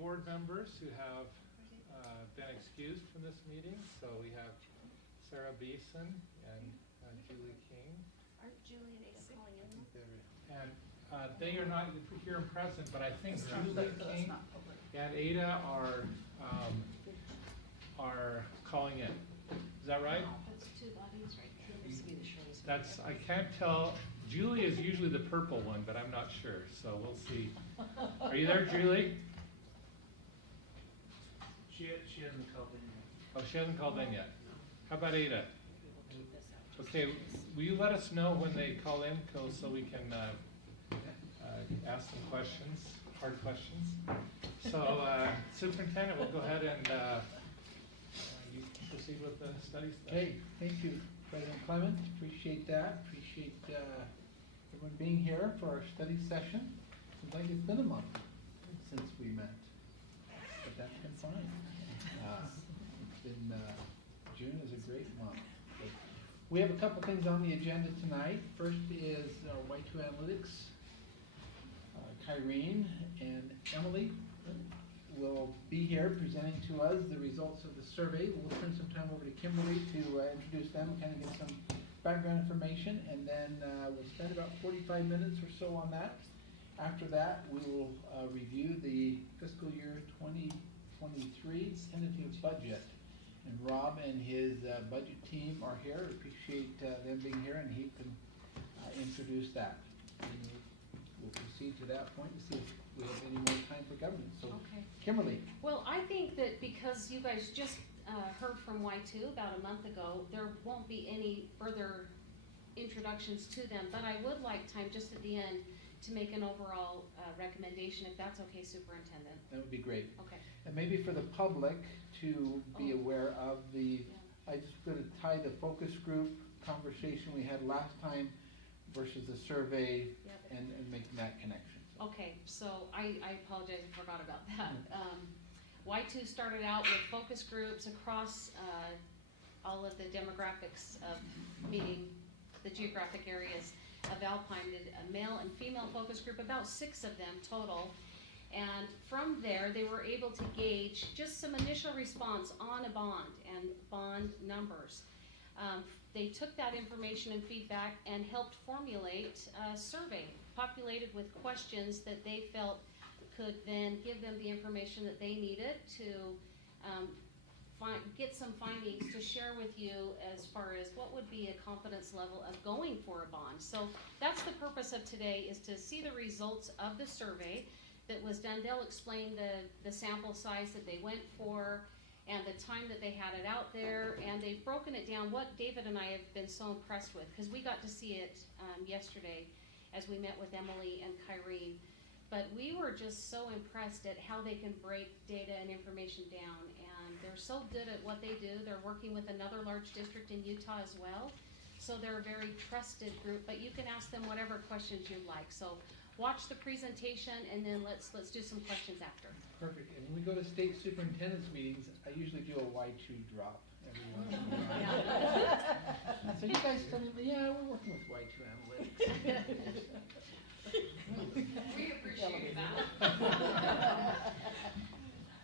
board members who have been excused from this meeting. So we have Sarah Beeson and Julie King. Aren't Julie and Ada calling in? And they are not here and present, but I think Julie King and Ada are calling in. Is that right? That's two bodies right there. That's, I can't tell. Julie is usually the purple one, but I'm not sure, so we'll see. Are you there, Julie? She hasn't called in yet. Oh, she hasn't called in yet. How about Ada? Okay, will you let us know when they call in so we can ask them questions, hard questions? So, Superintendent, we'll go ahead and you can proceed with the study stuff. Okay, thank you, President Clement. Appreciate that. Appreciate everyone being here for our study session. Seems like it's been a month since we met, but that's been fine. It's been June is a great month. So we have a couple things on the agenda tonight. First is Y2 Analytics. Kyrene and Emily will be here presenting to us the results of the survey. We'll turn some time over to Kimberly to introduce them, kind of get some background information, and then we'll spend about 45 minutes or so on that. After that, we will review the fiscal year 2023 tentative budget. And Rob and his budget team are here. Appreciate them being here, and he can introduce that. And we'll proceed to that point to see if we have any more time for government. So, okay. Kimberly. Well, I think that because you guys just heard from Y2 about a month ago, there won't be any further introductions to them, but I would like time just at the end to make an overall recommendation, if that's okay, Superintendent. That would be great. Okay. And maybe for the public to be aware of the, I just going to tie the focus group conversation we had last time versus the survey and making that connection. So. Okay, so I apologize, I forgot about that. Y2 started out with focus groups across all of the demographics of meeting the geographic areas of Alpine. Did a male and female focus group, about 6 of them total. And from there, they were able to gauge just some initial response on a bond and bond numbers. They took that information and feedback and helped formulate a survey populated with questions that they felt could then give them the information that they needed to get some findings to share with you as far as what would be a confidence level of going for a bond. So that's the purpose of today, is to see the results of the survey that was done. They'll explain the sample size that they went for and the time that they had it out there, and they've broken it down. What David and I have been so impressed with, because we got to see it yesterday as we met with Emily and Kyrene, but we were just so impressed at how they can break data and information down, and they're so good at what they do. They're working with another large district in Utah as well, so they're a very trusted group, but you can ask them whatever questions you'd like. So watch the presentation, and then let's do some questions after. Perfect. And when we go to state superintendent's meetings, I usually do a Y2 drop every once in a while. So you guys tell me, yeah, we're working with Y2 Analytics. We appreciate that.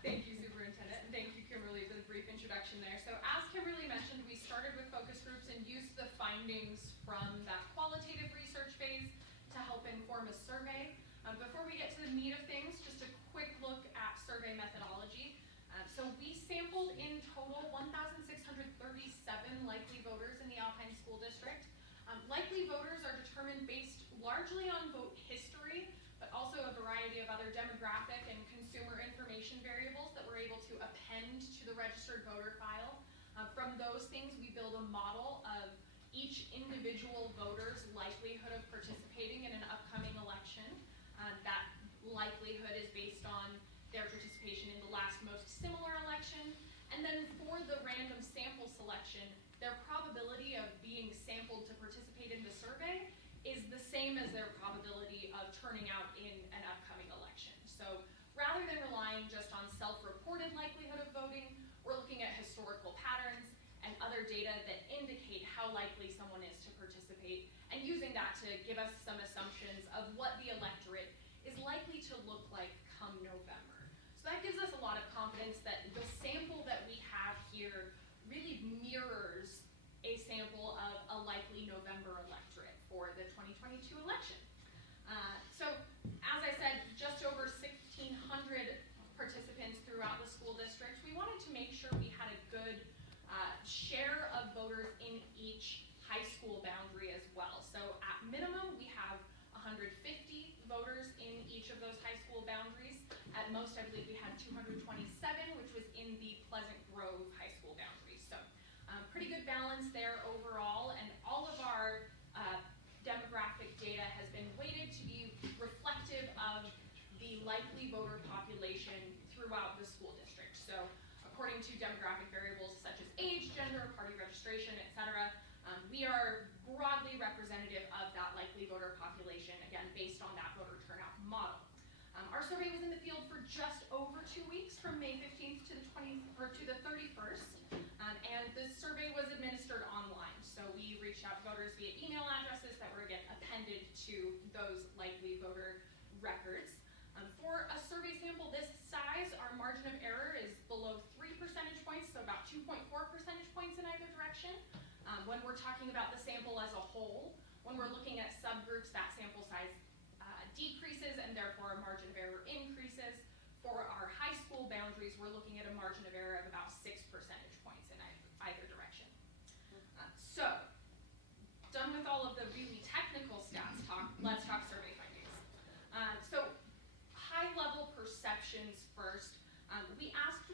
Thank you, Superintendent, and thank you, Kimberly, for the brief introduction there. So as Kimberly mentioned, we started with focus groups and used the findings from that qualitative research phase to help inform a survey. Before we get to the meat of things, just a quick look at survey methodology. So we sampled in total 1,637 likely voters in the Alpine School District. Likely voters are determined based largely on vote history, but also a variety of other demographic and consumer information variables that we're able to append to the registered voter file. From those things, we build a model of each individual voter's likelihood of participating in an upcoming election. That likelihood is based on their participation in the last most similar election. And then for the random sample selection, their probability of being sampled to participate in the survey is the same as their probability of turning out in an upcoming election. So rather than relying just on self-reported likelihood of voting, we're looking at historical patterns and other data that indicate how likely someone is to participate, and using that to give us some assumptions of what the electorate is likely to look like come November. So that gives At most, I believe we had 227, which was in the Pleasant Grove High School boundaries. So pretty good balance there overall, and all of our demographic data has been weighted to be reflective of the likely voter population throughout the school district. So according to demographic variables such as age, gender, party registration, etc., we are broadly representative of that likely voter population, again, based on that voter turnout model. Our survey was in the field for just over 2 weeks, from May 15th to the 31st, and the survey was administered online. So we reached out to voters via email addresses that were again appended to those likely voter records. For a survey sample this size, our margin of error is below 3 percentage points, so about 2.4 percentage points in either direction. When we're talking about the sample as a whole, when we're looking at subgroups, that sample size decreases and therefore our margin of error increases. For our high school boundaries, we're looking at a margin of error of about 6 percentage points in either direction. So, done with all of the really technical stats talk, let's talk survey findings. So, high-level perceptions first. We asked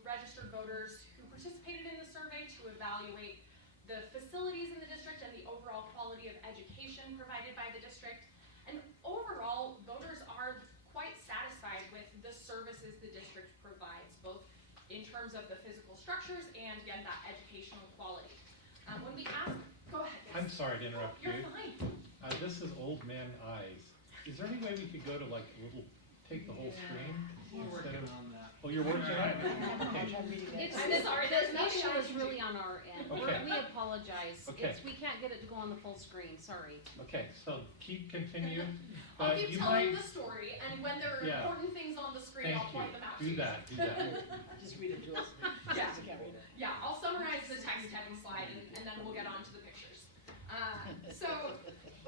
registered voters who participated in the survey to evaluate the facilities in the district and the overall quality of education provided by the district. And overall, voters are quite satisfied with the services the district provides, both in terms of the physical structures and, again, that educational quality. When we ask, go ahead. Yes. I'm sorry to interrupt you. You're fine. This is old man eyes. Is there any way we could go to like a little, take the whole screen? We're instead working of- on that. Oh, you're working on it? It's, I'm the sorry, there's nothing issue I is can really do. on our end. Okay. We apologize. Okay. We can't get it to go on the full screen, sorry. Okay, so continue. I'll keep You telling might- the story, and when there are Yeah. important things on the screen, Thank I'll you. point them out to Do you. that, do that. Just read it to us. Yeah. Just can't read it. Yeah, I'll summarize the text heading slide and then we'll get on to the pictures. So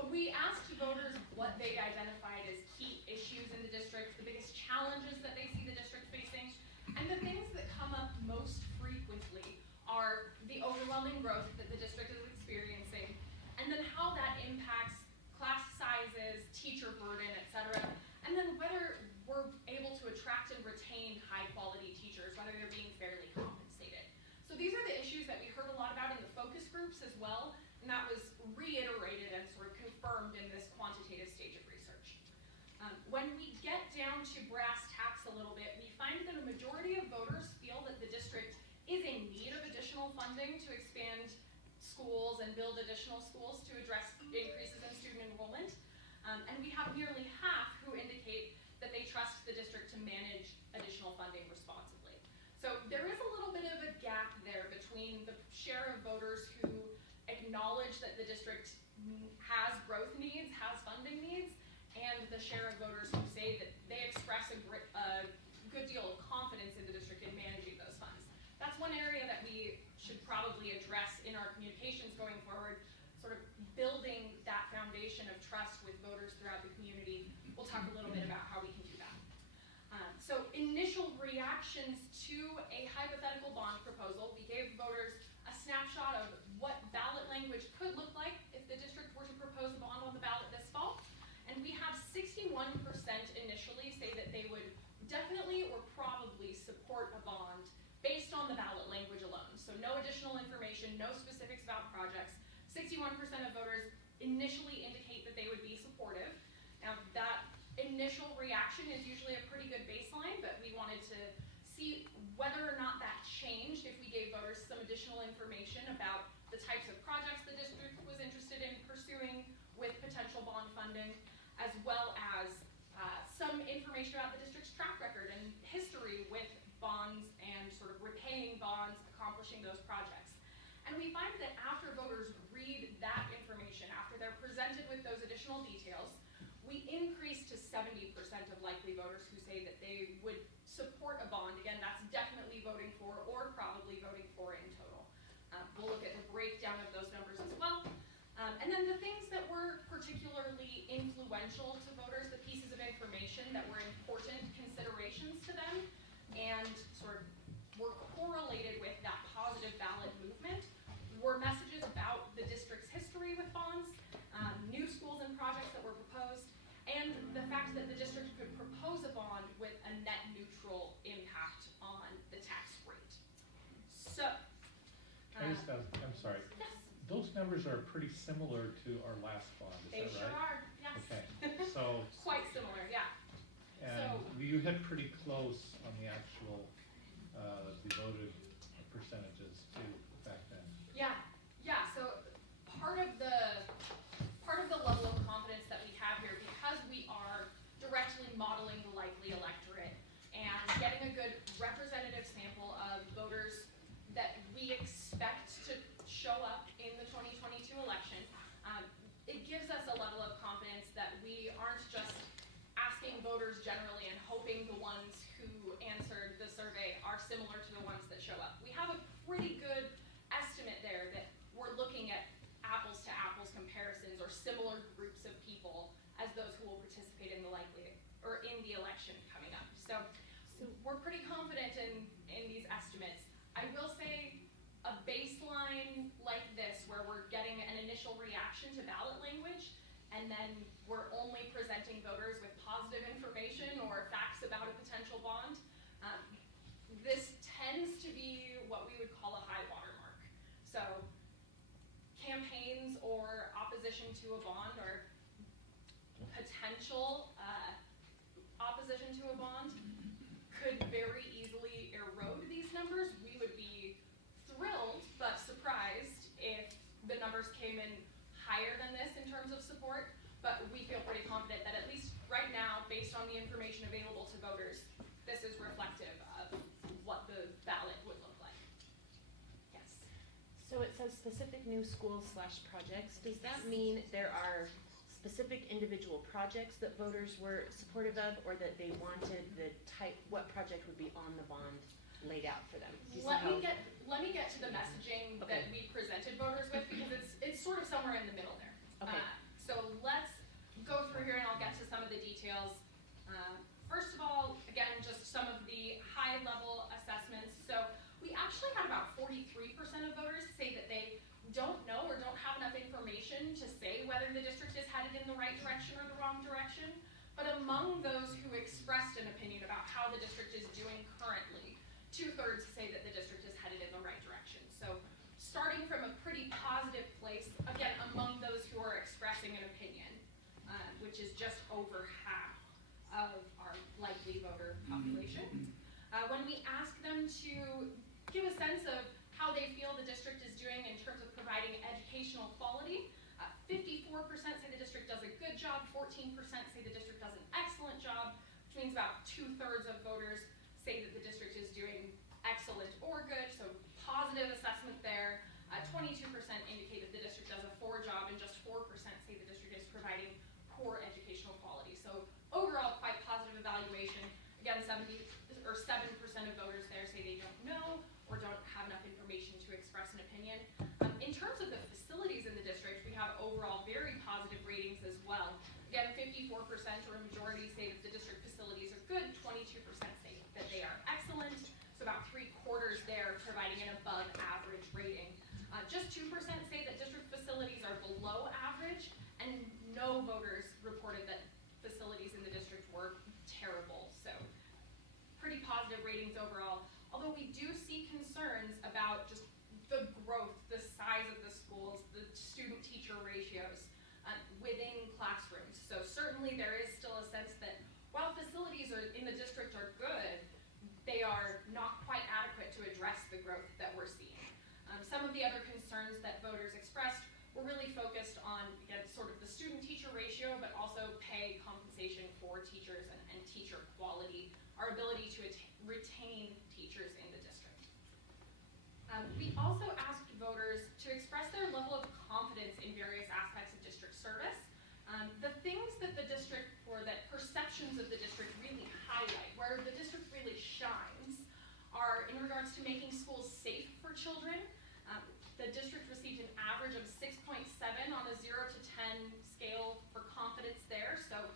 we asked voters what they identified as key issues in the district, the biggest challenges that they see the district facing, and the things that come up most frequently are the overwhelming growth that the district is experiencing, and then how that impacts class sizes, teacher burden, etc., and then whether we're able to attract and retain high-quality teachers, whether they're being fairly compensated. So these are the issues that we heard a lot about in the focus groups as well, and that was reiterated and sort of confirmed in this quantitative stage of research. When we get down to brass tacks a little bit, we find that a majority of voters feel that the district is in need of additional funding to expand schools and build additional schools to address increases in student enrollment. And we have nearly half who indicate that they trust the district to manage additional funding responsibly. So there is a little bit of a gap there between the share of voters who acknowledge that the district has growth needs, has funding needs, and the share of voters who say that they express a good deal of confidence in the district in managing those funds. That's one area that we should probably address in our communications going forward, sort of building that foundation of trust with voters throughout the community. We'll talk a little bit about how we can do that. So initial reactions to a hypothetical bond proposal, we gave voters a snapshot of what ballot language could look like if the district were to propose a bond on the ballot this fall. And we have 61% initially say that they would definitely or probably support a bond based on the ballot language alone. So no additional information, no specifics about projects. 61% of voters initially indicate that they would be supportive. Now that initial reaction is usually a pretty good baseline, but we wanted to see whether or not that changed if we gave voters some additional information about the types of projects the district was interested in pursuing with potential bond funding, as well as some information about the district's track record and history with bonds and sort of repaying bonds, accomplishing those projects. And we find that after voters read that information, after they're presented with those additional details, we increase to 70% of likely voters who say that they would support a bond. Again, that's definitely voting for or probably voting for in total. We'll look at the breakdown of those numbers as well. And then the things that were particularly influential to voters, the pieces of information that were important considerations to them and sort of were correlated with that positive ballot movement, were messages about the district's history with bonds, new schools and projects that were proposed, and the fact that the district could propose a bond with a net numbers, I'm sorry, Yes, those numbers are pretty similar to our last bond, is they that sure right? are, yes. Okay, so, Quite similar, yeah. and you hit pretty close on the actual, devoted percentages too, back then. Yeah, yeah, so part of the level of confidence that we have here, because we are directly modeling the likely electorate and getting a good representative sample of voters that we expect to show up in the 2022 election, it gives us a level of confidence that we aren't just asking voters generally and hoping the ones who answered the survey are similar to the ones that show up. We have a pretty good estimate there that we're looking at apples to apples comparisons or similar groups of people as those who will participate in the election coming up. So we're pretty confident in these estimates. I will say a baseline like this where we're getting an initial reaction to ballot language and then we're only presenting voters with positive information or facts about a potential bond, this tends to be what we would call a high water mark. So campaigns or opposition to a bond or potential opposition to a bond could very easily erode these numbers. We would be thrilled but surprised if the numbers came in higher than this in terms of support, but we feel pretty confident that at least right now, based on the information available to voters, this is reflective of what the ballot would look like. Yes. So it says specific new schools/projects. Does that mean there are specific individual projects that voters were supportive of, or that they wanted the type, what project would be on the bond laid out for them? Do you see Let me get to the messaging that we presented voters with, because it's sort of somewhere in the middle there. Okay. So let's go through here and I'll get to some of the details. First of all, again, just some of the high level assessments. So we actually had about 43% of voters say that they don't know or don't have enough information to say whether the district is headed in the right direction or the wrong direction. But among those who expressed an opinion about how the district is doing currently, 2/3 say that the district is headed in the right direction. So starting from a pretty positive place, again, among those who are expressing an opinion, which is just over half of our likely voter population. When we ask them to give a sense of how they feel the district is doing in terms of providing educational quality, 54% say the district does a good job, 14% say the district does an excellent job, which means about 2/3 of voters say that the district is doing excellent or good, so positive assessment there. 22% indicate that the district does a poor job, and just 4% say the district is providing poor educational quality. So overall, quite positive evaluation. Again, 7% of voters there say they don't know or don't have enough information to express an opinion. In terms of the facilities in the district, we have overall very positive ratings as well. Again, 54% or a majority say that the district facilities are good, 22% say that they are excellent, so about 3/4 there providing an above average rating. Just 2% say that district facilities are below average, and no voters reported that facilities in the district were terrible. So pretty positive ratings overall, although we do see concerns about just the growth, the size of the schools, the student-teacher ratios within classrooms. So certainly there is still a sense that while facilities in the district are good, they are not quite adequate to address the growth that we're seeing. Some of the other concerns that voters expressed were really focused on, again, sort of the student-teacher ratio, but also pay compensation for teachers and teacher quality, our ability to retain teachers in the district. We also asked voters to express their level of confidence in various aspects of district service. The things that the district, or that perceptions of the district really highlight, where the district really shines, are in regards to making schools safe for children. The district received an average of 6.7 on a 0 to 10 scale for confidence there, so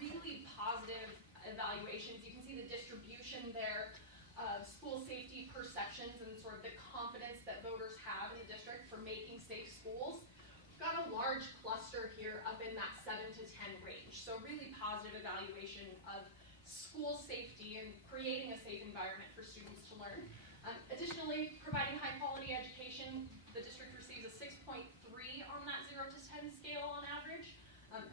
really positive evaluations. You can see the distribution there of school safety perceptions and sort of the confidence that voters have in the district for making safe schools. We've got a large cluster here up in that 7 to 10 range, so really positive evaluation of school safety and creating a safe environment for students to learn. Additionally, providing high quality education, the district receives a 6.3 on that 0 to 10 scale on average.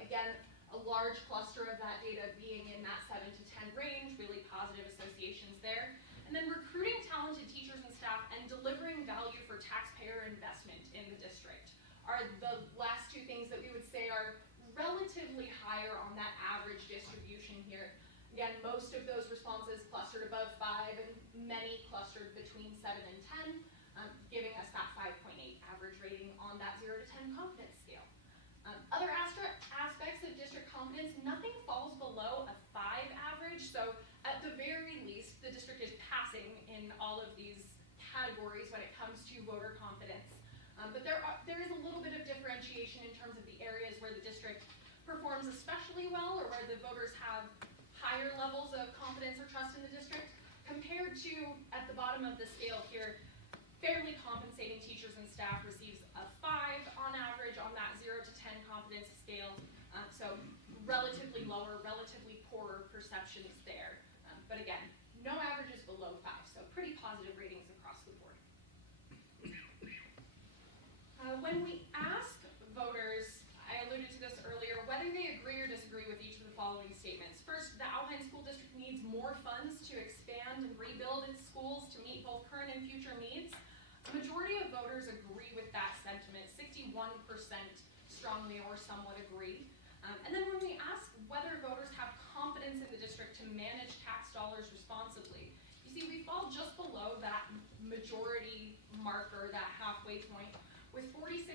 Again, a large cluster of that data being in that 7 to 10 range, really positive associations there. And then recruiting talented teachers and staff and delivering value for taxpayer investment in the district are the last two things that we would say are relatively higher on that average distribution here. Again, most of those responses clustered above 5 and many clustered between 7 and 10, giving us that 5.8 average rating on that 0 to 10 confidence scale. Other aspects of district confidence, nothing falls below a 5 average, so at the very least, the district is passing in all of these categories when it comes to voter confidence. But there is a little bit of differentiation in terms of the areas where the district performs especially well or where the voters have higher levels of confidence or trust in the district compared to, at the bottom of the scale here, fairly compensating teachers and staff receives a 5 on average on that 0 to 10 confidence scale. So relatively lower, relatively poorer perceptions there. But again, no averages below 5, so pretty positive ratings across the board. When we ask voters, I alluded to this earlier, whether they agree or disagree with each of the following statements. First, the Alpine School District needs more funds to expand and rebuild its schools to meet both current and future needs. A majority of voters agree with that sentiment, 61% strongly or somewhat agree. And then when we ask whether voters have confidence in the district to manage tax dollars responsibly, you see we fall just below that majority marker, that halfway point, with 46%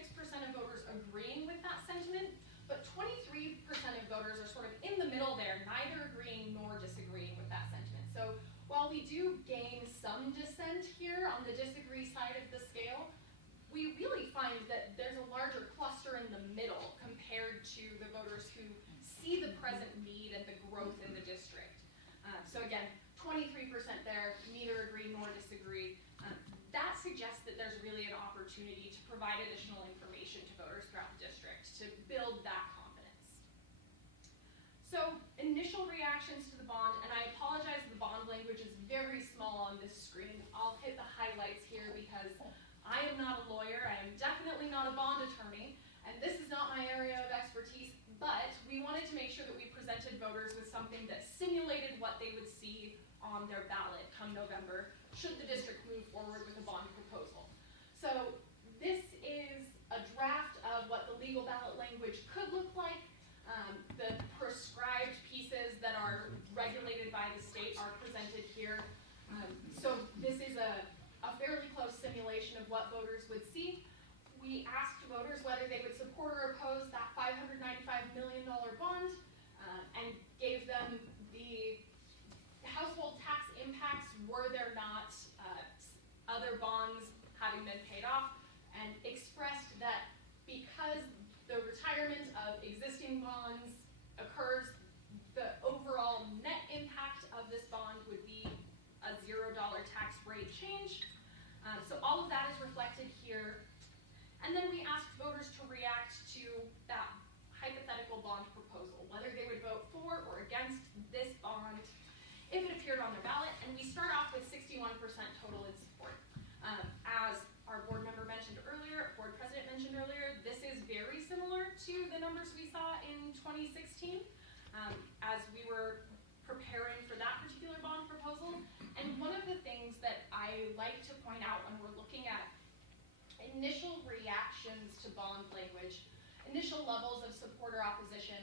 of voters agreeing with that sentiment, but 23% of voters are sort of in the middle there, neither agreeing nor disagreeing with that sentiment. So while we do gain some dissent here on the disagree side of the scale, we really find that there's a larger cluster in the middle compared to the voters who see the present need and the growth in the district. So again, 23% there, neither agree nor disagree. That suggests that there's really an opportunity to provide additional information to voters throughout the district to build that confidence. So initial reactions to the bond, and I apologize the bond language is very small on this screen. I'll hit the highlights here because I am not a lawyer, I am definitely not a bond attorney, and this is not my area of expertise, but we wanted to make sure that we presented voters with something that simulated what they would see on their ballot come November, should the district move forward with a bond proposal. So this is a draft of what the legal ballot language could look like. The prescribed pieces that are regulated by the state are presented here. So this is a fairly close simulation of what voters would see. We asked voters whether they would support or oppose that $595 million bond and gave them the household tax impacts were there not other bonds having been paid off, and expressed that because the retirement of existing bonds occurs, the overall net impact of this bond would be a $0 tax rate change. So all of that is reflected here. And then we asked voters to react to that hypothetical bond proposal, whether they would vote for or against this bond if it appeared on their ballot. And we start off with 61% total in support. As our board member mentioned earlier, board president mentioned earlier, this is very similar to the numbers we saw in 2016 as we were preparing for that particular bond proposal. And one of the things that I like to point out when we're looking at initial reactions to bond language, initial levels of support or opposition,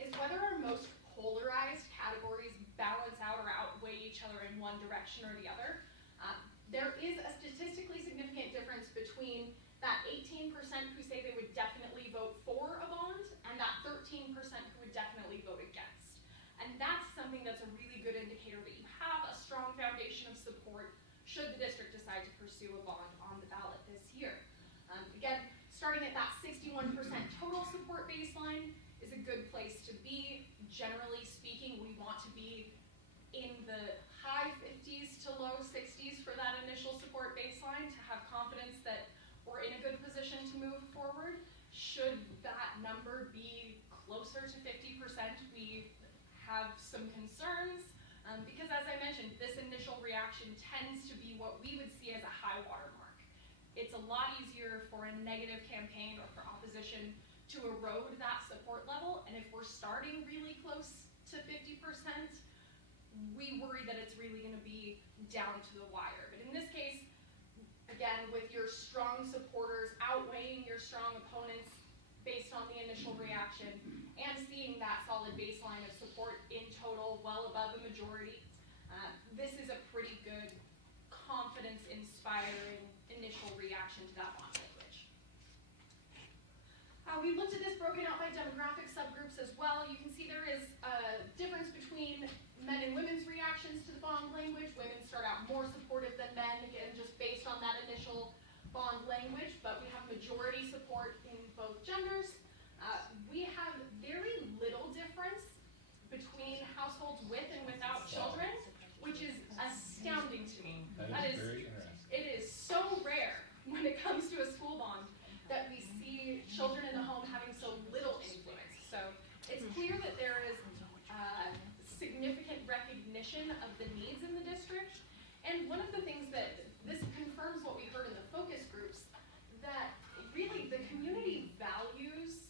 is whether our most polarized categories balance out or outweigh each other in one direction or the other. There is a statistically significant difference between that 18% who say they would definitely vote for a bond and that 13% who would definitely vote against. And that's something that's a really good indicator that you have a strong foundation of support should the district decide to pursue a bond on the ballot this year. Again, starting at that 61% total support baseline is a good place to be. Generally speaking, we want to be in the high 50s to low 60s for that initial support baseline to have confidence that we're in a good position to move forward. Should that number be closer to 50%, we have some concerns because as I mentioned, this initial reaction tends to be what we would it's a lot easier for a negative campaign or for opposition to erode that support level. And if we're starting really close to 50%, we worry that it's really going to be down to the wire. But in this case, again, with your strong supporters outweighing your strong opponents based on the initial reaction, and seeing that solid baseline of support in total well above a majority, this is a pretty good confidence-inspiring initial reaction to that bond language. We looked at this broken out by demographic subgroups as well. You can see there is a difference between men and women's reactions to the bond language. Women start out more supportive than men, again, just based on that initial bond language, but we have majority support in both genders. We have very little difference between households with and without children, which is astounding to me. That is very interesting. It is so rare when it comes to a school bond that we see children in the home having so little influence. So it's clear that there is significant recognition of the needs in the district. And one of the things that this confirms what we heard in the focus groups, that really the community values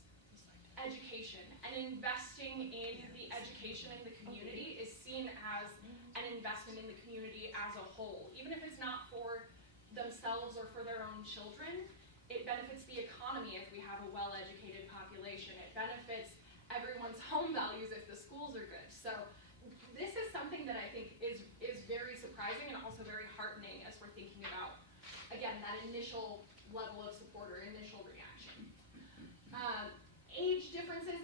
education, and investing in the education in the community is seen as an investment in the community as a whole. Even if it's not for themselves or for their own children, it benefits the economy if we have a well-educated population. It benefits everyone's home values if the schools are good. So this is something that I think is very surprising and also very heartening as we're thinking about, again, that initial level of support or initial reaction. Age differences,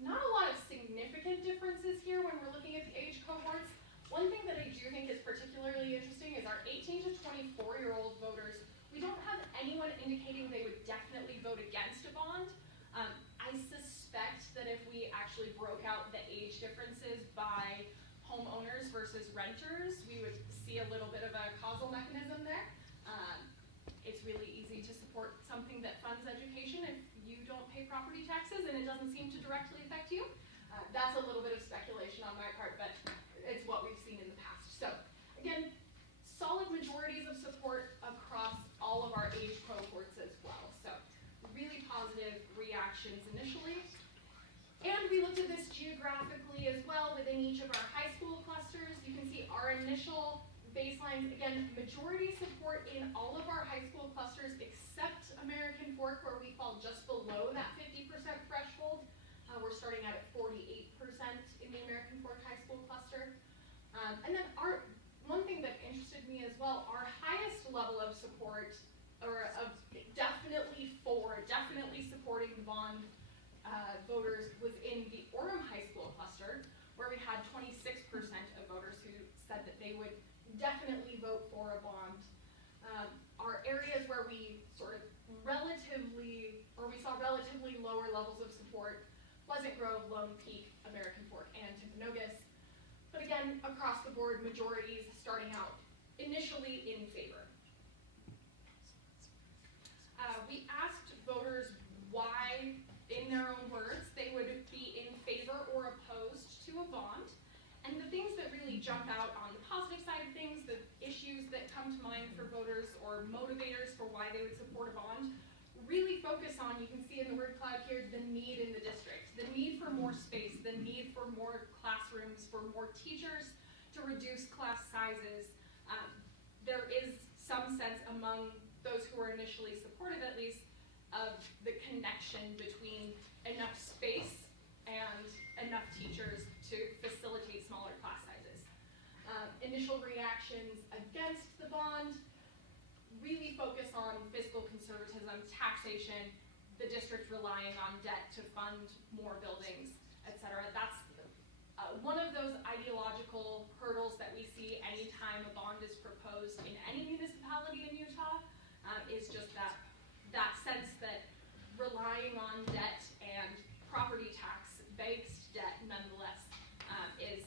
not a lot of significant differences here when we're looking at the age cohorts. One thing that I do think is particularly interesting is our 18 to 24-year-old voters. We don't have anyone indicating they would definitely vote against a bond. I suspect that if we actually broke out the age differences by homeowners versus renters, we would see a little bit of a causal mechanism there. It's really easy to support something that funds education if you don't pay property taxes and it doesn't seem to directly affect you. That's a little bit of speculation on my part, but it's what we've seen in the past. So again, solid majorities of support across all of our age cohorts as well. So really positive reactions initially. And we looked at this geographically as well within each of our high school clusters. You can see our initial baselines, again, majority support in all of our high school clusters except American Fork, where we fall just below that 50% threshold. We're starting out at 48% in the American Fork High School cluster. And then one thing that interested me as well, our highest level of support, or of definitely supporting the bond voters, was in the Orem High School cluster, where we had 26% of voters who said that they would definitely vote for a bond. Our areas where we saw relatively lower levels of support, Pleasant Grove, Lone Peak, American Fork, and Timpanogos. But again, across the board, majorities starting out initially in favor. We asked voters why, in their own words, they would be in favor or opposed to a bond. And the things that really jump out on the positive side of things, the issues that come to mind for voters or motivators for why they would support a bond, really focus on, you can see in the word cloud here, the need in the district, the need for more space, the need for more classrooms, for more teachers, to reduce class sizes. There is some sense among those who were initially supportive, at least, of the connection between enough space and enough teachers to facilitate smaller class sizes. Initial reactions against the bond really focus on fiscal conservatism, taxation, the district relying on debt to fund more buildings, etc. That's one of those ideological hurdles that we see anytime a bond is proposed in any municipality in Utah, is just that sense that relying on debt and property tax-based debt nonetheless is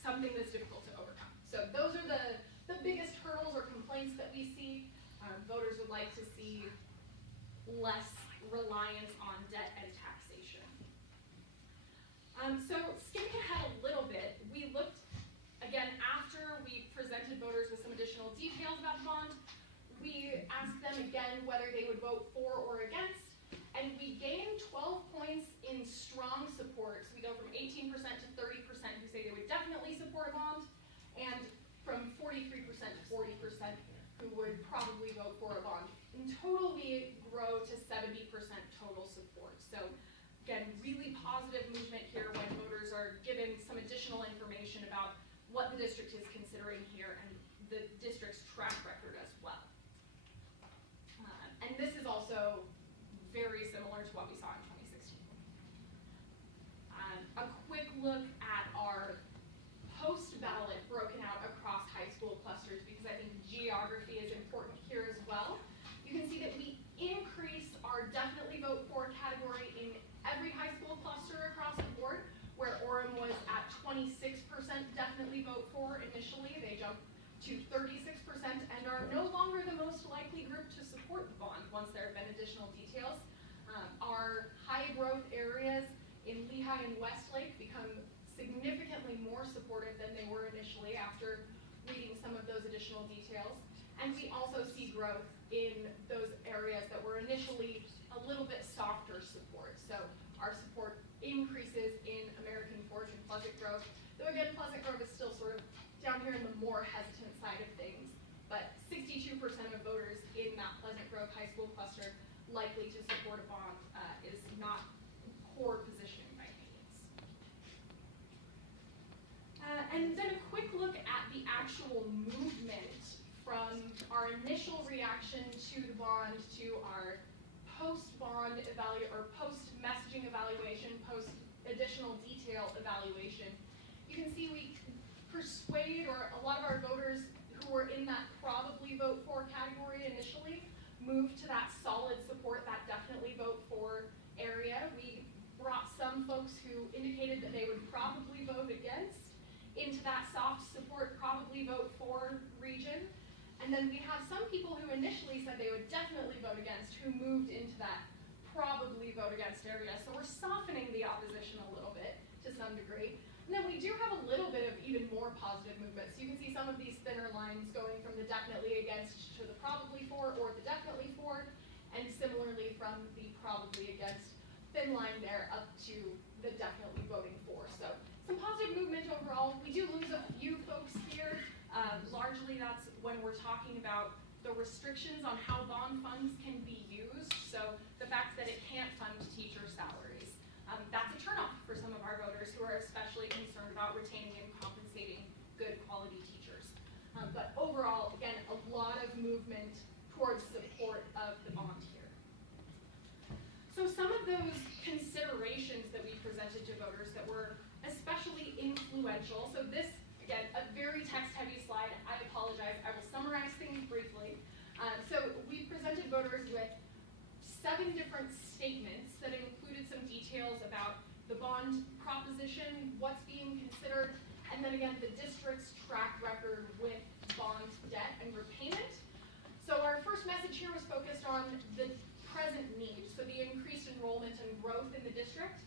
something that's difficult to overcome. So those are the biggest hurdles or complaints that we see. Voters would like to see less reliance on debt and taxation. So skipping ahead a little bit, we looked, again, after we presented voters with some additional details about the bond, we we asked them again whether they would vote for or against, and we gained 12 points in strong support. So we go from 18% to 30% who say they would definitely support a bond, and from 43% to 40% who would probably vote for a bond. In total, we grow to 70% total support. So again, really positive movement here when voters are given some additional information about what the district is considering here and the district's track record as well. And this is also very similar to what we saw in 2016. A quick look at our post-ballot broken out across high school clusters, because I think geography is important here as well. You can see that we increased our definitely vote for category in every high school cluster across the board, where Orem was at 26% definitely vote for initially. They jumped to 36% and are no longer the most likely group to support the bond once there have been additional details. Our high growth areas in Lehigh and Westlake become significantly more supportive than they were initially after reading some of those additional details. And we also see growth in those areas that were initially a little bit softer support. So our support increases in American Fork and Pleasant Grove, though again, Pleasant Grove is still sort of down here in the more hesitant side of things, but 62% of voters in that Pleasant Grove high school cluster likely to support a bond is not core positioning by any means. And then a quick look at the actual movement from our initial reaction to the bond to our post-bond or post-messaging evaluation, post-additional detail evaluation. You can see we persuade, or a lot of our voters who were in that probably vote for category initially moved to that solid support, that definitely vote for area. We brought some folks who indicated that they would probably vote against into that soft support, probably vote for region. And then we have some people who initially said they would definitely vote against who moved into that probably vote against area. So we're softening the opposition a little bit to some degree. And then we do have a little bit of even more positive movement. So you can see some of these thinner lines going from the definitely against to the probably for or the definitely for, and similarly from the probably against thin line there up to the definitely voting for. So some positive movement overall. We do lose a few folks here. Largely that's when we're talking about the restrictions on how bond funds can be used. So the fact that it can't fund teacher salaries. That's a turnoff for some of our voters who are especially concerned about retaining and compensating good quality teachers. But overall, again, a lot of movement towards support of the bond here. So some of those considerations that we presented to voters that were especially influential. So this, again, a very text-heavy slide. I apologize. I will summarize things briefly. So we presented voters with 7 different statements that included some details about the bond proposition, what's being considered, and then again, the district's track record with bond debt and repayment. So our first message here was focused on the present need, so the increased enrollment and growth in the district.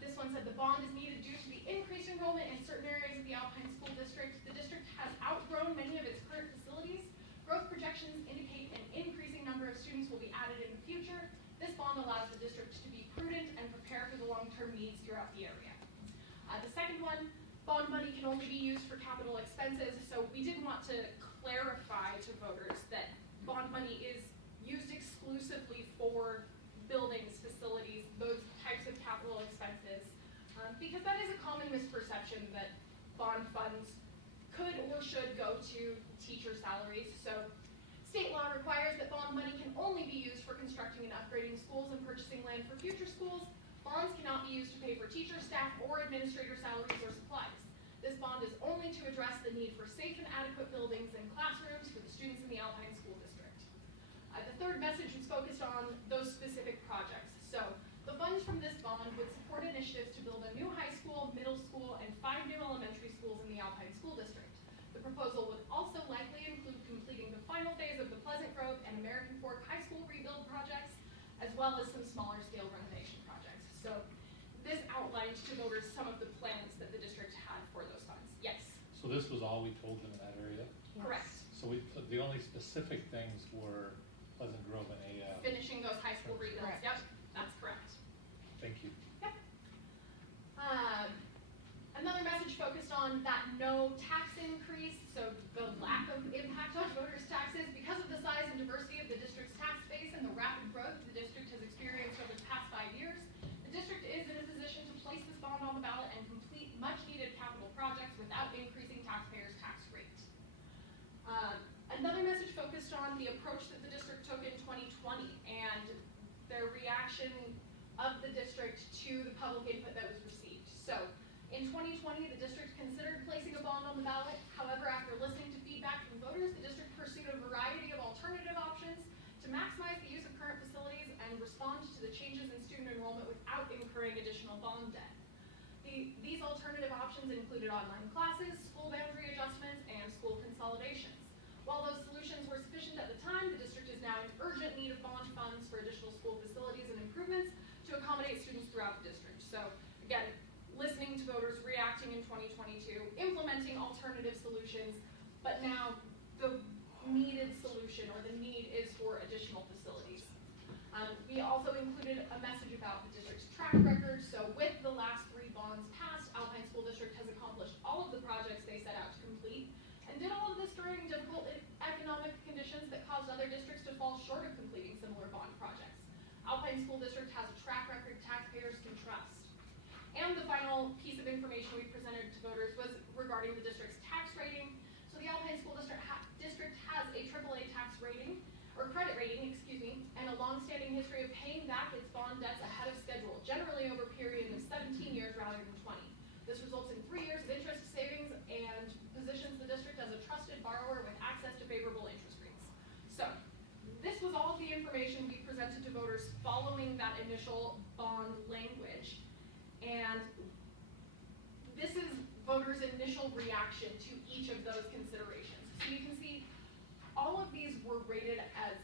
This one said the bond is needed due to the increased enrollment in certain areas of the Alpine School District. The district has outgrown many of its current facilities. Growth projections indicate an increasing number of students will be added in the future. This bond allows the district to be prudent and prepare for the long-term needs throughout the area. The second one, bond money can only be used for capital expenses, so we did want to clarify to voters that bond money is used exclusively for buildings, facilities, those types of capital expenses, because that is a common misperception that bond funds could or should go to teacher salaries. So state law requires that bond money can only be used for constructing and upgrading schools and purchasing land for future schools. Bonds cannot be used to pay for teacher, staff, or administrator salaries or supplies. This bond is only to address the need for safe and adequate buildings and classrooms for the students in the Alpine School District. The third message was focused on those specific projects. So the funds from this bond would support initiatives to build a new high school, middle school, and 5 new elementary schools in the Alpine School District. The proposal would also likely include completing the final phase of the Pleasant Grove and American Fork high school rebuild projects, as well as some smaller scale renovation projects. So this outlined to voters some of the plans that the district had for those funds. Yes? So this was all we told them in that area? Correct. So we put the only specific things were Pleasant Grove and AF. Finishing those high school rebuilds, Correct. yep, that's correct. Thank you. Another message focused on that no tax increase, so the lack of impact on voters' taxes. Because of the size and diversity of the district's tax base and the rapid growth the district has experienced over the past 5 years, the district is in a position to place this bond on the ballot and complete much-needed capital projects without increasing taxpayers' tax rate. Another message focused on the approach that the district took in 2020 and their reaction of the district to the public input that was received. So, in 2020, the district considered placing a bond on the ballot. However, after listening to feedback from voters, the district pursued a variety of alternative options to maximize the use of current facilities and respond to the changes in student enrollment without incurring additional bond debt. These alternative options included online classes, school boundary adjustments, and school consolidations. While those solutions were sufficient at the time, the district is now in urgent need of bond funds for additional school facilities and improvements to accommodate students throughout the district. So, again, listening to voters, reacting in 2022, implementing alternative solutions, but now the needed solution or the need is for additional facilities. We also included a message about the district's track record. So with the last 3 bonds passed, Alpine School District has accomplished all of the projects they set out to complete and did all of this during difficult economic conditions that caused other districts to fall short of completing similar bond projects. Alpine School District has a track record taxpayers can trust. And the final piece of information we presented to voters was regarding the district's tax rating. So the Alpine School District has a AAA tax rating, or credit rating, excuse me, and a long-standing history of paying back its bond debts ahead of schedule, generally over a period of 17 years rather than 20. This results in 3 years of interest savings and positions the district as a trusted borrower with access to favorable interest rates. So, this was all of the information we presented to voters following that initial bond language. And this is voters' initial reaction to each of those considerations. So you can see all of these were rated as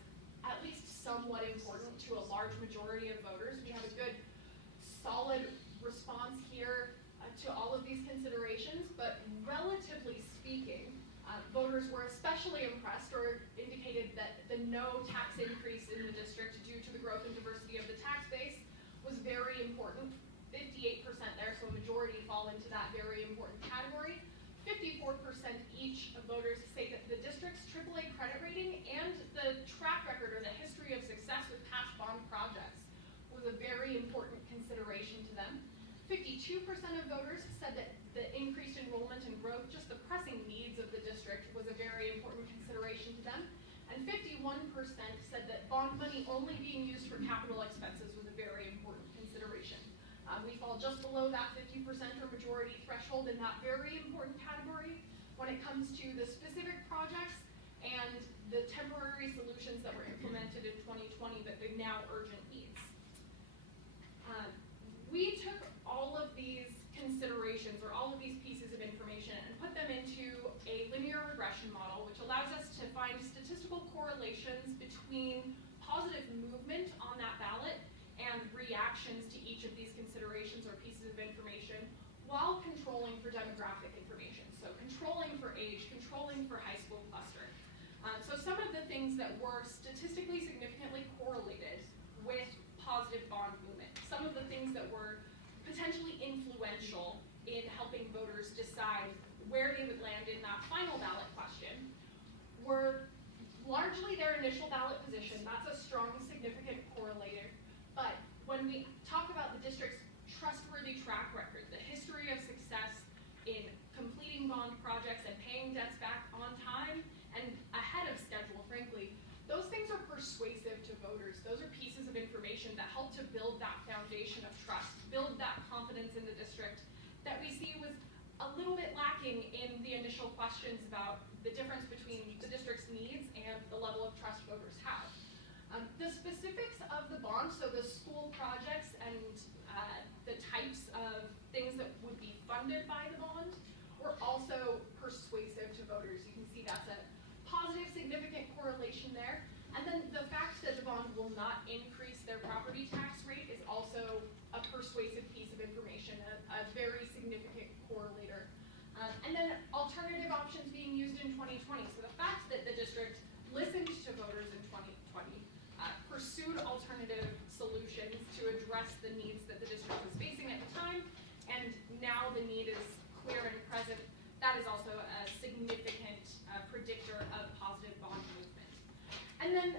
at least somewhat important to a large majority of voters. We have a good, solid response here to all of these considerations, but relatively speaking, voters were especially impressed or indicated that the no tax increase in the district due to the growth and diversity of the tax base was very important. 58% there, so a majority fall into that very important category. 54% each of voters say that the district's AAA credit rating and the track record or the history of success with past bond projects was a very important consideration to them. 52% of voters said that the increased enrollment and growth, just the pressing needs of the district, was a very important consideration to them. And 51% said that bond money only being used for capital expenses was a very important consideration. We fall just below that 50% or majority threshold in that very important category when it comes to the specific projects and the temporary solutions that were implemented in 2020 that they now urgent needs. We took all of these considerations or all of these pieces of information and put them into a linear regression model, which allows us to find statistical correlations between positive movement on that ballot and reactions to each of these considerations or pieces of information while controlling for demographic information. So controlling for age, controlling for high school cluster. So some of the things that were statistically significantly correlated with positive bond movement, some of the things that were potentially influential in helping voters decide where they would land in that final ballot question were largely their initial ballot position. That's a strong, significant correlator. But when we talk about the district's trustworthy track record, the history of success in completing bond projects and paying debts back on time and ahead of schedule, frankly, those things are persuasive to voters. Those are pieces of information that help to build that foundation of trust, build that confidence in the district that we see was a little bit lacking in the initial questions about the difference between the district's needs and the level of trust voters have. The specifics of the bond, so the school projects and the types of things that would be funded by the bond, were also persuasive to voters. You can see that's a positive, significant correlation there. And then the fact that the bond will not increase their property tax rate is also a persuasive piece of information, a very significant correlator. And then alternative options being used in 2020. So the fact that the district district listened to voters in 2020, pursued alternative solutions to address the needs that the district was facing at the time, and now the need is clear and present. That is also a significant predictor of positive bond movement. And then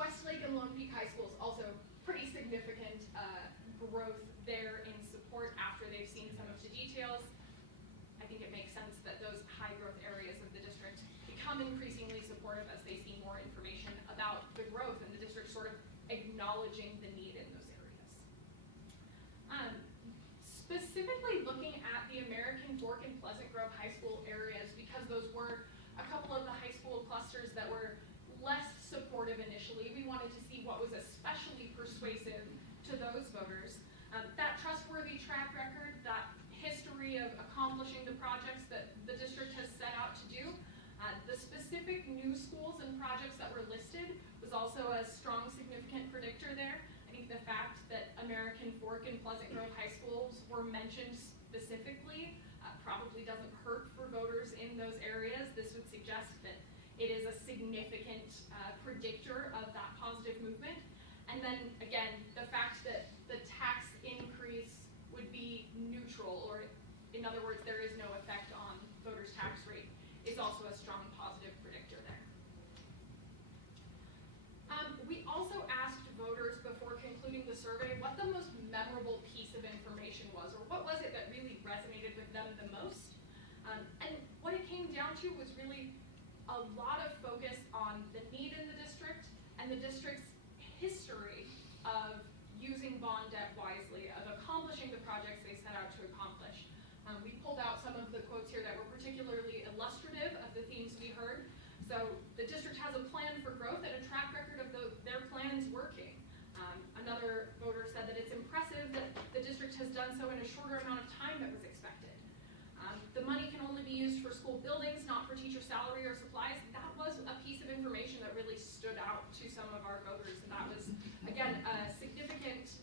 Westlake and Lone Peak High Schools also pretty significant growth there in support after they've seen some of the details. I think it makes sense that those high growth areas of the district become increasingly supportive as they see more information about the growth and the district sort of acknowledging the need in those areas. Specifically looking at the American Fork and Pleasant Grove High School areas, because those were a couple of the high school clusters that were less supportive initially, we wanted to see what was especially persuasive to those voters. That trustworthy track record, that history of accomplishing the projects that the district has set out to do. The specific new schools and projects that were listed was also a strong, significant predictor there. I think the fact that American Fork and Pleasant Grove High Schools were mentioned specifically probably doesn't hurt for voters in those areas. This would suggest that it is a significant predictor of that positive movement. And then again, the fact that the tax increase would be neutral, or in other words, there is no effect on voters' tax rate, is also a strong positive predictor there. We also asked voters before concluding the survey what the most memorable piece of information was, or what was it that really resonated with them the most. And what it came down to was really a lot of focus on the need in the district and the district's history of using bond debt wisely, of accomplishing the projects they set out to accomplish. We pulled out some of the quotes here that were particularly illustrative of the themes we heard. So the district has a plan for growth and a track record of their plans working. Another voter said that it's impressive that the district has done so in a shorter amount of time than was expected. The money can only be used for school buildings, not for teacher salary or supplies. That was a piece of information that really stood out to some of our voters, and that was, again, a significant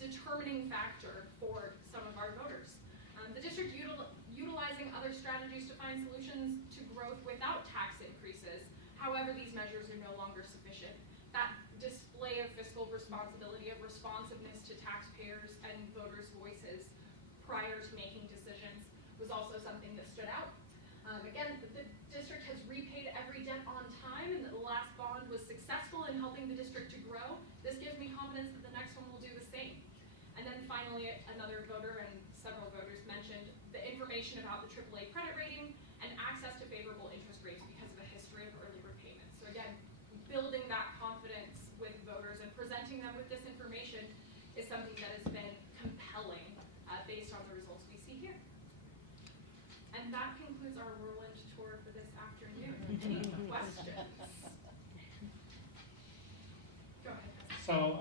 determining factor for some of our voters. The district utilizing other strategies to find solutions to growth without tax increases. However, these measures are no longer sufficient. That display of fiscal responsibility, of responsiveness to taxpayers and voters' voices prior to making decisions was also something that stood out. Again, the district has repaid every debt on time, and that the last bond was successful in helping the district to grow. This gives me confidence that the next one will do the same. And then finally, another voter and several voters mentioned the information about the AAA credit rating and access to favorable interest rates because of a history of early repayment. So again, building that confidence with voters and presenting them with this information is something that has been compelling based on the results we see here. And that concludes our whirlwind tour for this afternoon. Any questions? Go ahead. So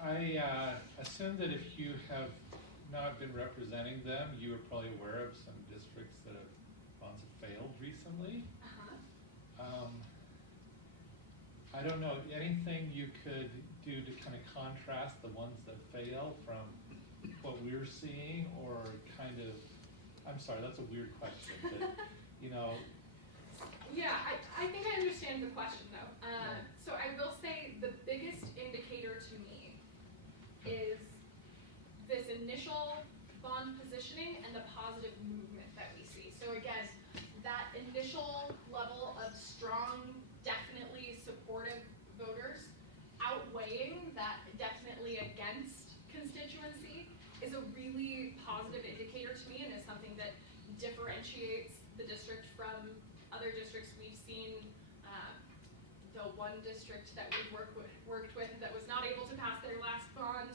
I assume that if you have not been representing them, you are probably aware of some districts that have bonds have failed recently. I don't know, anything you could do to kind of contrast the ones that fail from what we're seeing, or kind of, I'm sorry, that's a weird question, but, you know. Yeah, I think I understand the question though. So I will say the biggest indicator to me is this initial bond positioning and the positive movement that we see. So again, that initial level of strong, definitely supportive voters outweighing that definitely against constituency is a really positive indicator to me, and is something that differentiates the district from other districts we've seen. The one district that we've worked with that was not able to pass their last bond.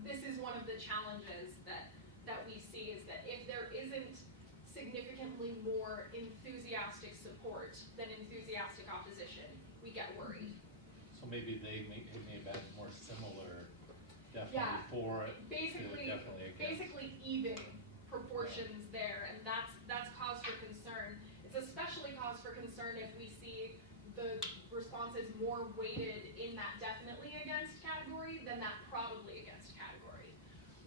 This is one of the challenges that we see, is that if there isn't significantly more enthusiastic support than enthusiastic opposition, we get worried. So maybe they may have had more similar, definitely Yeah, for it, basically, to definitely against. basically even proportions there, and that's cause for concern. It's especially cause for concern if we see the responses more weighted in that definitely against category than that probably against category.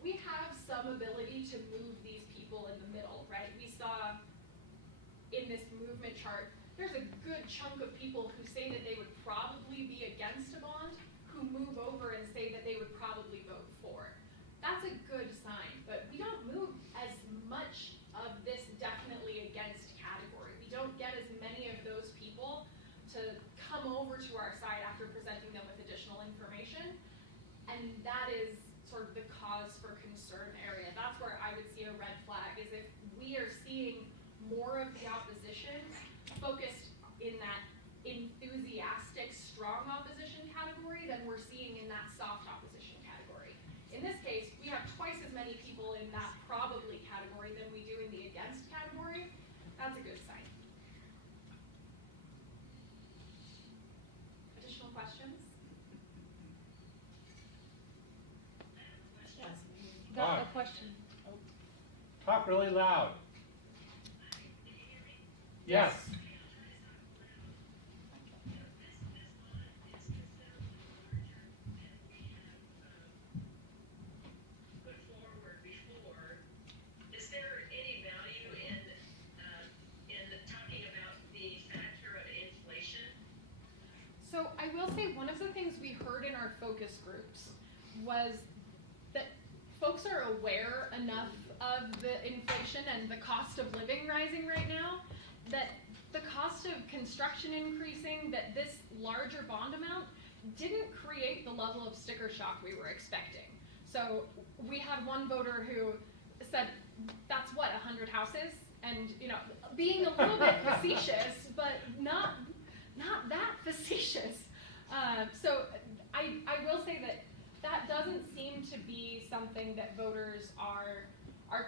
We have some ability to move these people in the middle, right? We saw in this movement chart, there's a good chunk of people who say that they would probably be against a bond, who move over and say that they would probably vote for. That's a good sign, but we don't move as much of this definitely against category. We don't get as many of those people to come over to our side after presenting them with additional information, and that is sort of the cause for concern area. That's where I would see a red flag, is if we are seeing more of the opposition focused in that enthusiastic, strong opposition category than we're seeing in that soft opposition category. In this case, we have twice as many people in that probably category than we do in the against category. That's a good sign. Additional questions? Yes. Got a question. Talk really loud. Yes. So I will say one of the things we heard in our focus groups was that folks are aware enough of the inflation and the cost of living rising right now, that the cost of construction increasing, that this larger bond amount didn't create the level of sticker shock we were expecting. So we had one voter who said, that's what, 100 houses? And, you know, being a little bit facetious, but not that facetious. So I will say that doesn't seem to be something that voters are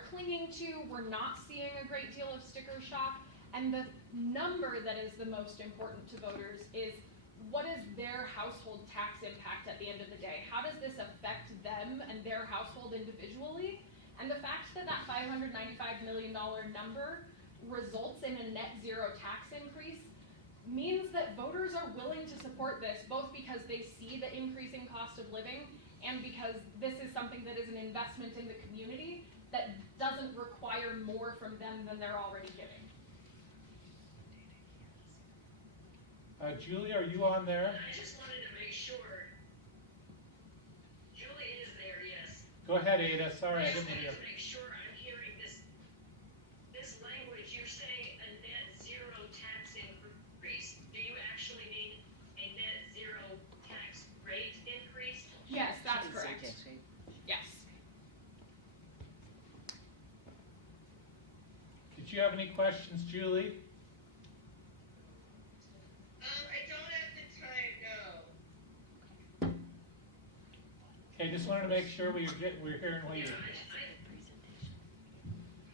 clinging to. We're not seeing a great deal of sticker shock. And the number that is the most important to voters is, what is their household tax impact at the end of the day? How does this affect them and their household individually? And the fact that that $595 million number results in a net zero tax increase means that voters are willing to support this, both because they see the increasing cost of living and because this is something that is an investment in the community that doesn't require more from them than they're already giving. Julie, are you on there? I just wanted to make sure. Julie is there, yes. Go ahead, Ada. Sorry, I just didn't hear. wanted to make sure I'm hearing this language. You're saying a net zero tax increase. Do you actually mean a net zero tax rate increase? Yes, that's correct. Yes. Did you have any questions, Julie? I don't have the time, no. Okay, just wanted to make sure we're hearing what you.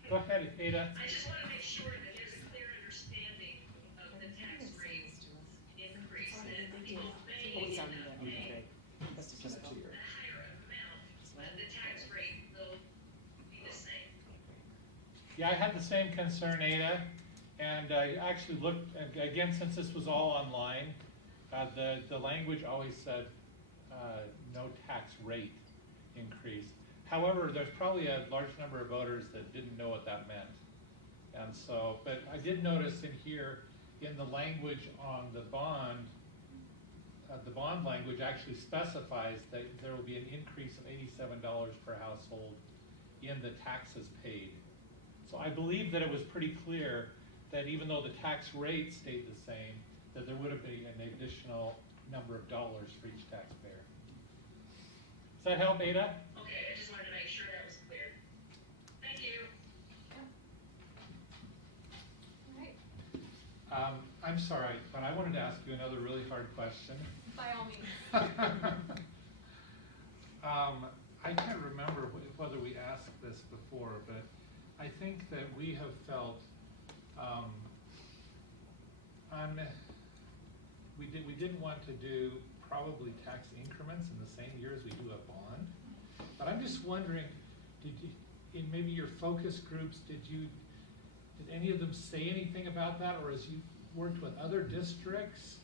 Go ahead, Ada. I just want to make sure that there's a clear understanding of the tax rate increase, that people may pay a higher amount, but the tax rate will be the same. Yeah, I had the same concern, Ada, and I actually looked, again, since this was all online, the language always said no tax rate increase. However, there's probably a large number of voters that didn't know what that meant. And so, but I did notice in here, in the language on the bond language actually specifies that there will be an increase of $87 per household in the taxes paid. So I believe that it was pretty clear that even though the tax rate stayed the same, that there would have been an additional number of dollars for each taxpayer. Does that help, Ada? Okay, I just wanted to make sure that was clear. Thank you. All right. I'm sorry, but I wanted to ask you another really hard question. By all means. I can't remember whether we asked this before, but I think that we have felt we didn't want to do probably tax increments in the same year as we do a bond. But I'm just wondering, did you, in maybe your focus groups, did any of them say anything about that, or as you worked with other districts,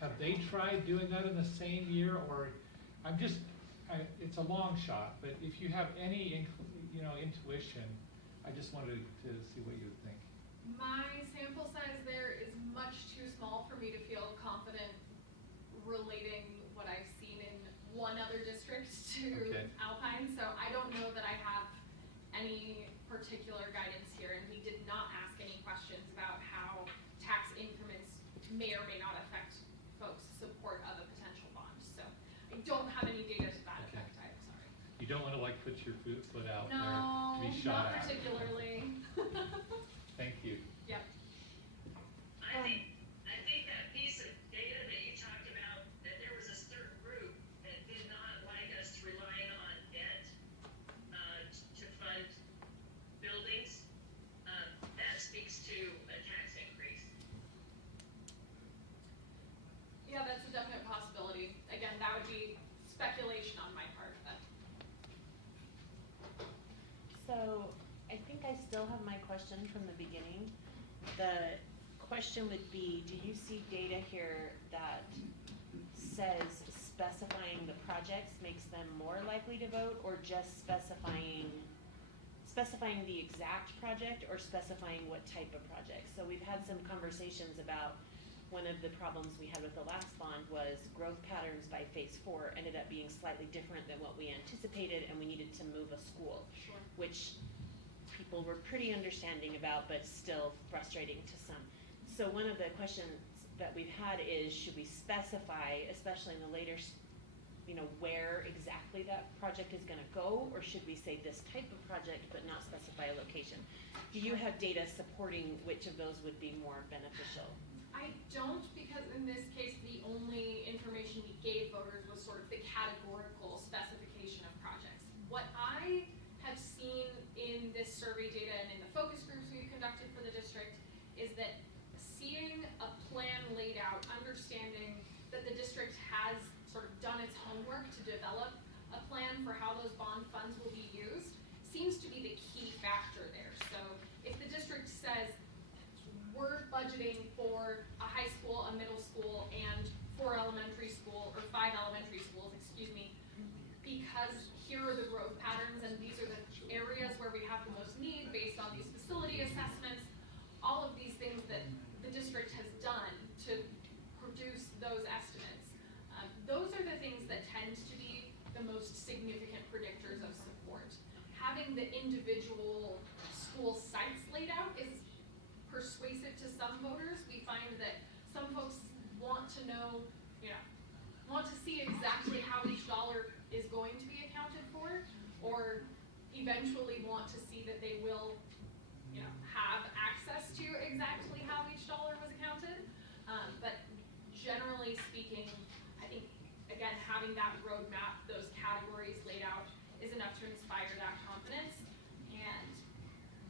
have they tried doing that in the same year? Or it's a long shot, but if you have any intuition, I just wanted to see what you would think. My sample size there is one other district to Okay. Alpine, so I don't know that I have any particular guidance here, and we did not ask any questions about how tax increments may or may not affect folks' support of a potential bond. So I don't have any data to that Okay. effect, I'm sorry. You don't wanna like put your foot out there No, to be shot not at. particularly. Thank you. Yep. I think that piece of data that you talked about, that there was a certain group that did not like us relying on debt, to fund buildings, that speaks to a tax increase. Yeah, that's a definite possibility. Again, that would be speculation on my part, but. So, I think I still have my question from the beginning. The question would be, do you see data here that says specifying the projects makes them more likely to vote, or just specifying the exact project, or specifying what type of project? So we've had some conversations about one of the problems we had with the last bond was growth patterns by phase 4 ended up being slightly different than what we anticipated, and we needed to move a school, Sure. which people were pretty understanding about, but still frustrating to some. So one of the questions that we've had is, should we specify, especially in the later, where exactly that project is gonna go, or should we say this type of project but not specify a location? Do you have data supporting which of those would be more beneficial? I don't, because in this case, the only information we gave voters was sort of the categorical specification of projects. What I have seen in this survey data and in the focus groups we conducted for the district is that seeing a plan laid out, understanding that the district has sort of done its homework to develop a plan for how those bond funds will be used, seems to be the key factor there. So if the district says, we're budgeting for a high school, a middle school, and 4 elementary school, or 5 elementary schools, because here are the growth patterns and these are the areas where we have the most need based on these facility assessments, all of these things that the district has done to produce those estimates. Those are the things that tend to be the most significant predictors of support. Having the individual school sites laid out is persuasive to some voters. We find that some folks want to know, want to see exactly how each dollar is going to be accounted for, or eventually want to see that they will, have access to exactly how each dollar was accounted. But generally speaking, I think, again, having that roadmap, those categories laid out is enough to inspire that confidence. And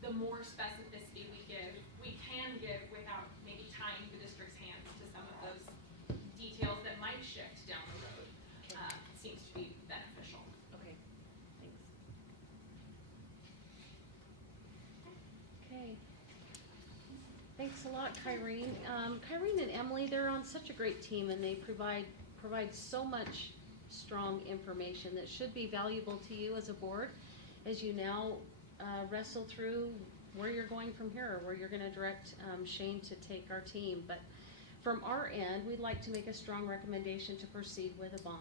the more specificity we can give without maybe tying the district's hands to some of those details that might shift down the road, seems to be beneficial. Okay, thanks. Okay. Thanks a lot, Kyrene. Kyrene and Emily, they're on such a great team, and they provide so much strong information that should be valuable to you as a board as you now wrestle through where you're going from here, or where you're gonna direct Shane to take our team. But from our end, we'd like to make a strong recommendation to proceed with a bond,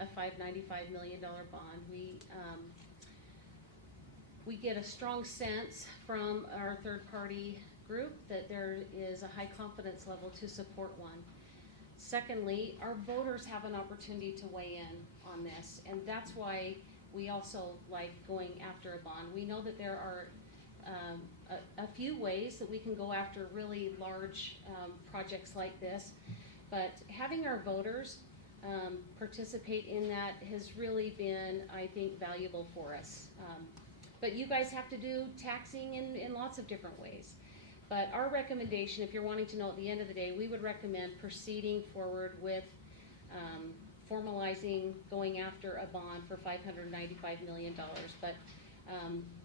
a $595 million bond. We get a strong sense from our third-party group that there is a high confidence level to support one. Secondly, our voters have an opportunity to weigh in on this, and that's why we also like going after a bond. We know that there are a few ways that we can go after really large projects like this, but having our voters participate in that has really been, I think, valuable for us. But you guys have to do taxing in lots of different ways. But our recommendation, if you're wanting to know at the end of the day, we would recommend proceeding forward with formalizing going after a bond for $595 million. But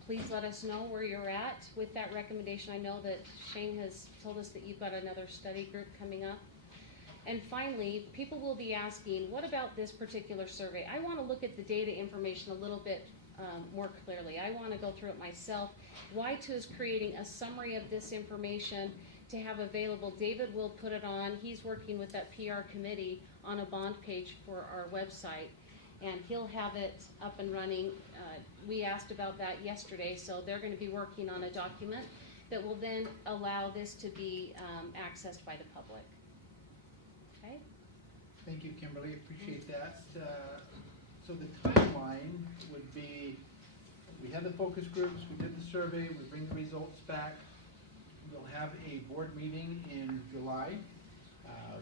please let us know where you're at with that recommendation. I know that Shane has told us that you've got another study group coming up. And finally, people will be asking, what about this particular survey? I want to look at the data information a little bit more clearly. I want to go through it myself. Y2 is creating a summary of this information to have available. David will put it on. He's working with that PR committee on a bond page for our website. and he'll have it up and running. We asked about that yesterday, so they're gonna be working on a document that will then allow this to be accessed by the public. Okay? Thank you, Kimberly, appreciate that. So the timeline would be, we had the focus groups, we did the survey, we bring the results back. We'll have a board meeting in July.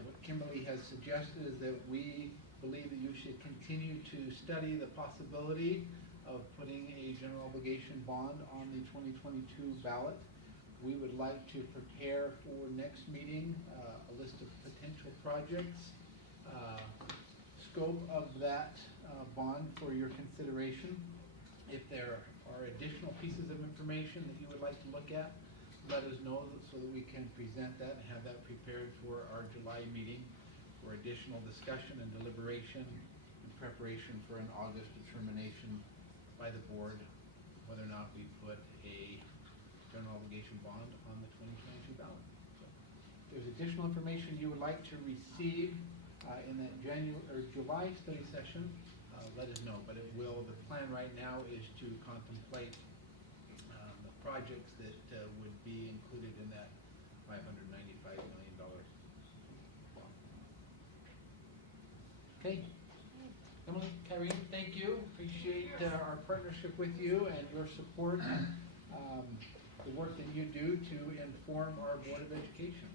What Kimberly has suggested is that we believe that you should continue to study the possibility of putting a general obligation bond on the 2022 ballot. We would like to prepare for next meeting a list of potential projects, scope of that bond for your consideration. If there are additional pieces of information that you would like to look at, let us know so that we can present that and have that prepared for our July meeting for additional discussion and deliberation in preparation for an August determination by the board whether or not we put a general obligation bond on the 2022 ballot. So, if there's additional information you would like to receive in that July study session, let us know. But it will. The plan right now is to contemplate the projects that would be included in that $595 million bond. Okay. Emily, Kyrene, thank you. Appreciate our partnership with you and your support, the work that you do to inform our Board of Education.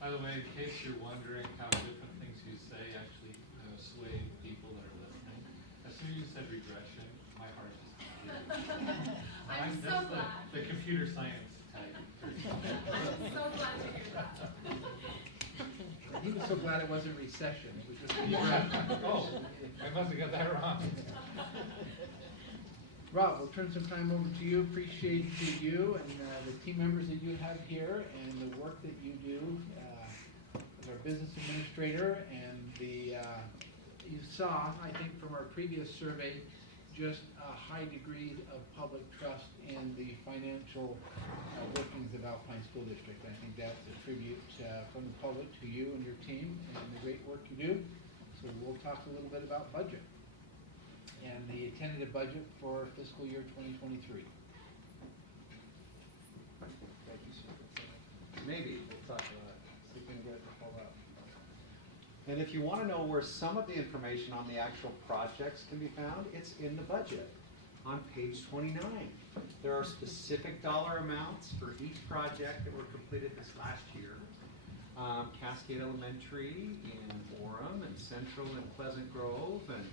By the way, in case you're wondering how different things you say actually sway people that are listening, as soon as you said regression, my heart just I'm so glad. The computer science type. I'm so glad to hear that. He was so glad it wasn't recession. It was just regression. Oh, I must have got that wrong. Rob, we'll turn some time over to you. Appreciate you and the team members that you have here and the work that you do as our business administrator. And you saw, I think, from our previous survey, just a high degree of public trust in the financial workings of Alpine School District. I think that's a tribute from the public to you and your team and the great work you do. So we'll talk a little bit about budget and the tentative budget for fiscal year 2023. Thank you, sir. Maybe we'll talk about it, see if we can get it to pull up. And if you want to know where some of the information on the actual projects can be found, it's in the budget on page 29. There are specific dollar amounts for each project that were completed this last year. Cascade Elementary in Orem and Central and Pleasant Grove and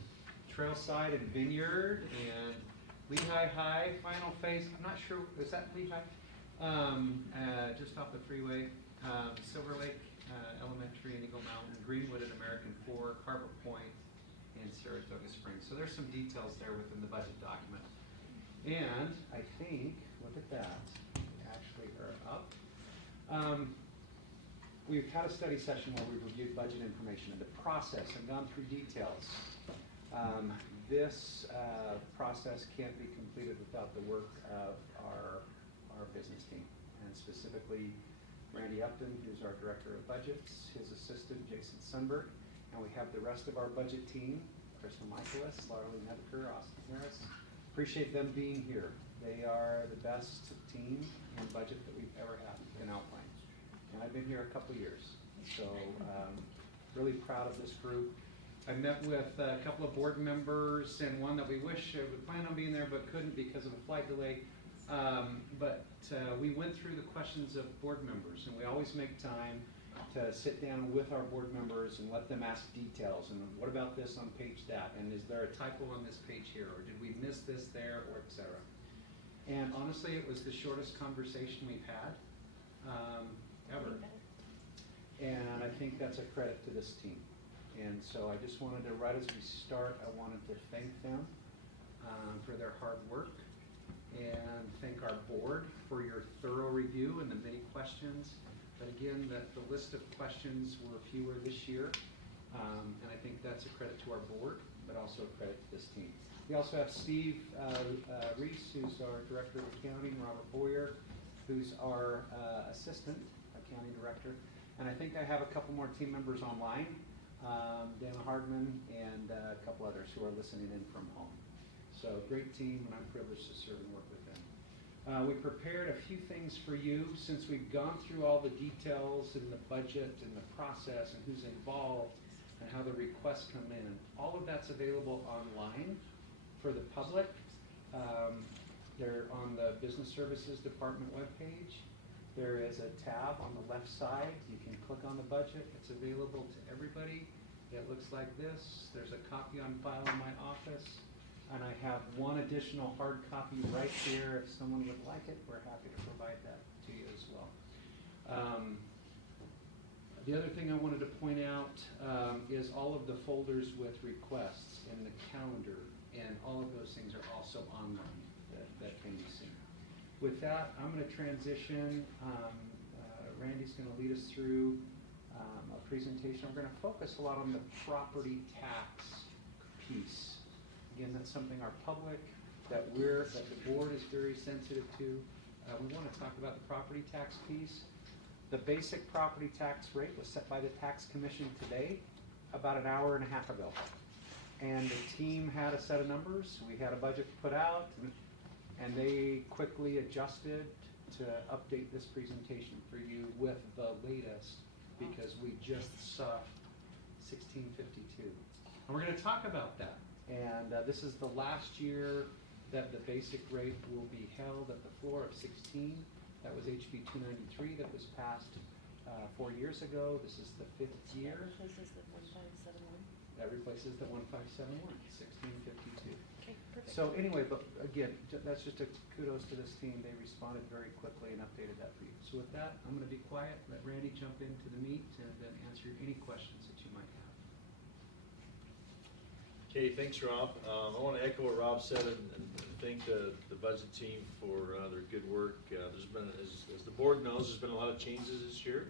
Trailside and Vineyard and Lehigh High final phase. I'm not sure, is that Lehigh? Just off the freeway. Silver Lake Elementary in Eagle Mountain, Greenwood at American Fork, Harbor Point, and Saratoga Springs. So there's some details there within the budget document. And I think, look at that, we actually are up. We've had a study session where we've reviewed budget information and the process and gone through details. This process can't be completed without the work of our business team, and specifically Randy Upton, who's our Director of Budgets, his assistant, Jason Sunberg, and we have the rest of our budget team, Crystal Michaelis, Larlene Nebeker, Austin Harris. Appreciate them being here. They are the best team in budget that we've ever had in Alpine. And I've been here a couple years, so really proud of this group. I met with a couple of board members and one that we wish would plan on being there but couldn't because of a flight delay. We went through the questions of board members, and we always make time to sit down with our board members and let them ask details. And what about this on page that? And is there a typo on this page here? Or did we miss this there? Or et cetera. And honestly, it was the shortest conversation we've had ever. And I think that's a credit to this team. And so I just wanted to, right as we start, I wanted to thank them for their hard work. And thank our board for your thorough review and the many questions. But again, the list of questions were fewer this year. And I think that's a credit to our board, but also a credit to this team. We also have Steve Reese, who's our Director of Accounting, Robert Boyer, who's our Assistant Accounting Director. And I think I have a couple more team members online. Dana Hardman, and a couple others who are listening in from home. So great team, and I'm privileged to serve and work with them. We prepared a few things for you since we've gone through all the details and the budget and the process and who's involved and how the requests come in. All of that's available online for the public. They're on the Business Services Department webpage. There is a tab on the left side. You can click on the budget. It's available to everybody. It looks like this. There's a copy on file in my office. And I have one additional hard copy right here. If someone would like it, we're happy to provide that to you as well. The other thing I wanted to point out is all of the folders with requests and the calendar, and all of those things are also online that can be seen. With that, I'm going to transition. Randy's going to lead us through a presentation. We're going to focus a lot on the property tax piece. Again, that's something our public, that the board is very sensitive to. We want to talk about the property tax piece. The basic property tax rate was set by the tax commission today, about an hour and a half ago. And the team had a set of numbers. We had a budget put out, and they quickly adjusted to update this presentation for you with the latest, because we just saw 1652. And we're going to talk about that. And this is the last year that the basic rate will be held at the floor of 16. That was HB 293 that was passed 4 years ago. This is the 5th year. That replaces the 1571. That replaces the 1571, 1652. Okay, perfect. So anyway, but again, that's just a kudos to this team. They responded very quickly and updated that for you. So with that, I'm going to be quiet, let Randy jump into the meat, and then answer any questions that you might have. Okay, thanks, Rob. I want to echo what Rob said and thank the budget team for their good work. There's been, as the board knows, there's been a lot of changes this year,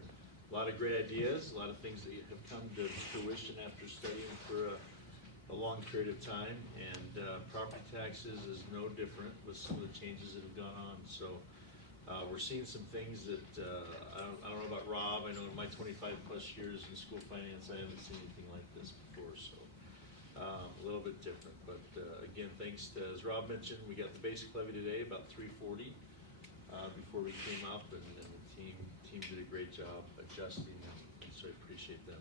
a lot of great ideas, a lot of things that have come to fruition after studying for a long period of time, and property taxes is no different with some of the changes that have gone on. So we're seeing some things that I don't know about Rob. I know in my 25 plus years in school finance, I haven't seen anything like this before. So a little bit different, but again, thanks to, as Rob mentioned, we got the basic levy today about 340 before we came up, and the team did a great job adjusting, and so I appreciate them.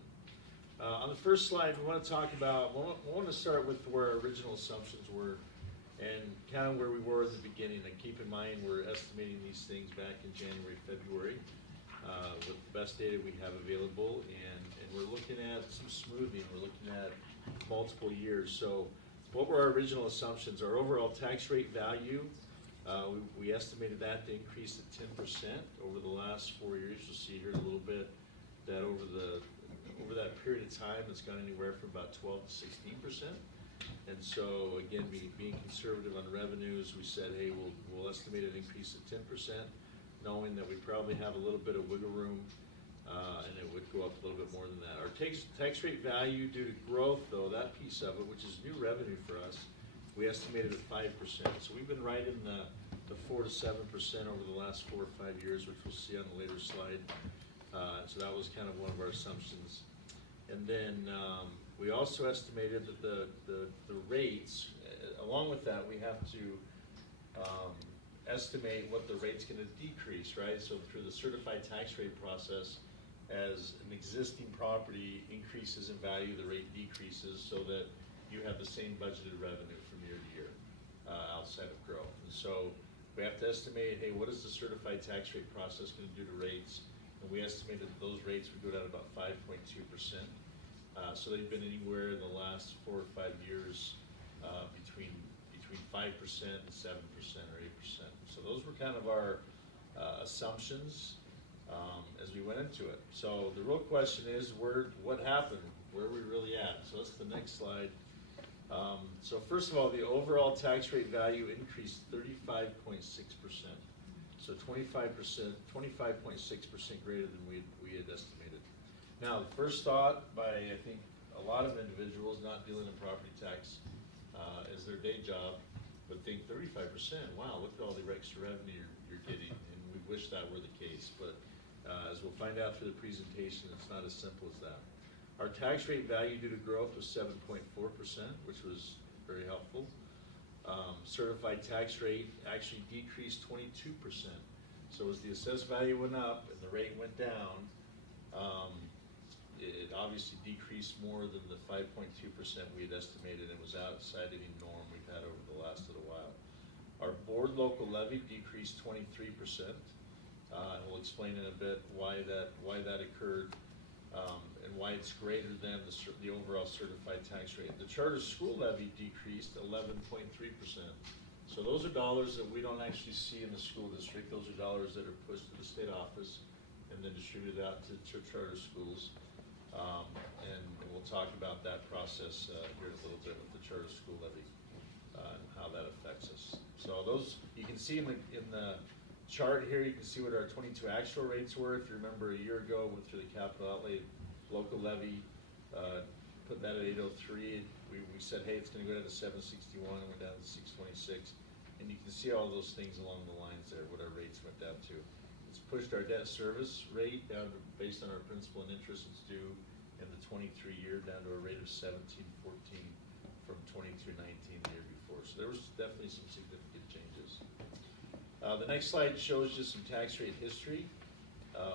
On the first slide, we want to talk about, we want to start with where our original assumptions were and kind of where we were at the beginning. And keep in mind, we're estimating these things back in January, February with the best data we have available, and we're looking at some smoothing. We're looking at multiple years. So what were our original assumptions? Our overall tax rate value, we estimated that to increase at 10% over the last 4 years. You'll see here in a little bit that over that period of time, it's gone anywhere from about 12 to 16%. And so again, being conservative on revenues, we said, hey, we'll estimate an increase of 10%, knowing that we probably have a little bit of wiggle room, and it would go up a little bit more than that. Our tax rate value due to growth, though, that piece of it, which is new revenue for us, we estimated at 5%. So we've been right in the 4 to 7% over the last 4 or 5 years, which we'll see on the later slide. So that was kind of one of our assumptions. And then we also estimated that the rates, along with that, we have to estimate what the rate's going to decrease, right? So through the certified tax rate process, as an existing property increases in value, the rate decreases so that you have the same budgeted revenue from year to year outside of growth. And so we have to estimate, hey, what is the certified tax rate process going to do to rates? And we estimated that those rates would go down about 5.2%. So they've been anywhere in the last 4 or 5 years between 5% and 7% or 8%. So those were kind of our assumptions as we went into it. So the real question is, what happened? Where are we really at? So that's the next slide. So first of all, the overall tax rate value increased 35.6%. So 25%, 25.6% greater than we had estimated. Now, the first thought by, I think, a lot of individuals not dealing in property tax as their day job would think 35%, wow, look at all the extra revenue you're getting, and we wish that were the case. But as we'll find out through the presentation, it's not as simple as that. Our tax rate value due to growth was 7.4%, which was very helpful. Certified tax rate actually decreased 22%. So as the assessed value went up and the rate went down, it obviously decreased more than the 5.2% we had estimated, and was outside any norm we've had over the last little while. Our board local levy decreased 23%, and we'll explain in a bit why that occurred, and why it's greater than the overall certified tax rate. The charter school levy decreased 11.3%. So those are dollars that we don't actually see in the school district. Those are dollars that are pushed to the state office and then distributed out to charter schools. And we'll talk about that process here in a little bit with the charter school levy and how that affects us. So those, you can see in the chart here, you can see what our 22 actual rates were. If you remember a year ago, went through the capital outlay local levy, put that at 803. We said, hey, it's going to go down to 761, and went down to 626. And you can see all those things along the lines there, what our rates went down to. It's pushed our debt service rate down to, based on our principal and interest it's due in the 23 year, down to a rate of 1714 from 2219 the year before. So there was definitely some significant changes. The next slide shows just some tax rate history.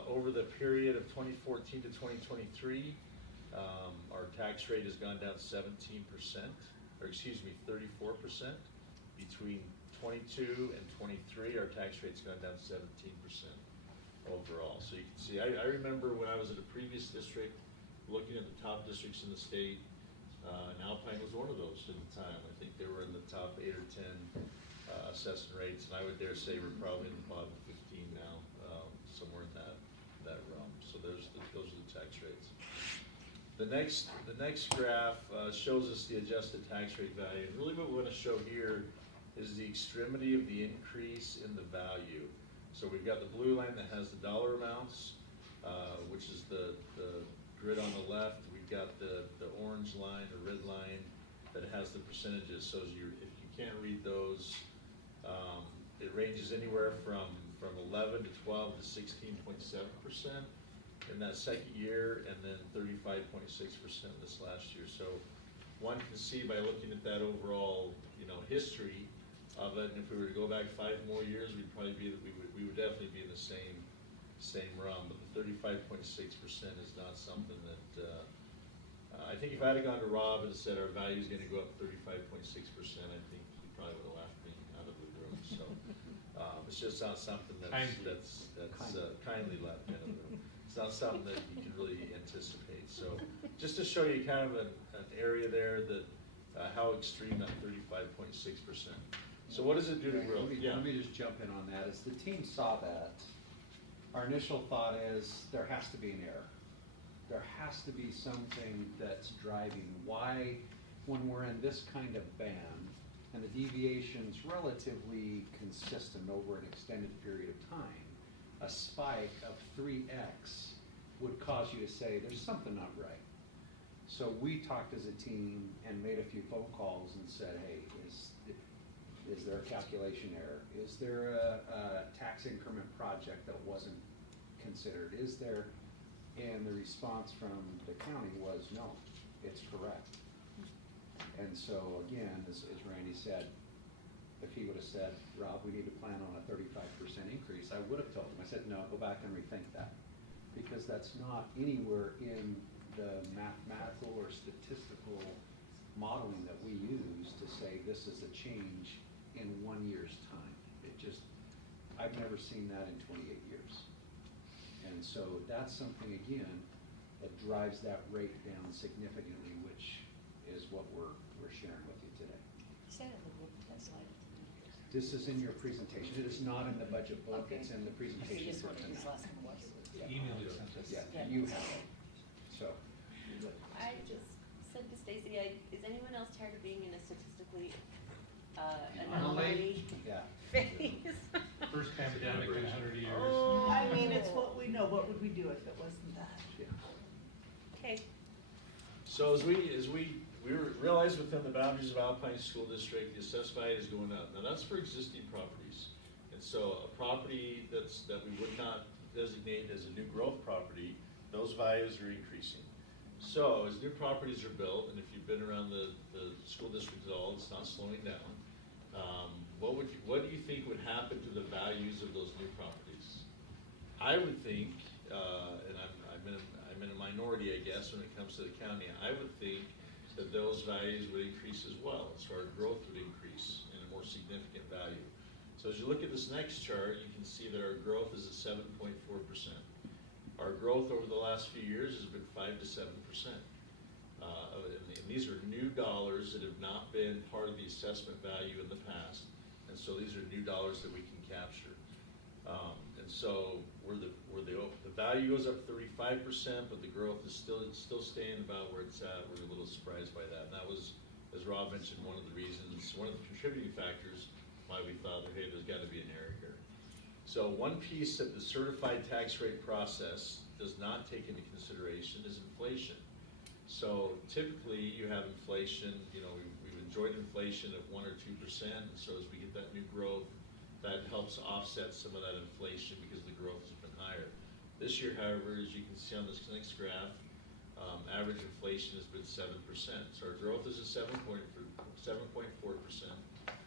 Over the period of 2014 to 2023, our tax rate has gone down 17%, or excuse me, 34%. Between 22 and 23, our tax rate's gone down 17% overall. So you can see, I remember when I was at a previous district, looking at the top districts in the state, and Alpine was one of those at the time. I think they were in the top 8 or 10 assessment rates, and I would dare say we're probably in the bottom 15 now, somewhere in that realm. So those are the tax rates. The next graph shows us the adjusted tax rate value. And really what we want to show here is the extremity of the increase in the value. So we've got the blue line that has the dollar amounts, which is the grid on the left. We've got the orange line, the red line, that has the percentages. So if you can't read those, it ranges anywhere from 11 to 12 to 16.7% in that second year, and then 35.6% this last year. So one can see by looking at that overall, history of it, and if we were to go back 5 more years, we would definitely be in the same realm. But the 35.6% is not something that I think if I had gone to Rob and said our value is going to go up 35.6%, I think he probably would have laughed me out of the room. So it's just not something that's kindly left me out of the room. It's not something that you can really anticipate. So just to show you kind of an area there that how extreme that 35.6%. So what does it do to growth? Let me just jump in on that. As the team saw that, our initial thought is there has to be an error. There has to be something that's driving why, when we're in this kind of band and the deviation's relatively consistent over an extended period of time, a spike of 3x would cause you to say there's something not right. So we talked as a team and made a few phone calls and said, hey, is there a calculation error? Is there a tax increment project that wasn't considered? Is there? And the response from the county was no, it's correct. And so again, as Randy said, if he would have said, Rob, we need to plan on a 35% increase, I would have told him. I said, no, go back and rethink that. Because that's not anywhere in the mathematical or statistical modeling that we use to say this is a change in 1 year's time. I've never seen that in 28 years. And so that's something, again, that drives that rate down significantly, which is what we're sharing with you today. This is in your presentation. It is not in the budget book. Okay. It's in the presentation. Just for what his tonight. last one was. Email you sent us. Yeah, you have it. So. I just said to Stacy, is anyone else tired of being in a statistically anomaly Yeah. phase? First pandemic in 100 years. Oh. I mean, it's what we know. What would we do if it wasn't that? Yeah. Okay. So as we realize within the boundaries of Alpine School District, the assessed value is going up. Now that's for existing properties. And so a property that we would not designate as a new growth property, those values are increasing. So as new properties are built, and if you've been around the school district at all, it's not slowing down. What do you think would happen to the values of those new properties? I would think, and I'm in a minority, I guess, when it comes to the county, I would think that those values would increase as well. So our growth would increase in a more significant value. So as you look at this next chart, you can see that our growth is at 7.4%. Our growth over the last few years has been 5 to 7%. And these are new dollars that have not been part of the assessment value in the past. And so these are new dollars that we can capture. And so the value goes up 35%, but the growth is still staying about where it's at. We're a little surprised by that. And that was, as Rob mentioned, one of the reasons, one of the contributing factors why we thought, hey, there's got to be an error here. So one piece that the certified tax rate process does not take into consideration is inflation. So typically you have inflation, we've enjoyed inflation at 1 or 2%, and so as we get that new growth, that helps offset some of that inflation because the growth has been higher. This year, however, as you can see on this next graph, average inflation has been 7%. So our growth is at 7.4%.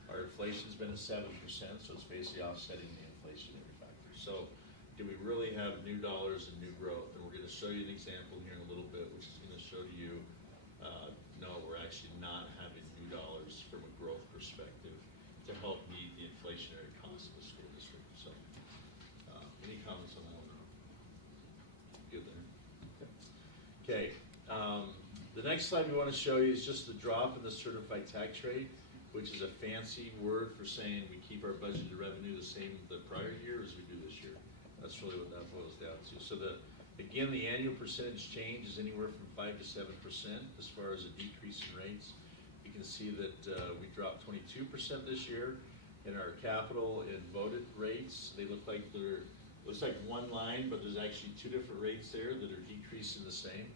Our inflation's been at 7%, so it's basically offsetting the inflationary factor. So do we really have new dollars and new growth? And we're going to show you an example here in a little bit, which is going to show to you, no, we're actually not having new dollars from a growth perspective to help meet the inflationary costs of the school district. So any comments on that one? Good there. Okay. The next slide we want to show you is just the drop in the certified tax rate, which is a fancy word for saying we keep our budgeted revenue the same the prior year as we do this year. That's really what that boils down to. So again, the annual percentage change is anywhere from 5 to 7% as far as a decrease in rates. You can see that we dropped 22% this year in our capital and voted rates. They looks like one line, but there's actually two different rates there that are decreasing the same.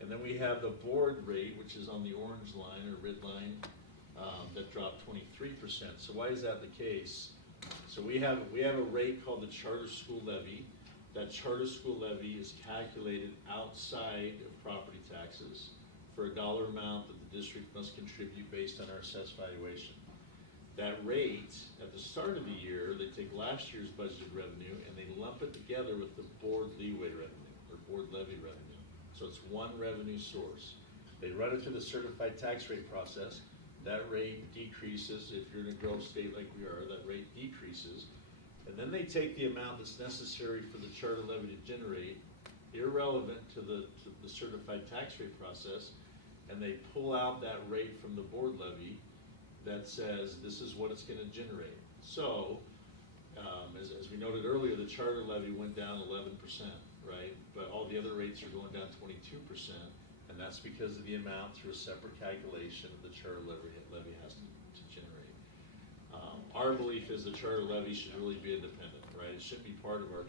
And then we have the board rate, which is on the orange line or red line, that dropped 23%. So why is that the case? So we have a rate called the charter school levy. That charter school levy is calculated outside of property taxes for a dollar amount that the district must contribute based on our assessed valuation. That rate, at the start of the year, they take last year's budgeted revenue and they lump it together with the board leeway revenue or board levy revenue. So it's one revenue source. They run it through the certified tax rate process. That rate decreases. If you're in a growth state like we are, that rate decreases. And then they take the amount that's necessary for the charter levy to generate, irrelevant to the certified tax rate process, and they pull out that rate from the board levy that says this is what it's going to generate. So, as we noted earlier, the charter levy went down 11%, right? But all the other rates are going down 22%. And that's because of the amount through a separate calculation of the charter levy has to generate. Our belief is the charter levy should really be independent, right? It shouldn't be part of our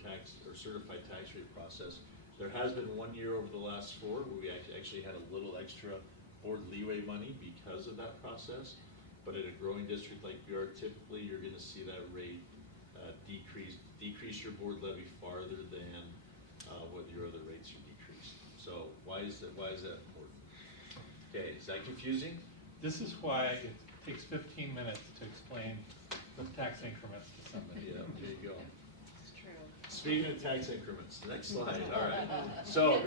certified tax rate process. There has been 1 year over the last 4 where we actually had a little extra board leeway money because of that process. But in a growing district like we are, typically you're going to see that rate decrease your board levy farther than what your other rates are decreased. So why is that important? Okay, is that confusing? This is why it takes 15 minutes to explain the tax increments to somebody. Yeah, there you go. It's true. Speaking of tax increments, the next slide. All right. So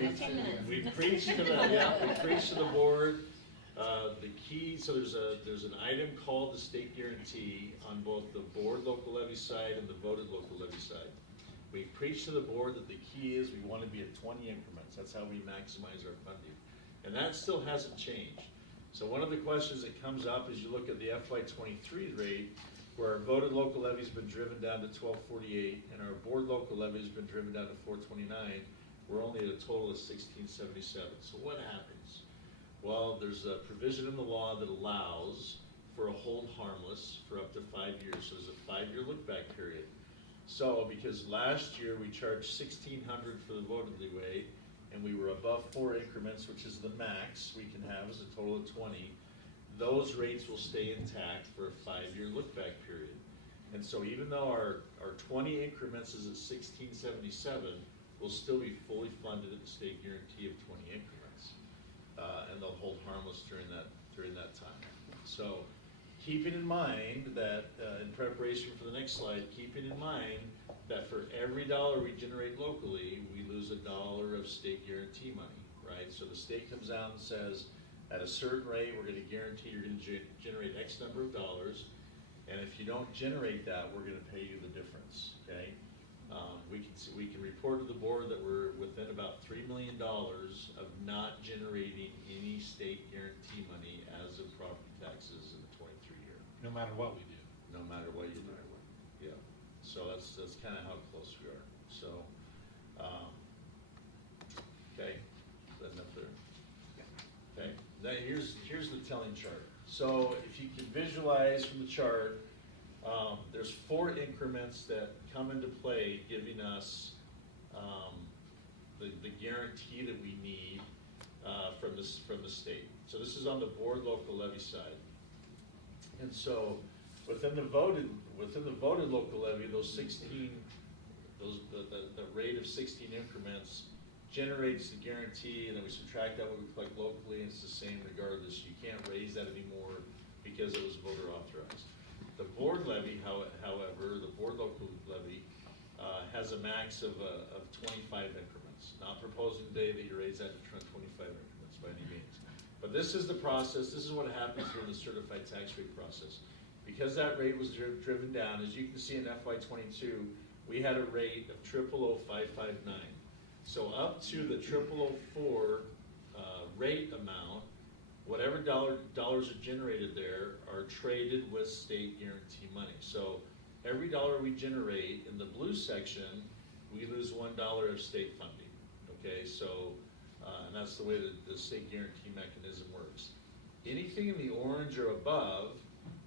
we've preached to the board. The key. So there's an item called the state guarantee on both the board local levy side and the voted local levy side. We preach to the board that the key is we want to be at 20 increments. That's how we maximize our funding. And that still hasn't changed. So one of the questions that comes up as you look at the FY23 rate, where our voted local levy has been driven down to 1248 and our board local levy has been driven down to 429, we're only at a total of 1677. So what happens? Well, there's a provision in the law that allows for a hold harmless for up to 5 years. So there's a 5-year look back period. So because last year we charged $1,600 for the voted leeway and we were above 4 increments, which is the max we can have as a total of 20, those rates will stay intact for a 5-year look back period. And so even though our 20 increments is at 1677, we'll still be fully funded at the state guarantee of 20 increments. hold harmless during that time. So, keeping in mind that, in preparation for the next slide, keeping in mind that for every dollar we generate locally, we lose $1 of state guarantee money, right? So the state comes out and says, at a certain rate, we're gonna guarantee you're gonna generate X number of dollars, and if you don't generate that, we're gonna pay you the difference, okay? We can report to the board that we're within about $3 million of not generating any state guarantee money as of property taxes in the 23 year. No matter what we do. No matter what you do. Yeah, so that's kind of how close we are, so, okay, is that enough there? Okay, now here's the telling chart. So if you can visualize from the chart, there's 4 increments that come into play, giving us the guarantee that we need from the state. So this is on the board local levy side. And so within the voted local levy, those 16, the rate of 16 increments generates the guarantee, and then we subtract out what we collect locally, and it's the same regardless. You can't raise that anymore because it was voter authorized. The board levy, however, the board local levy has a max of 25 increments. Not proposing today that you raise that to 25 increments by any means. But this is the process, this is what happens during the certified tax rate process. Because that rate was driven down, as you can see in FY22, we had a rate of 0.000559. So up to the 0.004 rate amount, whatever dollars are generated there are traded with state guarantee money. So every dollar we generate in the blue section, we lose $1 of state funding. Okay, so and that's the way that the state guarantee mechanism works. Anything in the orange or above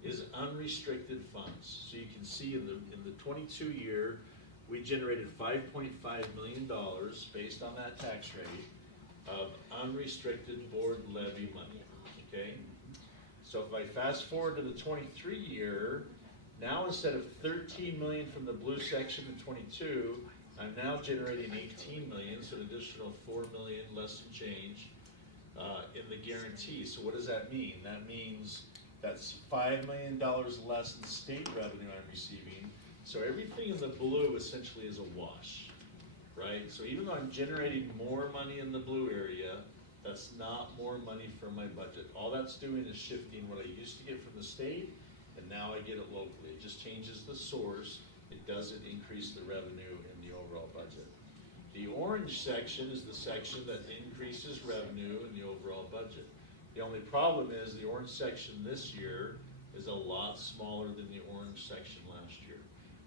is unrestricted funds. So you can see in the 22 year, we generated $5.5 million based on that tax rate of unrestricted board levy money, okay? So if I fast forward to the 23 year, now instead of 13 million from the blue section in 22, I'm now generating 18 million, so an additional 4 million less than change in the guarantee. So what does that mean? That means that's $5 million less than state revenue I'm receiving. So everything in the blue essentially is a wash, right? So even though I'm generating more money in the blue area, that's not more money from my budget. All that's doing is shifting what I used to get from the state, and now I get it locally. It just changes the source. It doesn't increase the revenue in the overall budget. The orange section is the section that increases revenue in the overall budget. The only problem is the orange section this year is a lot smaller than the orange section last year.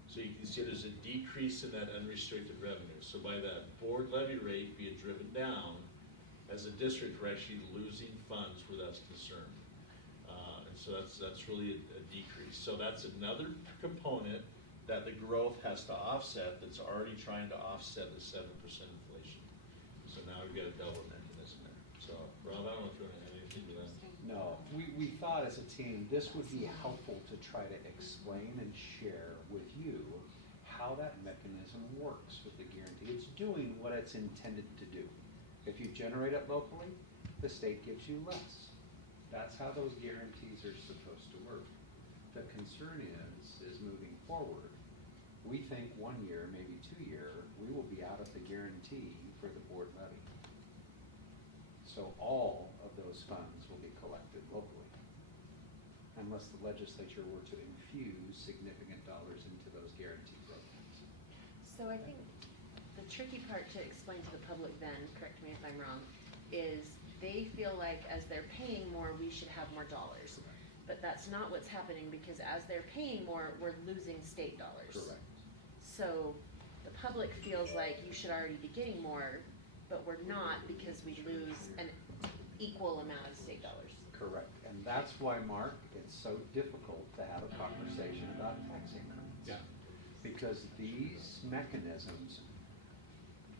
So you can see there's a decrease in that unrestricted revenue. So by that board levy rate being driven down, as a district, we're actually losing funds where that's concerned. And so that's really a decrease. So that's another component that the growth has to offset that's already trying to offset the 7% inflation. So now we've got a double mechanism there. So Rob, I don't know if you want to add anything to that. No, we thought as a team, this would be helpful to try to explain and share with you how that mechanism works with the guarantee. It's doing what it's intended to do. If you generate it locally, the state gives you less. That's how those guarantees are supposed to work. The concern is moving forward. We think 1 year, maybe 2 year, we will be out of the guarantee for the board levy. So all of those funds will be collected locally, unless the legislature were to infuse significant dollars into those guarantee programs. So I think the tricky part to explain to the public then, correct me if I'm wrong, is they feel like as they're paying more, we should have more dollars. But that's not what's happening, because as they're paying more, we're losing state dollars. Correct. So the public feels like you should already be getting more, but we're not, because we lose an equal amount of state dollars. Correct. And that's why, Mark, it's so difficult to have a conversation about tax increments. Yeah. Because these mechanisms,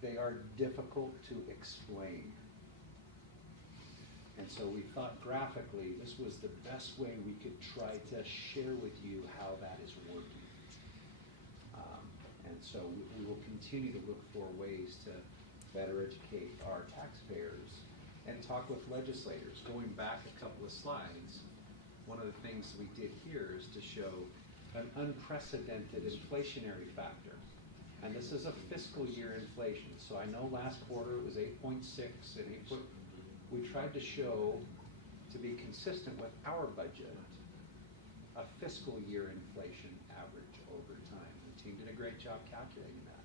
they are difficult to explain. And so we thought graphically this was the best way we could try to share with you how that is working. And so we will continue to look for ways to better educate our taxpayers and talk with legislators. Going back a couple of slides, one of the things we did here is to show an unprecedented inflationary factor. And this is a fiscal year inflation. So I know last quarter it was 8.6 and we tried to show, to be consistent with our budget, a fiscal year inflation average over time. The team did a great job calculating that.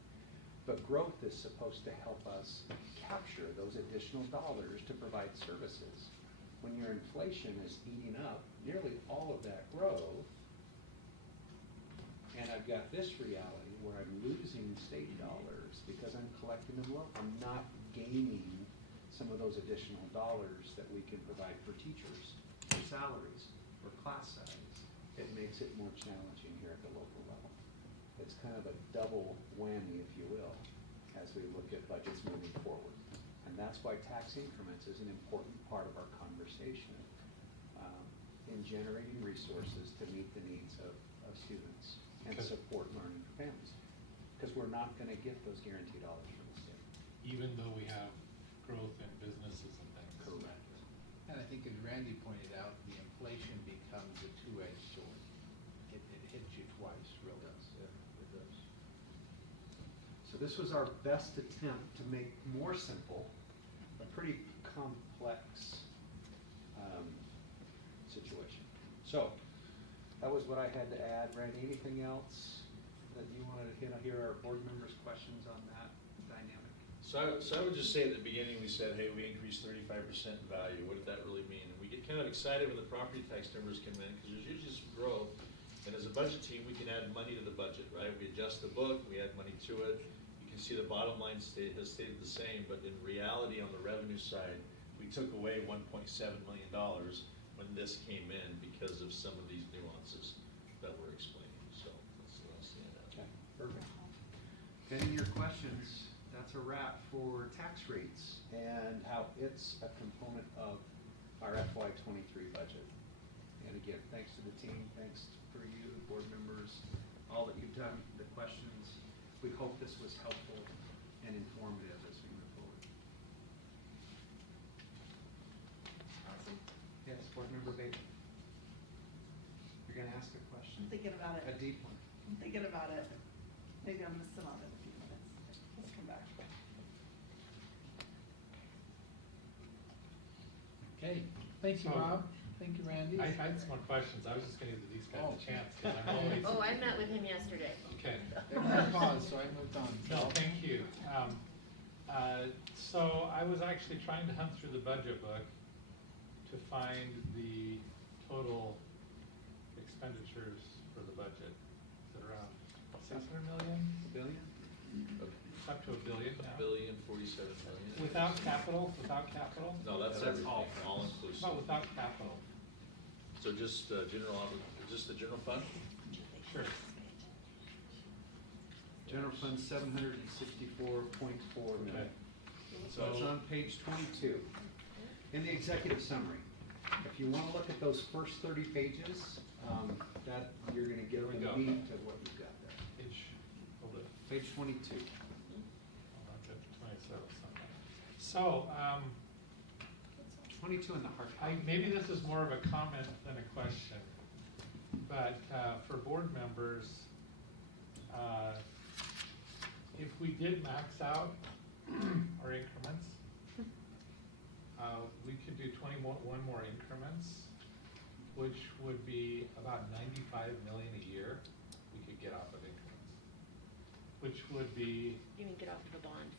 But growth is supposed to help us capture those additional dollars to provide services. When your inflation is eating up nearly all of that growth, and I've got this reality where I'm losing state dollars because I'm collecting them low, I'm not gaining some of those additional dollars that we can provide for teachers, for salaries, or class size. It makes it more challenging here at the local level. It's kind of a double whammy, if you will, as we look at budgets moving forward. And that's why tax increments is an important part of our conversation in generating resources to meet the needs of students and support learning for families. Because we're not going to get those guaranteed dollars from the state. Even though we have growth in businesses and things. Correct. And I think as Randy pointed out, the inflation becomes a two-edged sword. It hits you twice, really. It does. So this was our best attempt to make more simple a pretty complex situation. So that was what I had to add. Randy, anything else that you wanted to hit on? Here are our board members' questions on that dynamic. So I would just say at the beginning, we said, hey, we increased 35% in value. What did that really mean? And we get kind of excited when the property tax numbers come in because there's usually some growth. And as a budget team, we can add money to the budget, right? We adjust the book, we add money to it. You can see the bottom line has stayed the same, but in reality on the revenue side, we took away $1.7 million when this came in because of some of these nuances that we're explaining. So that's what I'll say on that. Okay, perfect. Pending your questions, that's a wrap for tax rates and how it's a component of our FY23 budget. And again, thanks to the team, thanks for you, the board members, all that you've done, the questions. We hope this was helpful and informative as we move forward. Awesome. Yes, board member Baker. You're gonna ask a question? I'm thinking about it. A deep one. I'm thinking about it. Maybe I'm gonna sit on it in a few minutes. Let's come back. Okay, thank you, So- Rob. Thank you, Randy. I had some more questions. I was just gonna give these guys Oh. a chance, because I'm always. Oh, I met with him yesterday. Okay. There was a pause, so I moved on. No, thank you. So I was actually trying to hunt through the budget book to find the total expenditures for the budget. Is it around 600 million? A billion? It's up to $1 billion now. $1,047 million. Without capital? No, that's That's everything, all. all inclusive. Not without capital. So just just the general fund? Sure. General fund 764.4 million. Okay. So it's on page 22. In the executive summary, if you want to look at those first 30 pages, that you're going to get There we the go. meat of what you've got there. Hold it. Page 22. Hold on, 27 something. So, 22 in the hard copy. maybe this is more of a comment than a question, but for board members, if we did max out our increments, we could do 21 more increments, which would be about 95 million a year we could get off of increments, which would be, You can get off of the bonds.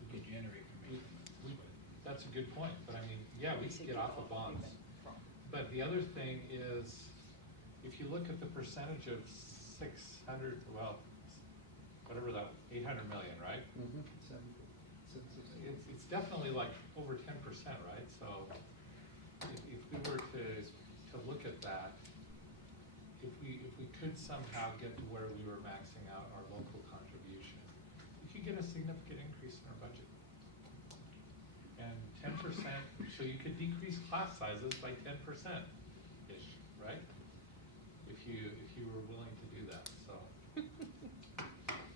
We could generate from increments. that's a good point, but I mean, yeah, we could get off of bonds. But the other thing is, if you look at the percentage of 600, well, whatever that, 800 million, right? Mm-hmm. It's definitely like over 10%, right? So if we were to look at that, if we could somehow get to where we were maxing out our local contribution, we could get a significant increase in our budget. And 10%, so you could decrease class sizes by 10%-ish, right? If you were willing to do that, so. Is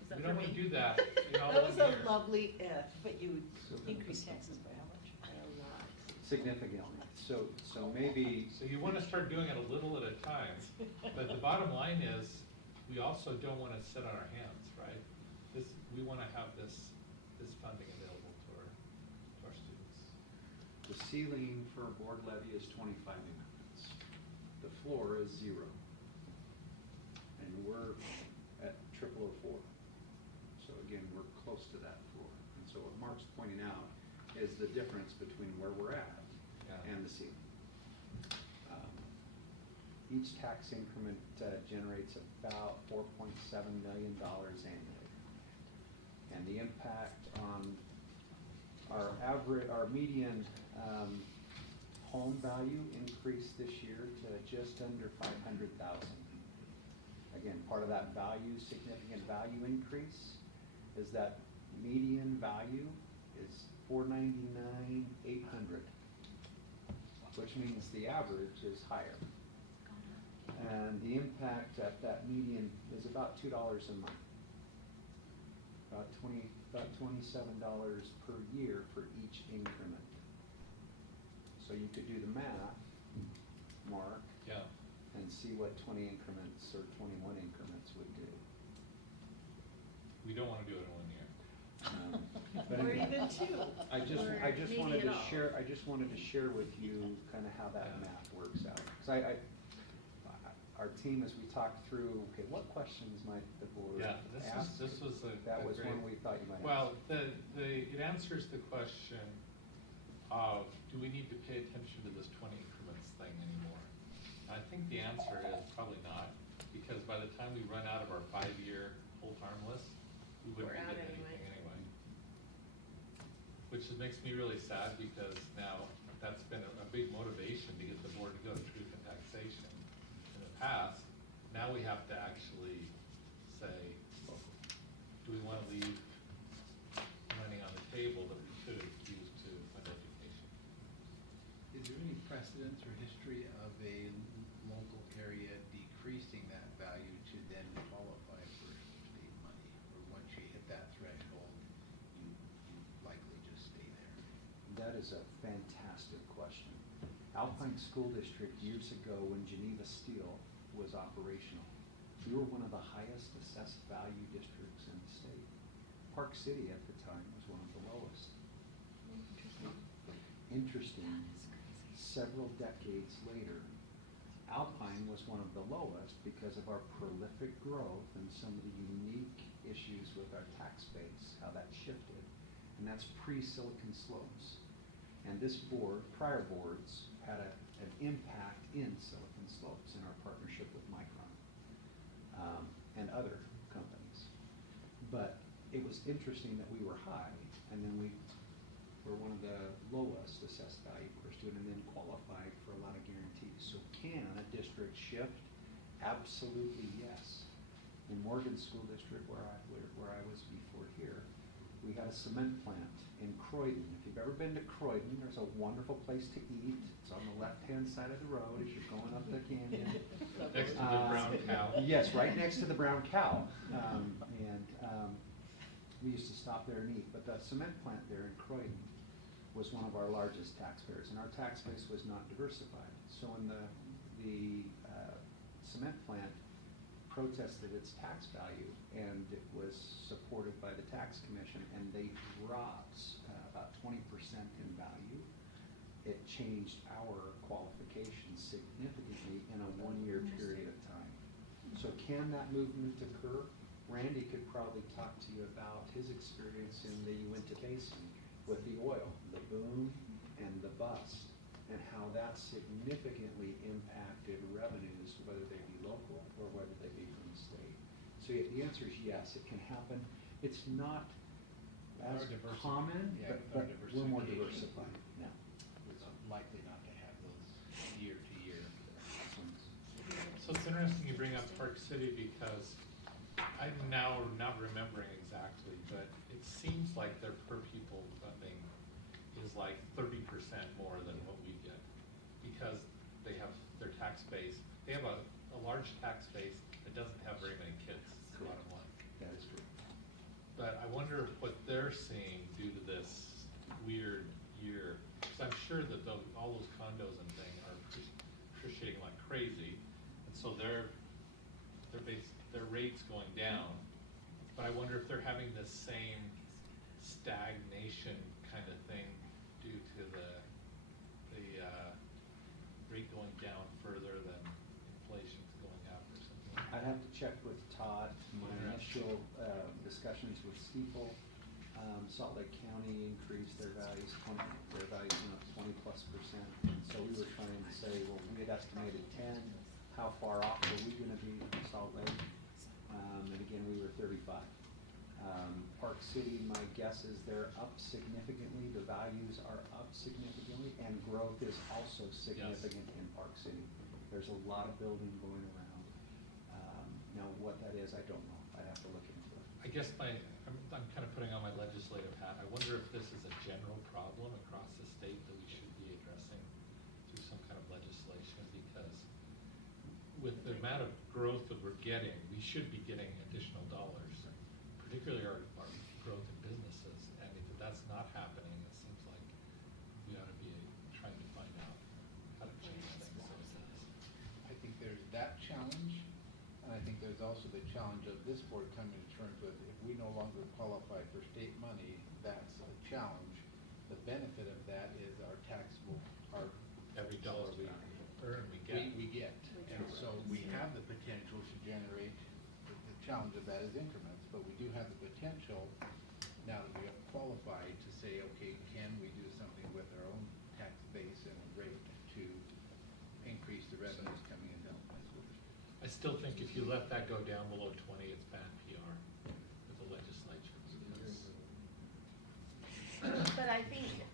that We for don't want me? to do that, you know. That was a when you're- lovely if, but you So increase taxes by how much? significantly. So maybe, So you wanna start doing it a little at a time, but the bottom line is, we also don't wanna sit on our hands, right? We wanna have this funding available to our students. the ceiling for a board levy is 25 New Memphis. The floor is 0. And we're at 0004. So again, we're close to that floor. And so what Mark's pointing out is the difference between where we're at and the ceiling. Each tax increment generates about $4.7 million annually. And the impact on our median home value increased this year to just under 500,000. Again, part of that value, significant value increase, is that median value is $499,800, which means the average is higher. And the impact at that median is about $2 a month, about $27 per year for each increment. So you could do the math, Mark, Yeah. and see what 20 increments or 21 increments would do. We don't wanna do it in 1 year. But Or anyway, even 2. I just Or wanted maybe to at all. share, I just wanted to share with you kind of how that Yeah. math works out. 'Cause our team, as we talked through, okay, what questions might the board Yeah, ask? this was a That was great. one we thought you might ask. Well, it answers the question of, do we need to pay attention to this 20 increments thing anymore? And I think the answer is probably not, because by the time we run out of our 5-year hold harm list, we wouldn't We're be out getting anyway. anything anyway. Which makes me really sad, because now that's been a big motivation to get the board to go to truth and taxation in the past. Now we have to actually say, do we wanna leave money on the table that we could have used to fund education? Is there any precedence or history of a local area decreasing that value to then qualify for state money? Or once you hit that threshold, you likely just stay there? That is a fantastic question. Alpine School District, years ago, when Geneva Steel was operational, we were one of the highest assessed value districts in the state. Park City at the time was one of the lowest. Interesting, several decades later, Alpine was one of the lowest because of our prolific growth and some of the unique issues with our tax base, how that shifted. And that's pre-Silicon Slopes. And this board, prior boards, had an impact in Silicon Slopes in our partnership with Micron and other companies. But it was interesting that we were high, and then we were one of the lowest assessed value per student, and then qualified for a lot of guarantees. So can a district shift? Absolutely yes. In Morgan School District, where I was before here, we had a cement plant in Croydon. If you've ever been to Croydon, there's a wonderful place to eat. It's on the left-hand side of the road as you're going up the canyon. Next to the brown cow. Yes, right next to the brown cow. We used to stop there and eat. But the cement plant there in Croydon was one of our largest taxpayers, and our tax base was not diversified. So when the cement plant protested its tax value, and it was supported by the tax commission, and they dropped about 20% in value, it changed our qualifications significantly in a 1-year period of time. So can that movement occur? Randy could probably talk to you about his experience in the Uinta Basin with the oil, the boom and the bust, and how that significantly impacted revenues, whether they be local or whether they be from the state. So the answer is yes, it can happen. It's not as common, but we're more diversified now. It's likely not to have those year-to-year swings. So it's interesting you bring up Park City, because I'm now not remembering exactly, but it seems like their per pupil funding is like 30% more than what we get, because they have their tax base. They have a large tax base that doesn't have very many kids, bottom line. That is true. But I wonder what they're seeing due to this weird year, because I'm sure sure that all those condos and thing are appreciating like crazy, and so their rate's going down. But I wonder if they're having the same stagnation kind of thing due to the rate going down further than inflation's going up or something. I'd have to check with Todd. My Interesting. initial discussions with Steeple, Salt Lake County increased their values 20%. And so we were trying to say, well, we had estimated 10. How far off were we going to be from Salt Lake? And again, we were 35. Park City, my guess is they're up significantly. The values are up significantly, and growth is also significant in Park City. There's a lot of building going around. Now, what that is, I don't know. I'd have to look into it. I guess I'm kind of putting on my legislative hat. I wonder if this is a general problem across the state that we should be addressing through some kind of legislation, because with the amount of growth that we're getting, we should be getting additional dollars, particularly our growth in businesses. And if that's not happening, it seems like we ought to be trying to find out how to change things so it does. I think there's that challenge, and I think there's also the challenge of this board coming to terms with, if we no longer qualify for state money, that's a challenge. The benefit of that is our taxable, Every dollar we earn, we get. we get. And so we have the potential to generate, the challenge of that is increments, but we do have the potential, now that we have qualified, to say, okay, can we do something with our own tax base and rate to increase the revenues coming into Alpine School District? I still think if you let that go down below 20, it's bad PR with the legislature.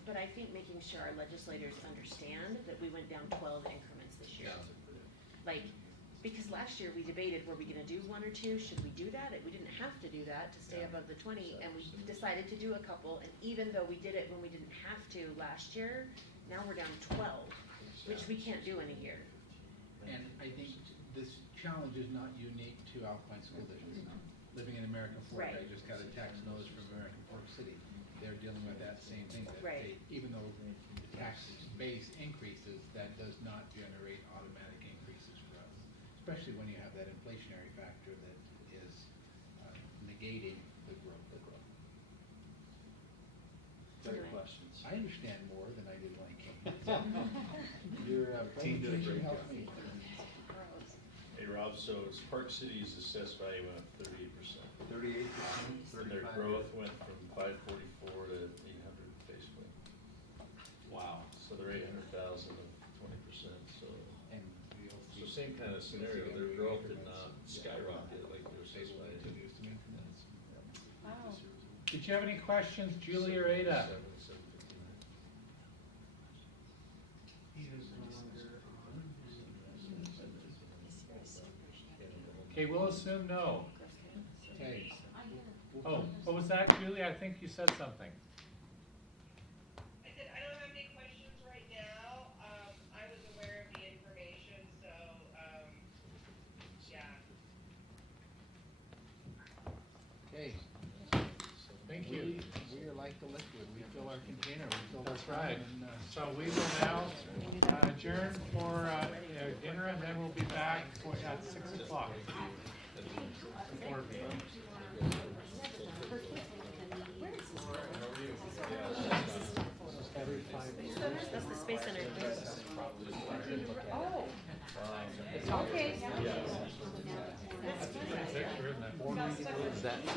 But I think making sure our legislators understand that we went down 12 increments this year. Like, because last year we debated, were we gonna do 1 or 2? Should we do that? We didn't have to do that to stay above the 20, and we decided to do a couple, and even though we did it when we didn't have to last year, now we're down to 12, which we can't do in a year. And I think this challenge is not unique to Alpine School District. Living in American Fork, I Right. just got a tax notice from American Fork City. They're dealing with that same thing, that Right. even though the tax base increases, that does not generate automatic increases for us, especially when you have that inflationary factor that is negating the growth. Great Anyway. questions. I understand more than I did when I came. Your Team did a great presentation helped job. me. Hey Rob, so it's Park City's assessed value went up 38%. 38%, And their 35%. growth went from 544 to 800 basically. Wow. So they're 800,000 of 20%, so. And we'll So see. same kind of scenario, their growth did not skyrocket like their They assessed will value. introduce some increments. Wow. Did you have any questions, Julie or Ada? 759. He is no longer on. Okay, we'll assume no. Okay. Oh, what was that, Julie? I think you said something. I said, I don't have any questions right now. I was aware of the information, so, yeah. Okay. Thank you. We are like the liquid, we fill our container, we fill our That's right. time, and, So we will now adjourn for dinner, and then we'll be back at 6 o'clock. Or- Every 5 years. That's the Space Center. Oh, okay. Picture in that. Is that it?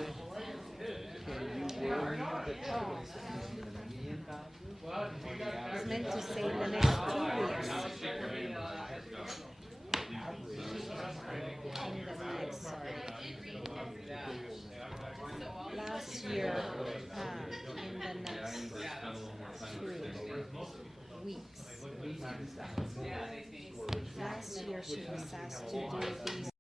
Can you worry that the median value? It's meant to say the next 2 weeks. Last year, in the next 2 weeks. Last year, she was asked to do these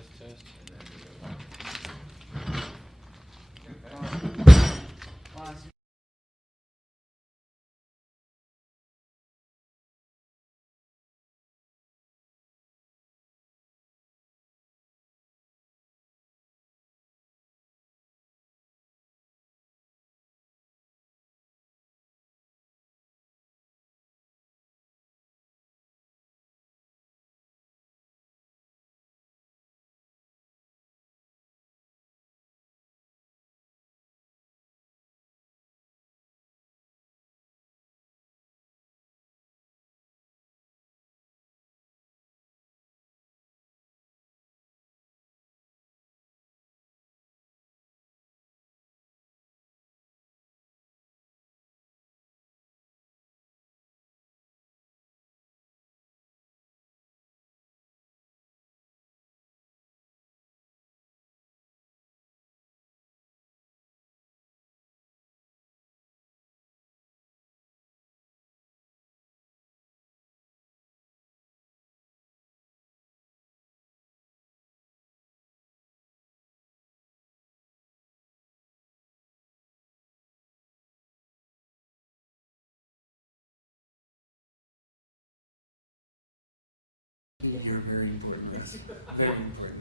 Last You're very important, yes, very important.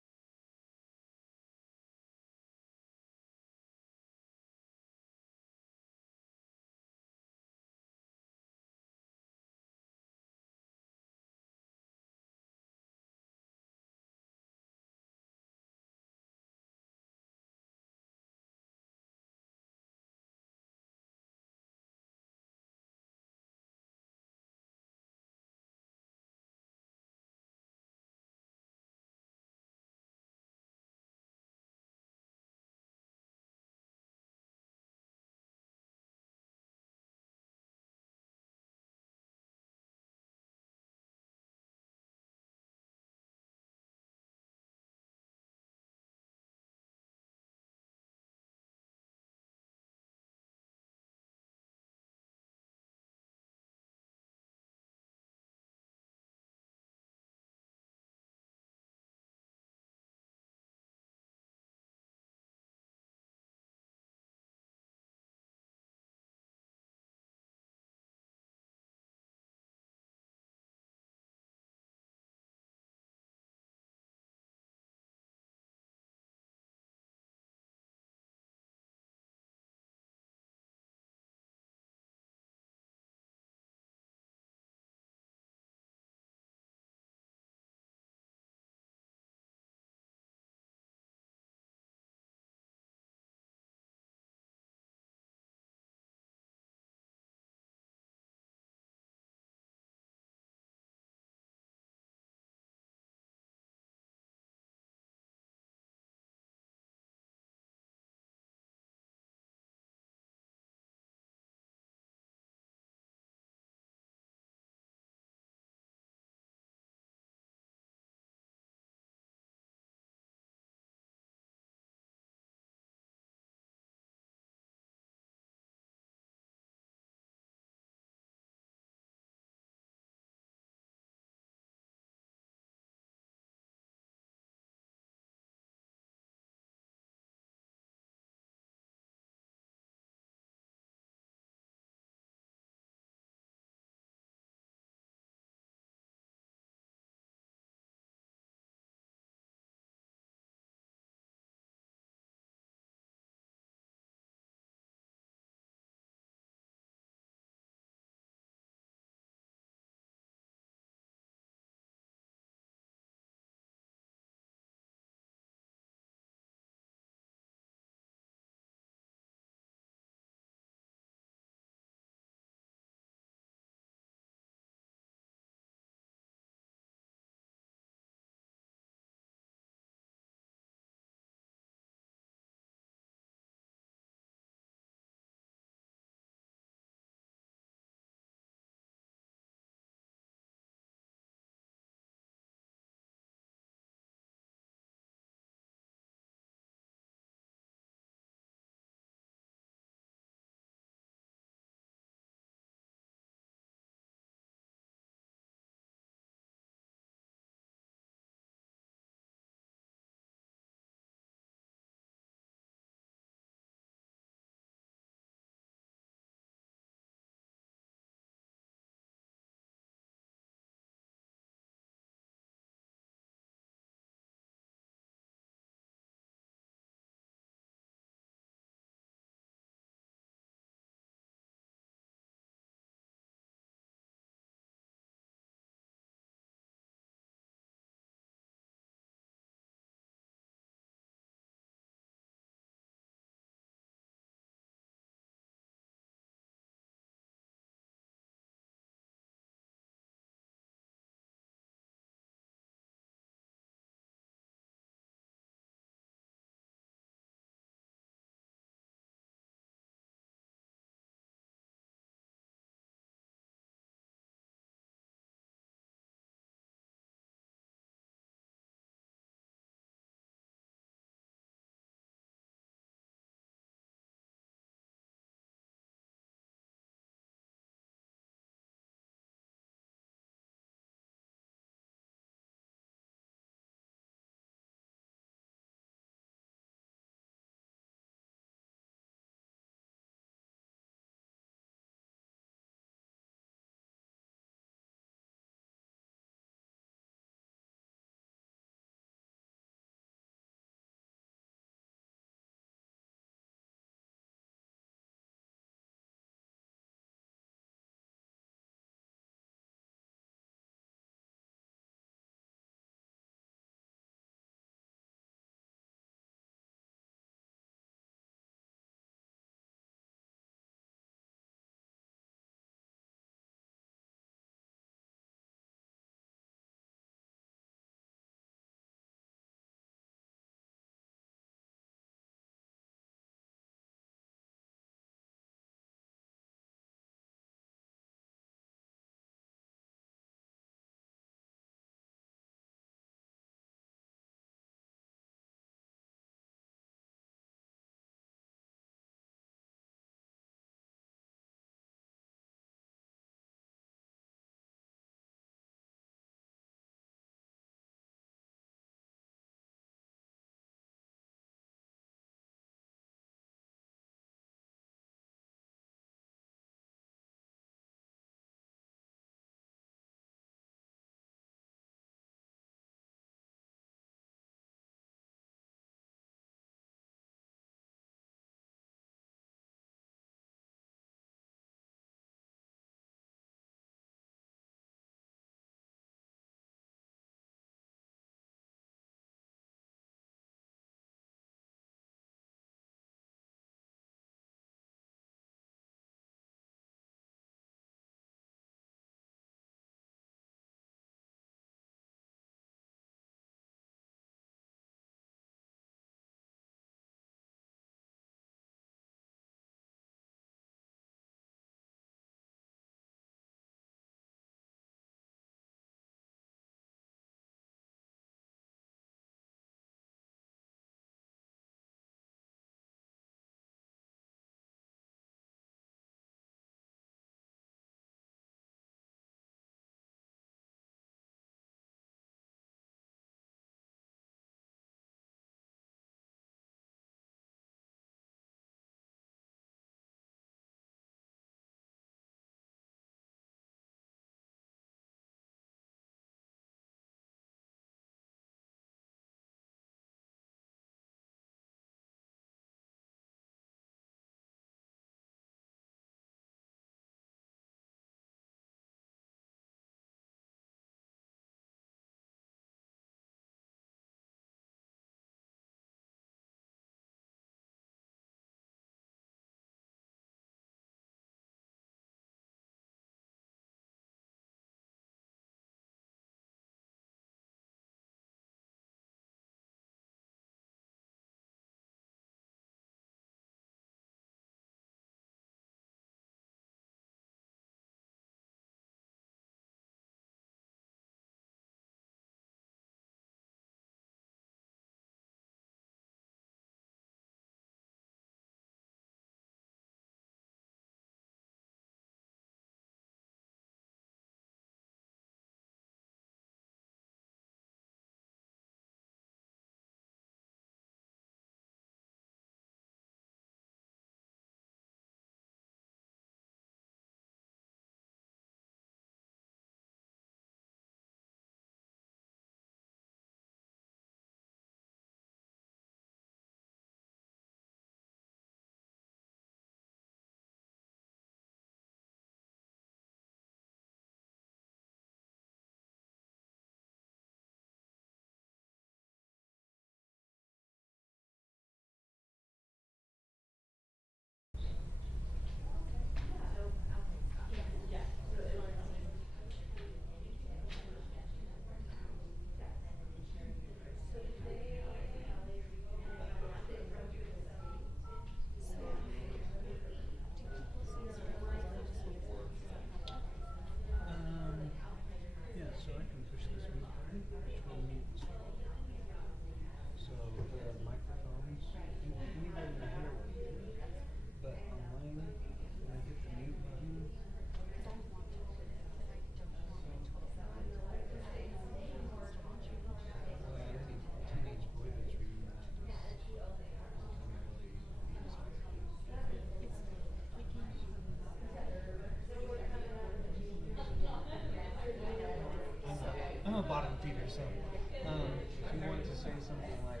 something like.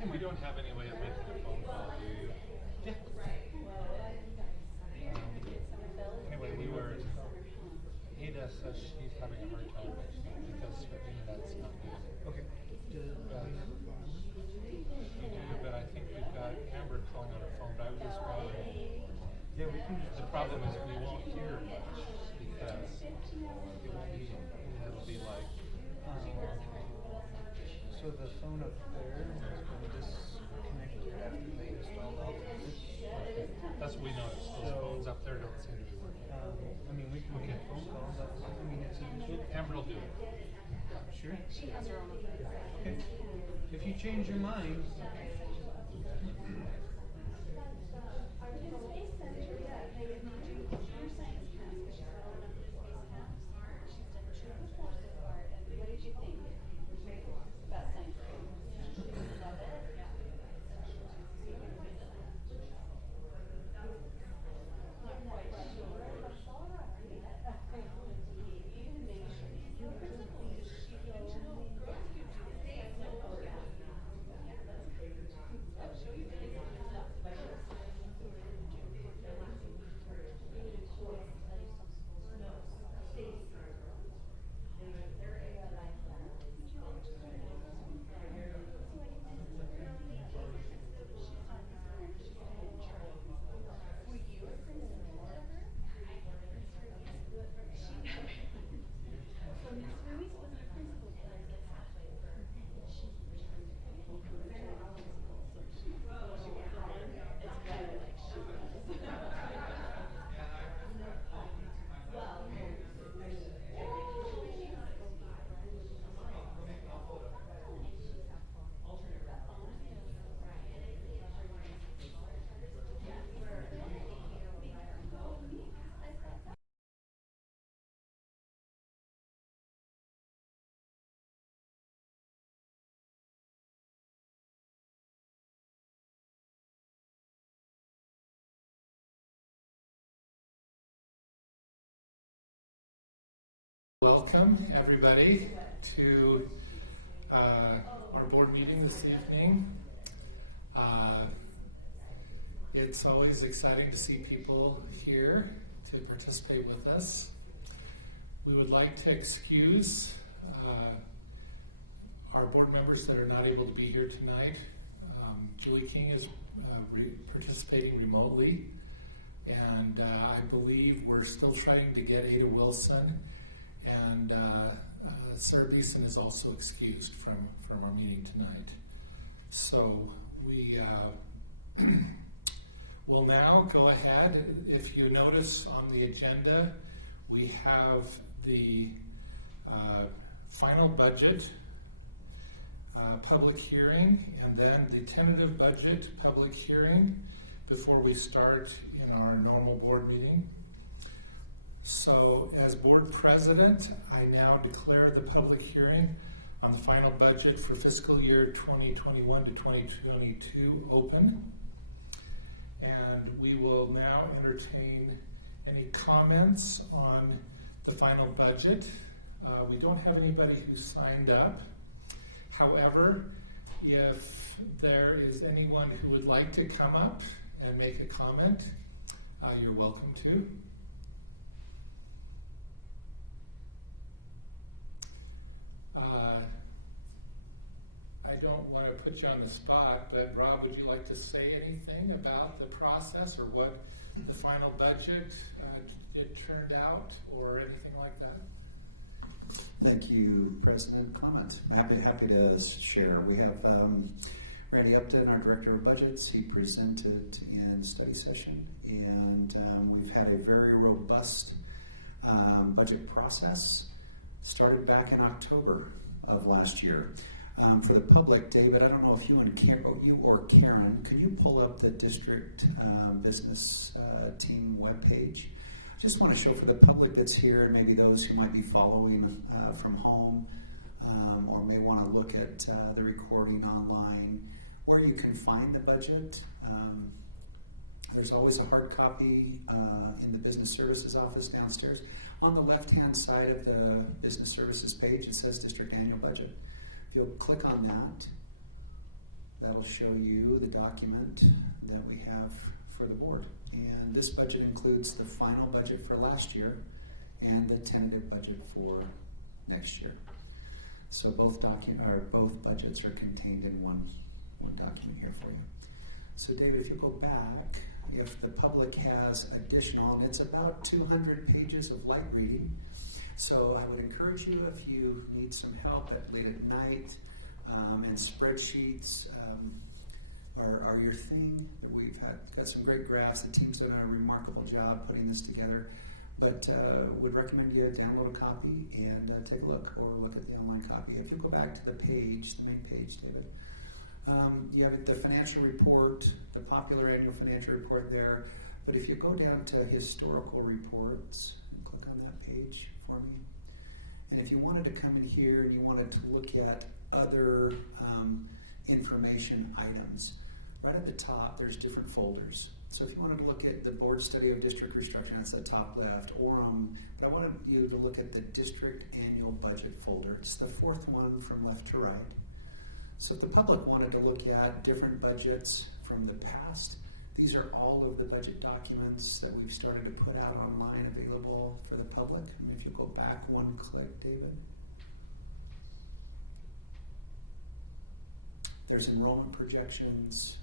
And we don't have any way of making a phone call, do you? Yeah. Anyway, Ada says she's having a hard time because her internet's not good. Okay. Do we have a phone? We do, but I think we've got Amber calling on her phone, but I was just wondering. Yeah, we can just. The problem is we won't hear much because it won't be, it'll be like, So the phone up there is going to disconnect after they installed all of this. that's what we noticed. Those phones up there don't seem to be working. I mean, we can make a phone call, but I mean, it's a Amber will do it. Sure. She has her own. Okay. If you change your mind. Welcome, everybody, to our board meeting this evening. It's always exciting to see people here to participate with us. We would like to excuse our board members that are not able to be here tonight. Julie King is participating remotely, and I believe we're still trying to get Ada Wilson. And Sarah Beeson is also excused from our meeting tonight. So we will now go ahead. If you notice on the agenda, we have the final budget public hearing, and then the tentative budget public hearing before we start in our normal board meeting. So, as board president, I now declare the public hearing on the final budget for fiscal year 2021 to 2022 open. And we will now entertain any comments on the final budget. We don't have anybody who signed up. However, if there is anyone who would like to come up and make a comment, you're welcome to. I don't want to put you on the spot, but Rob, would you like to say anything about the process or what the final budget it turned out or anything like that? Thank you, President. Comment. Happy to share. We have Randy Upton, our Director of Budgets. He presented in study session, and we've had a very robust budget process. Started back in October of last year. For the public, David, I don't know if you or Karen, could you pull up the district business team webpage? Just want to show for the public that's here, and maybe those who might be following from home, or may want to look at the recording online, where you can find the budget. There's always a hard copy in the business services office downstairs. On the left-hand side of the business services page, it says district annual budget. If you'll click on that, that'll show you the document that we have for the board. And this budget includes the final budget for last year and the tentative budget for next year. So both budgets are contained in one document here for you. So David, if you go back, if the public has additional, and it's about 200 pages of light reading, so I would encourage you, if you need some help at late at night, and spreadsheets are your thing. We've got some great graphs. The team's done a remarkable job putting this together, but would recommend you download a copy and take a look, or look at the online copy. If you go back to the page, the main page, David, you have the financial report, the popular annual financial report there, but if you go down to historical reports, and click on that page for me, and if you wanted to come in here and you wanted to look at other information items, right at the top there's different folders. So if you wanted to look at the board study of district restructuring, that's the top left, or but I wanted you to look at the district annual budget folder. It's the fourth one from left to right. So if the public wanted to look at different budgets from the past, these are all of the budget documents that we've started to put out online, available for the public. And if you go back one click, David, there's enrollment projections,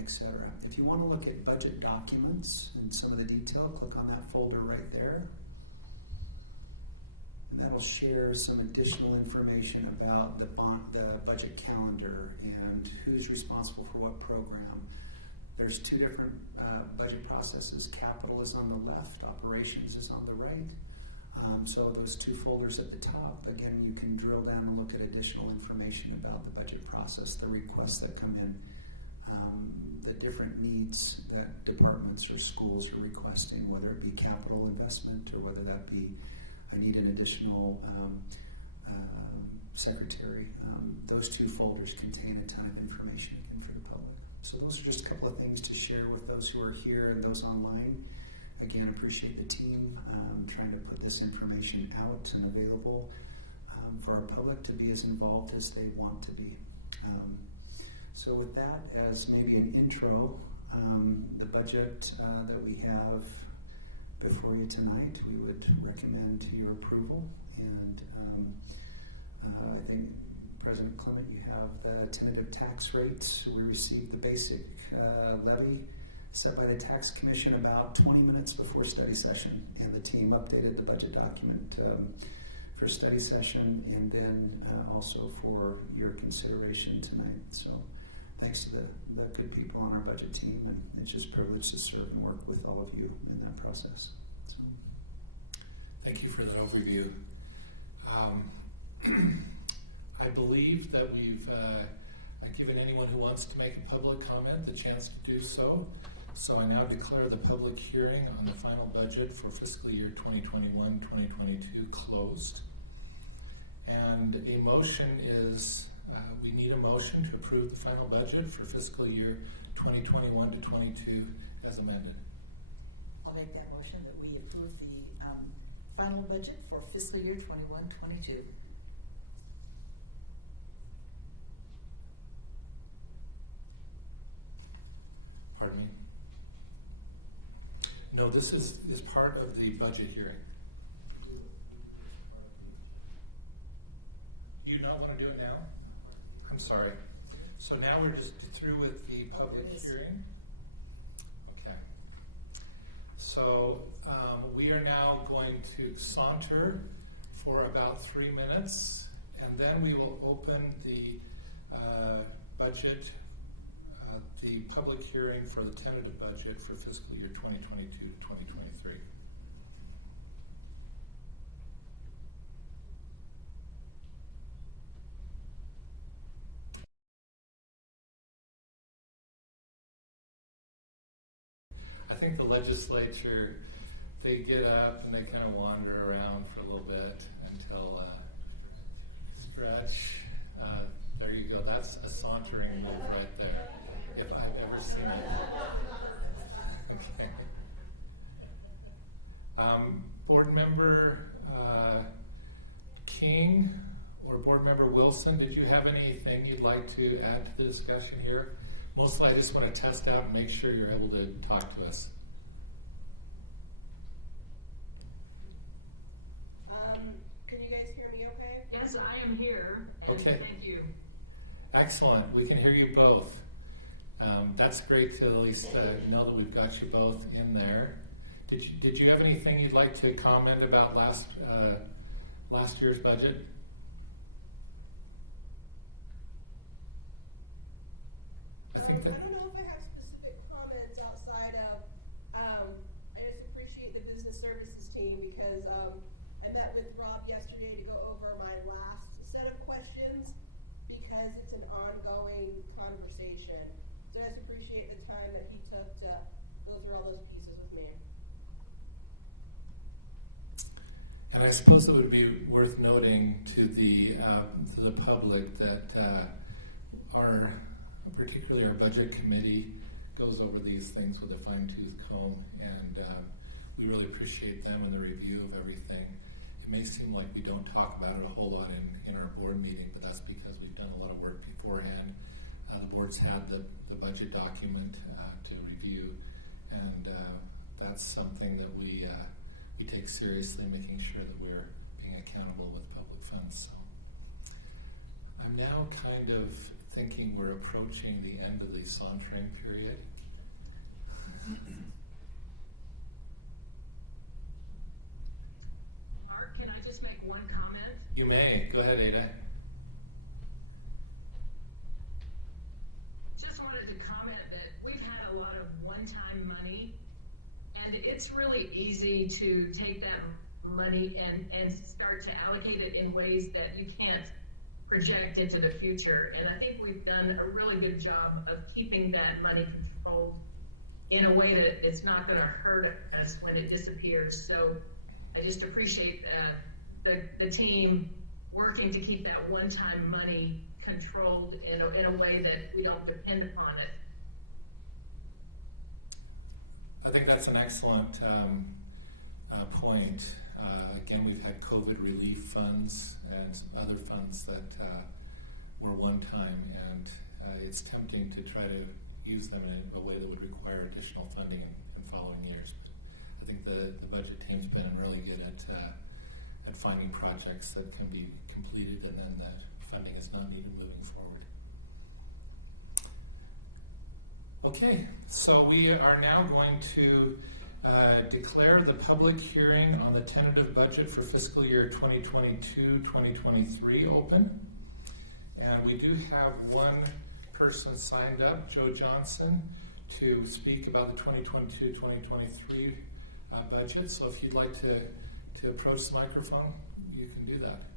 etc. If you want to look at budget documents and some of the detail, click on that folder right there. And that'll share some additional information about the budget calendar and who's responsible for what program. There's two different budget processes. Capital is on the left, operations is on the right. So those two folders at the top, again, you can drill down and look at additional information about the budget process, the requests that come in, the different needs that departments or schools are requesting, whether it be capital investment or whether that be, I need an additional secretary. Those two folders contain a ton of information again for the public. So those are just a couple of things to share with those who are here and those online. Again, appreciate the team trying to put this information out and available for our public to be as involved as they want to be. So with that as maybe an intro, the budget that we have before you tonight, we would recommend to your approval. And I think, President Clement, you have the tentative tax rates. We received the basic levy set by the Tax Commission about 20 minutes before study session, and the team updated the budget document for study session and then also for your consideration tonight. So thanks to the good people on our budget team, and it's just a privilege to serve and work with all of you in that process. So. Thank you for that overview. I believe that we've given anyone who wants to make a public comment the chance to do so. So I now declare the public hearing on the final budget for fiscal year 2021-2022 closed. And a motion is, we need a motion to approve the final budget for fiscal year 2021-22 as amended. I'll make that motion that we approve the final budget for fiscal year 21-22. Pardon me? No, this is part of the budget hearing. Do you not want to do it now? I'm sorry. So now we're just through with the public hearing? Okay. So we are now going to saunter for about 3 minutes, and then we will open the budget, the public hearing for the tentative budget for fiscal year 2022-2023. I think the legislature, they get up and they kind of wander around for a little bit until stretch. There you go. That's a sauntering move right there, if I've ever seen it. Okay. Board member Member Wilson, did you have anything you'd like to add to the discussion here? Mostly I just want to test out and make sure you're able to talk to us. Can you guys hear me okay? Yes, I am here. Okay. Thank you. Excellent. We can hear you both. That's great to at least know that we've got you both in there. Did you have anything you'd like to comment about last year's budget? I think that. I don't know if I have specific comments outside of, I just appreciate the business services team because I met with Rob yesterday to go over my last set of questions because it's an ongoing conversation. So I just appreciate the time that he took to go through all those pieces with me. And I suppose it would be worth noting to the public that particularly our budget committee goes over these things with a fine-tooth comb, and we really appreciate them in the review of everything. It may seem like we don't talk about it a whole lot in our board meeting, but that's because we've done a lot of work beforehand. The board's had the budget document to review, and that's something that we take seriously, making sure that we're being accountable with public funds. So I'm now kind of thinking we're approaching the end of the sauntering period. Mark, can I just make one comment? You may. Go ahead, Ada. Just wanted to comment that we've had a lot of one-time money, and it's really easy to take that money and start to allocate it in ways that you can't project into the future. And I think we've done a really good job of keeping that money controlled in a way that it's not going to hurt us when it disappears. So I just appreciate the team working to keep that one-time money controlled in a way that we don't depend upon it. I think that's an excellent point. Again, we've had COVID relief funds and some other funds that were one-time, and it's tempting to try to use them in a way that would require additional funding in following years. But I think the budget team's been really good at finding projects that can be completed and then that funding is not needed moving forward. Okay, so we are now going to declare the public hearing on the tentative budget for fiscal year 2022-2023 open. And we do have one person signed up, Joe Johnson, to speak about the 2022-2023 budget. So if you'd like to approach the microphone, you can do that.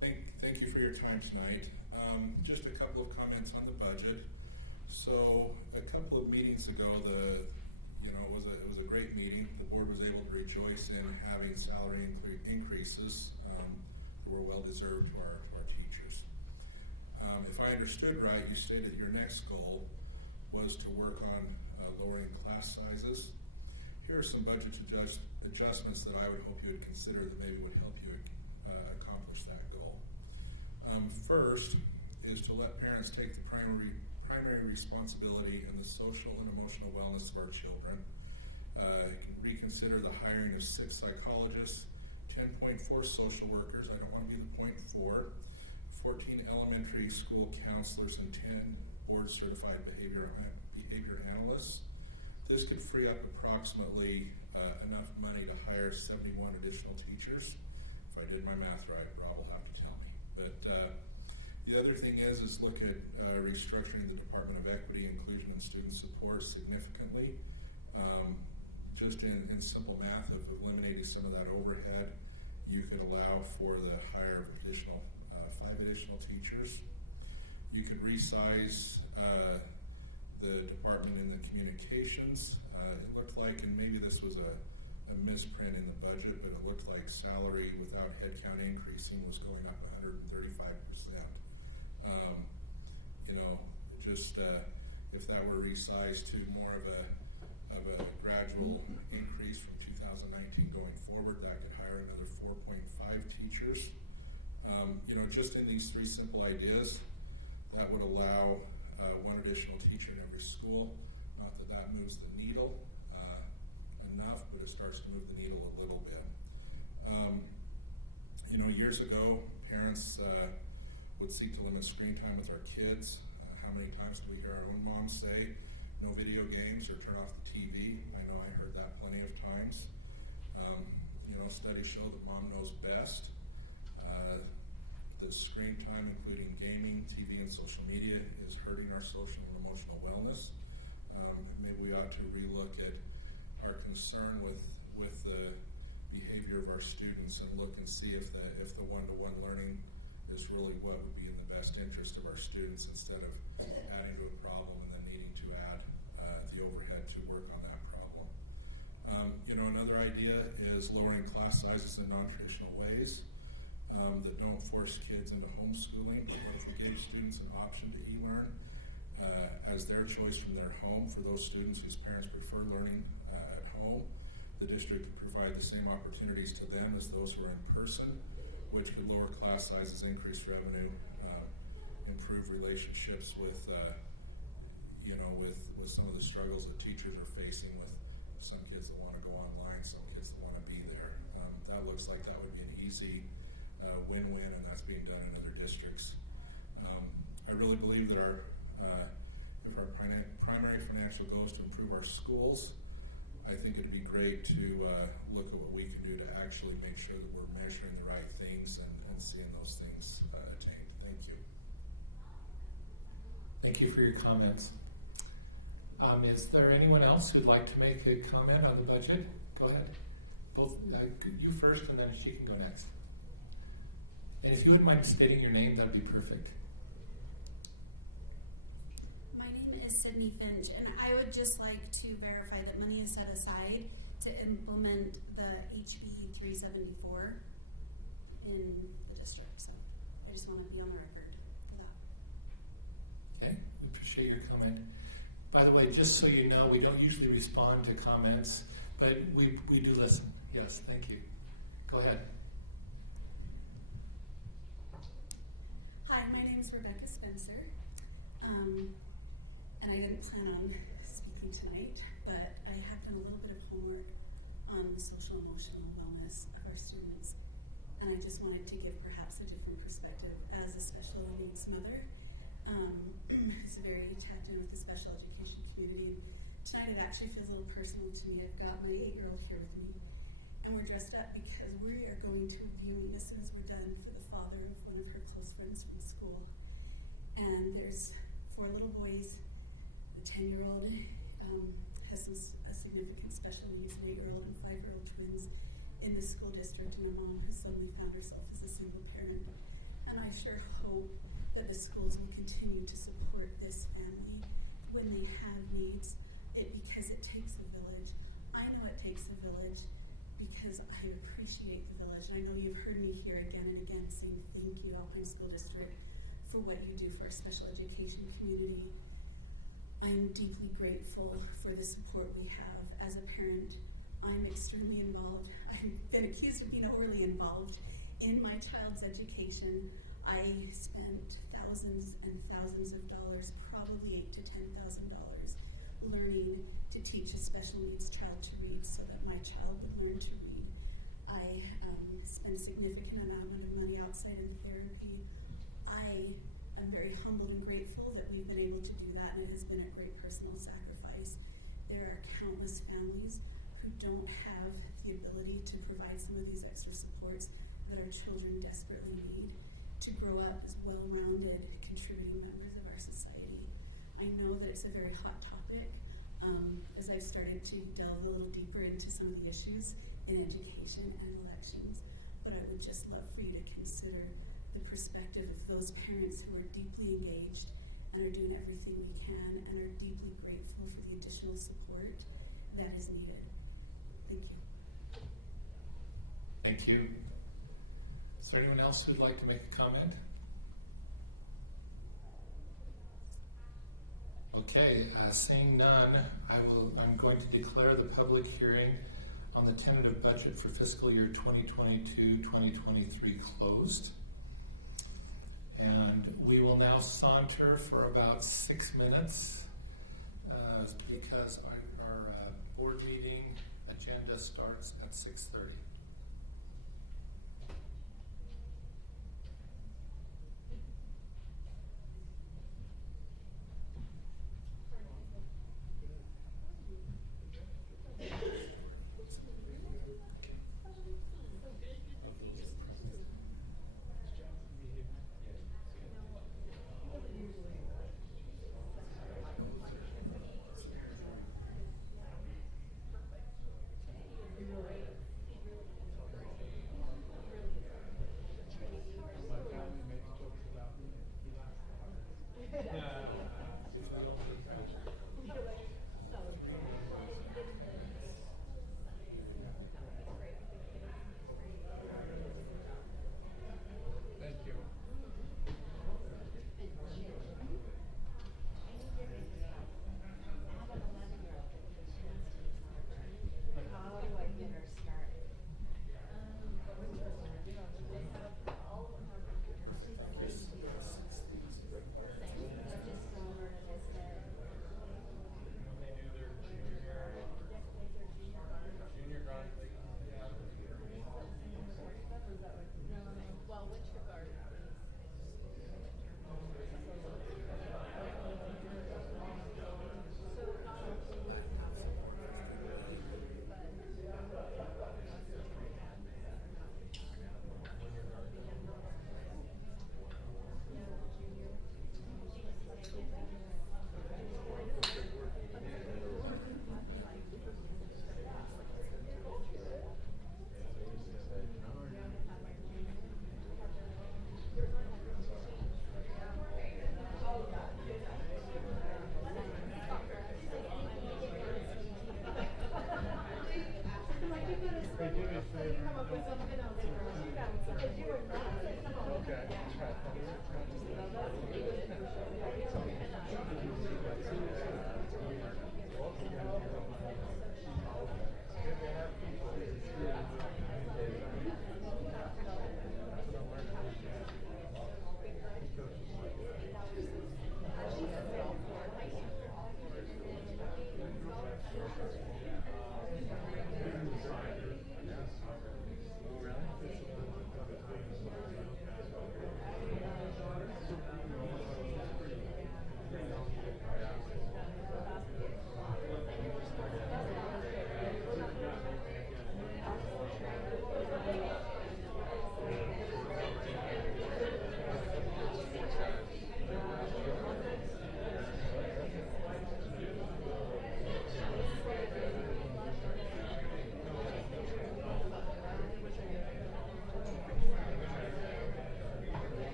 Thank you for your time tonight. Just a couple of comments on the budget. So a couple of meetings ago, it was a great meeting. The board was able to rejoice in having salary increases that were well deserved to our teachers. If I understood right, you stated your next goal was to work on lowering class sizes. Here are some budget adjustments that I would hope you would consider that maybe would help you accomplish that goal. First is to let parents take the primary responsibility in the social and emotional wellness of our children. Reconsider the hiring of 6 psychologists, 10.4 social workers, I don't want to be the 0.4, 14 elementary school counselors, and 10 board-certified behavior analysts. This could free up approximately enough money to hire 71 additional teachers. If I did my math right, Rob will have to tell me. But the other thing is look at restructuring the Department of Equity, Inclusion, and Student Support significantly. Just in simple math of eliminating some of that overhead, you could allow for the hire of 5 additional teachers. You could resize the department in the communications. It looked like, and maybe this was a misprint in the budget, but it looked like salary without headcount increasing was going up 135%. If that were resized to more of a gradual increase from 2019 going forward, that could hire another 4.5 teachers. Just in these 3 simple ideas, that would allow 1 additional teacher in every school. Not that that moves the needle enough, but it starts to move the needle a little bit. Years ago, parents would seek to limit screen time with our kids. How many times do we hear our own moms say, no video games or turn off the TV? I know I heard that plenty of times. Studies show that mom knows best. The screen time, including gaming, TV, and social media, is hurting our social and emotional wellness. Maybe we ought to relook at our concern with the behavior of our students and look and see if the one-to-one learning is really what would be in the best interest of our students, instead of adding to a problem and then needing to add the overhead to work on that problem. Another idea is lowering class sizes in non-traditional ways that don't force kids into homeschooling. But what if we gave students an option to e-learn as their choice from their home for those students whose parents prefer learning at home? The district would provide the same opportunities to them as those who are in person, which would lower class sizes, increase revenue, improve relationships with some of the struggles that teachers are facing with some kids that want to go online, some kids that want to be there. That looks like that would be an easy win-win, and that's being done in other districts. I really believe that if our primary financial goal is to improve our schools, I think it'd be great to look at what we can do to actually make sure that we're measuring the right things and seeing those things attained. Thank you. Thank you for your comments. Is there anyone else who'd like to make a comment on the budget? Go ahead. Both you first, and then she can go next. And if you wouldn't mind stating your name, that'd be perfect. My name is Sydney Finch, and I would just like to verify that money is set aside to implement the HB 374 in the district. So I just want to be on the record for that. Okay, we appreciate your comment. By the way, just so you know, we don't usually respond to comments, but we do listen. Yes, thank you. Go ahead. Hi, my name is Rebecca Spencer, and I didn't plan on speaking tonight, but I have done a little bit of homework on the social and emotional wellness of our students, and I just wanted to give perhaps a different perspective as a special needs mother who's very tapped in with the special education community. Tonight it actually feels a little personal to me. I've got my 8-year-old here with me, and we're dressed up because we are going to a viewing as soon as we're done for the father of one of her close friends from school. And there's 4 little boys. The 10-year-old has a significant special needs, an 8-year-old and 5-year-old twins in the school district, and a mom who suddenly found herself as a single parent. And I sure hope that the schools will continue to support this family when they have needs, because it takes a village. I know it takes a village because I appreciate the village. I know you've heard me here again and again saying thank you, Alpine School District, for what you do for our special education community. I'm deeply grateful for the support we have. As a parent, I'm extremely involved. I've been accused of being overly involved in my child's education. I spent thousands and thousands of dollars, probably $8,000 to $10,000, learning to teach a special needs child to read so that my child would learn to read. I spend significant amount of money outside in therapy. I am very humbled and grateful that we've been able to do that, and it has been a great personal sacrifice. There are countless families who don't have the ability to provide some of these extra supports that our children desperately need to grow up as well-rounded, contributing members of our society. I know that it's a very hot topic as I've started to delve a little deeper into some of the issues in education and elections, but I would just love for you to consider the perspective of those parents who are deeply engaged and are doing everything we can and are deeply grateful for the additional support that is needed. Thank you. Thank you. Is there anyone else who'd like to make a comment? Okay, seeing none, I'm going to declare the public hearing on the tentative budget for fiscal year 2022-2023 closed. And we will now saunter for about 6 minutes because our board meeting agenda starts at 6:30.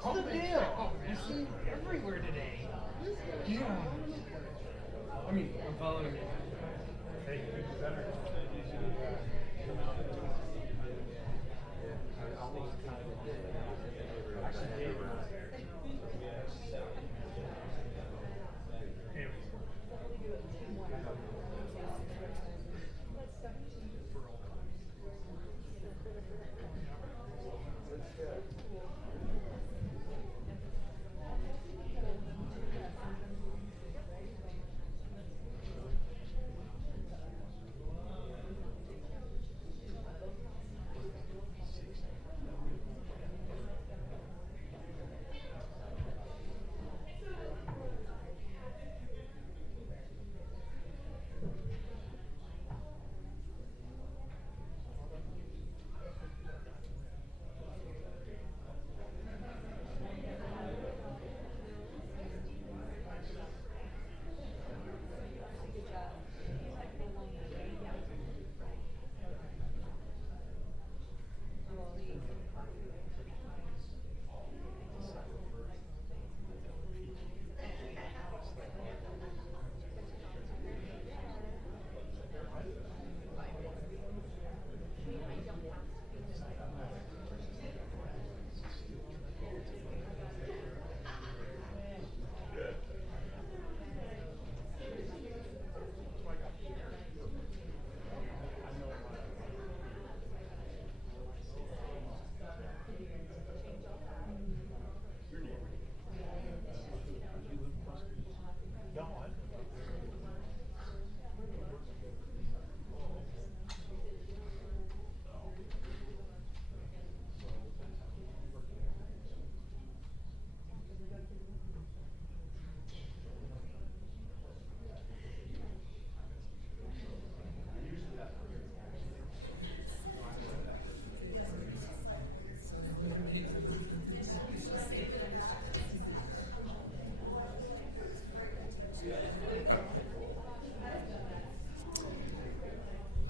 What's the deal? You seem everywhere today. Yeah. I mean, I'm following you. Hey, better.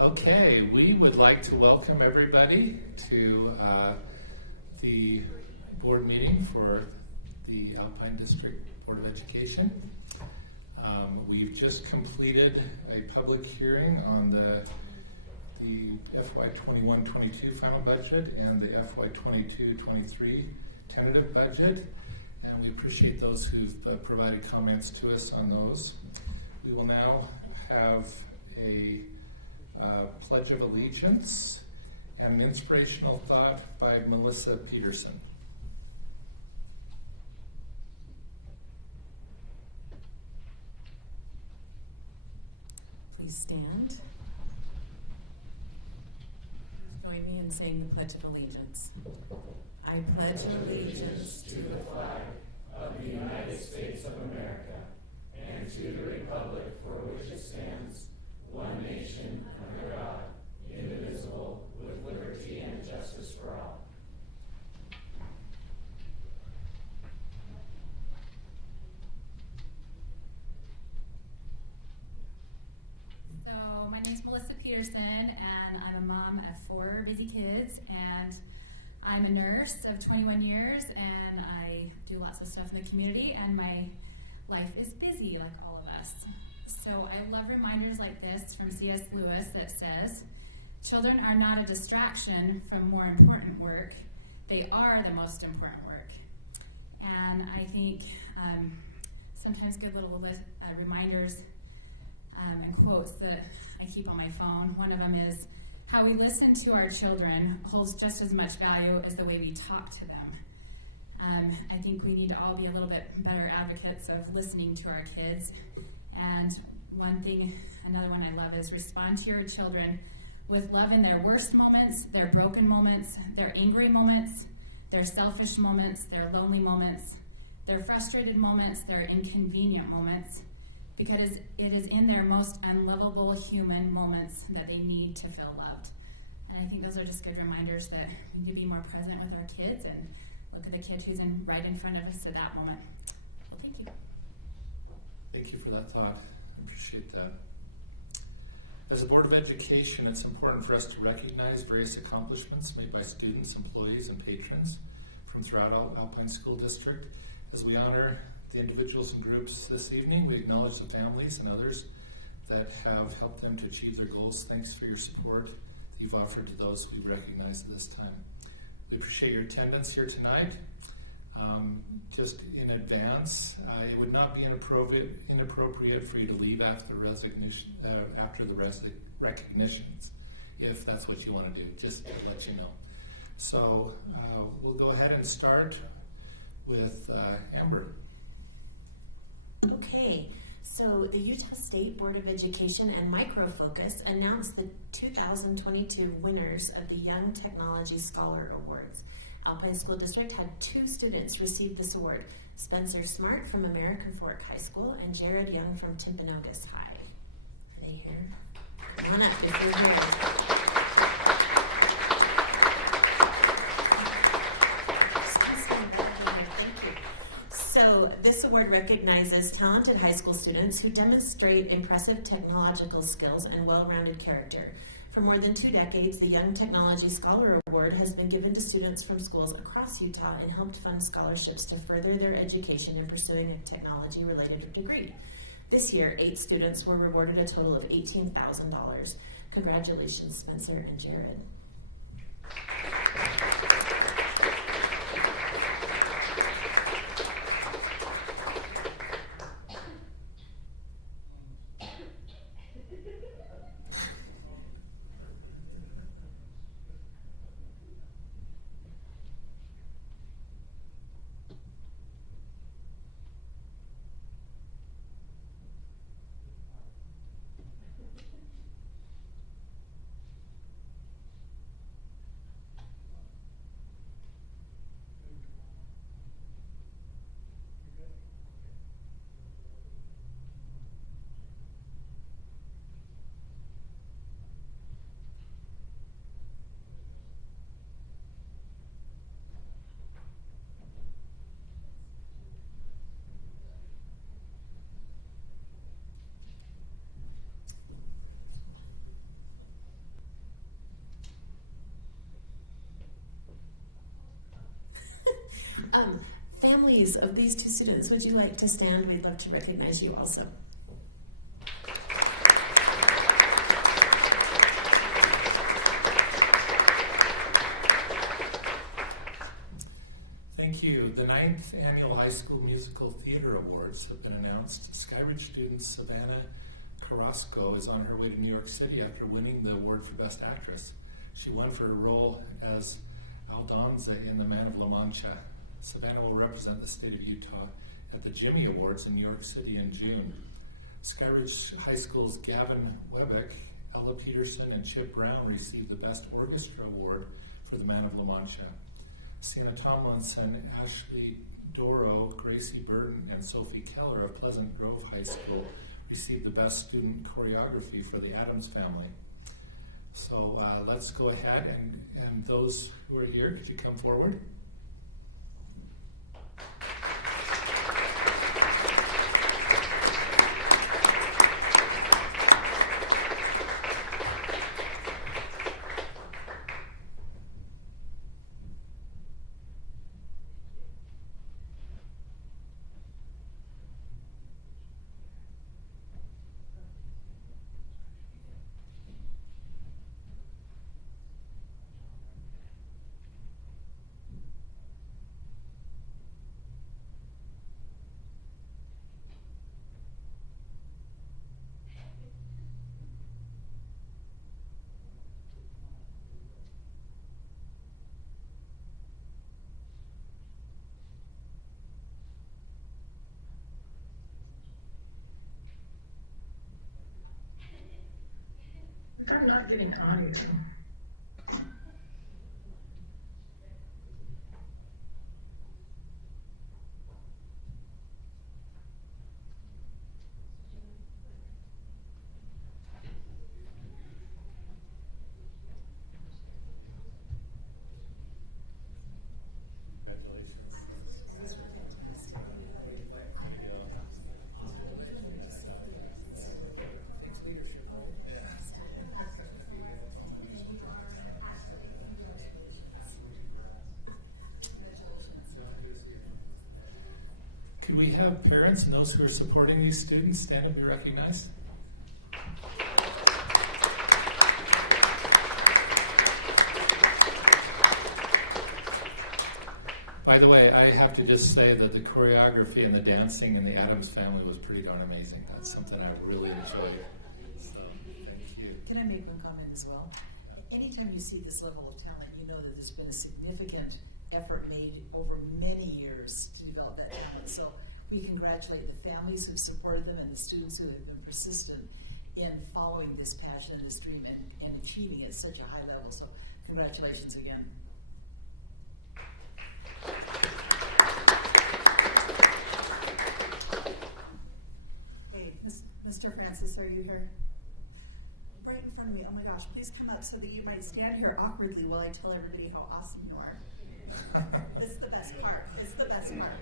Okay, we would like to welcome everybody to the board meeting for the Alpine District Board of Education. We've just completed a public hearing on the FY 21-22 final budget and the FY 22-23 tentative budget, and we appreciate those who've provided comments to us on those. We will now have a Pledge of Allegiance and an inspirational thought by Melissa Peterson. Please stand. Join me in saying the Pledge of Allegiance. I pledge allegiance to the flag of the United States of America and to the republic for which it stands, one nation, under God, indivisible, with liberty and justice for all. So my name is Melissa Peterson, and I'm a mom of 4 busy kids, and I'm a nurse of 21 years, and I do lots of stuff in the community, and my life is busy like all of us. So I love reminders like this from C.S. Lewis that says, children are not a distraction from more important work. They are the most important work. And I think sometimes good little reminders and quotes that I keep on my phone. One of them is, how we listen to our children holds just as much value as the way we talk to them. I think we need to all be a little bit better advocates of listening to our kids. And another one I love is respond to your children with love in their worst moments, their broken moments, their angry moments, their selfish moments, their lonely moments, their frustrated moments, their inconvenient moments, because it is in their most unlovable human moments that they need to feel loved. And I think those are just good reminders that we need to be more present with our kids and look at the kid who's right in front of us at that moment. Well, thank you. Thank you for that thought. I appreciate that. As a Board of Education, it's important for us to recognize various accomplishments made by students, employees, and patrons from throughout Alpine School District. As we honor the individuals and groups this evening, we acknowledge the families and others that have helped them to achieve their goals. Thanks for your support you've offered to those we recognize at this time. We appreciate your attendance here tonight. Just in advance, it would not be inappropriate for you to leave after the recognitions, if that's what you want to do, just to let you know. So we'll go ahead and start with Amber. Okay, so the Utah State Board of Education and Micro Focus announced the 2022 winners of the Young Technology Scholar Awards. Alpine School District had 2 students receive this award, Spencer Smart from American Fork High School and Jared Young from Timpanogos High. Are they here? Come on up if you're here. So this award recognizes talented high school students who demonstrate impressive technological skills and well-rounded character. For more than 2 decades, the Young Technology Scholar Award has been given to students from schools across Utah and helped fund scholarships to further their education in pursuing a technology-related degree. This year, 8 students were rewarded a total of $18,000. Congratulations, Spencer and Jared. Families of these 2 students, would you like to stand? We'd love to recognize you also. Thank you. The 9th Annual High School Musical Theater Awards have been announced. Skyridge student Savannah Carrasco is on her way to New York City after winning the award for Best Actress. She won for her role as Aldonza in The Man of La Mancha. Savannah will represent the state of Utah at the Jimmy Awards in New York City in June. Skyridge High School's Gavin Webeck, Ella Peterson, and Chip Brown received the Best Orchestra Award for The Man of La Mancha. Sina Tomlinson, Ashley Doro, Gracie Burton, and Sophie Keller of Pleasant Grove High School received the Best Student Choreography for the Addams Family. So let's go ahead and those who are here, could you come forward? If I'm not getting audio. Could we have parents and those who are supporting these students stand and be recognized? By the way, I have to just say that the choreography and the dancing in the Addams Family was pretty darn amazing. That's something I really enjoyed. So, thank you. Can I make one comment as well? Anytime you see this level of talent, you know that there's been a significant effort made over many years to develop that talent. So we congratulate the families who've supported them and the students who have been persistent in following this passion and this dream and achieving it at such a high level. So congratulations again. Hey, Mr. Francis, are you here? Right in front of me. Oh my gosh, please come up so that you might stand here awkwardly while I tell everybody how awesome you are. It's the best part. It's the best part.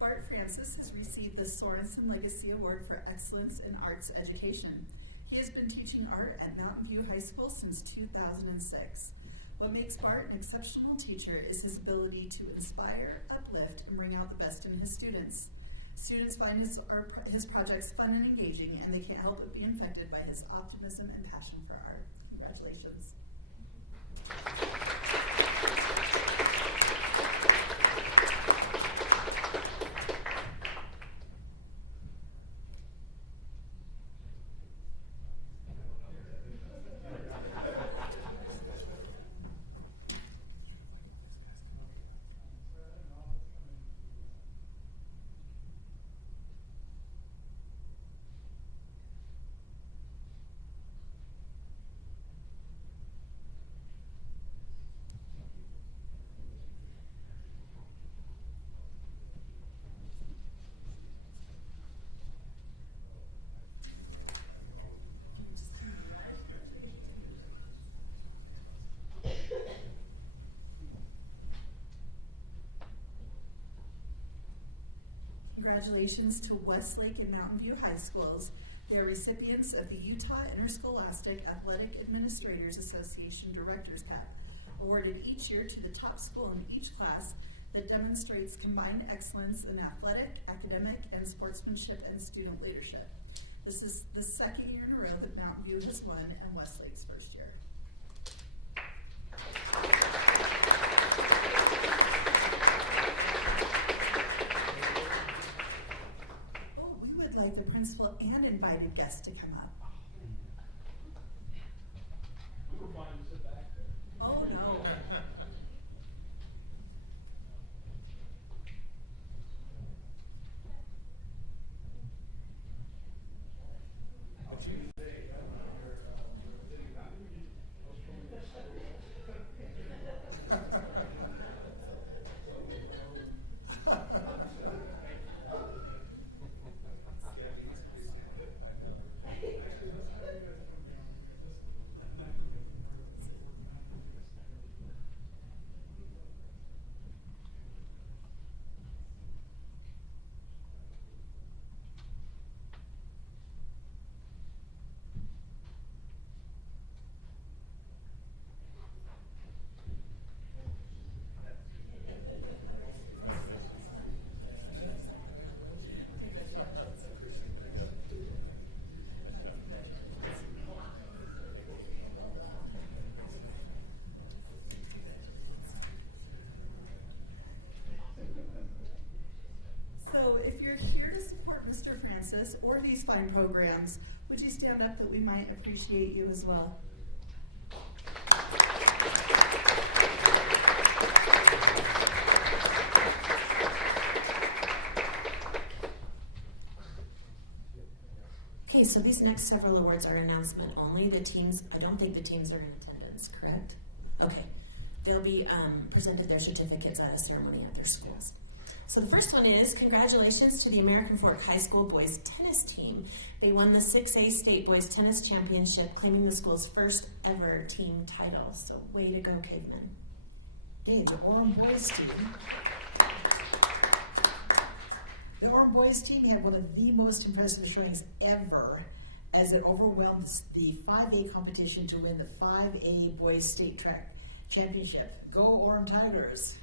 Bart Francis has received the Sorensen Legacy Award for Excellence in Arts Education. He has been teaching art at Mountain View High School since 2006. What makes Bart an exceptional teacher is his ability to inspire, uplift, and bring out the best in his students. Students find his projects fun and engaging, and they can't help but be infected by his optimism and passion for art. Congratulations. Congratulations to Westlake and Mountain View High Schools. They are recipients of the Utah Interscholastic Athletic Administrators Association Directors Cap, awarded each year to the top school in each class that demonstrates combined excellence in athletic, academic, and sportsmanship and student leadership. This is the second year in a row that Mountain View has won and Westlake's first year. Like the principal and invited guests to come up. We were fine to sit back there. Oh, no. Or these fine programs, would you stand up that we might appreciate you as well? Okay, so these next several awards are announcement only. The teams, I don't think the teams are in attendance, correct? Okay, they'll be presented their certificates at a ceremony at their schools. So the first one is, congratulations to the American Fork High School boys tennis team. They won the 6A State Boys Tennis Championship, claiming the school's first ever team title. So way to go, Cavemen. Okay, the Orem boys team. The Orem boys team had one of the most impressive showings ever as it overwhelmed the 5A competition to win the 5A Boys State Track Championship. Go Orem Tigers!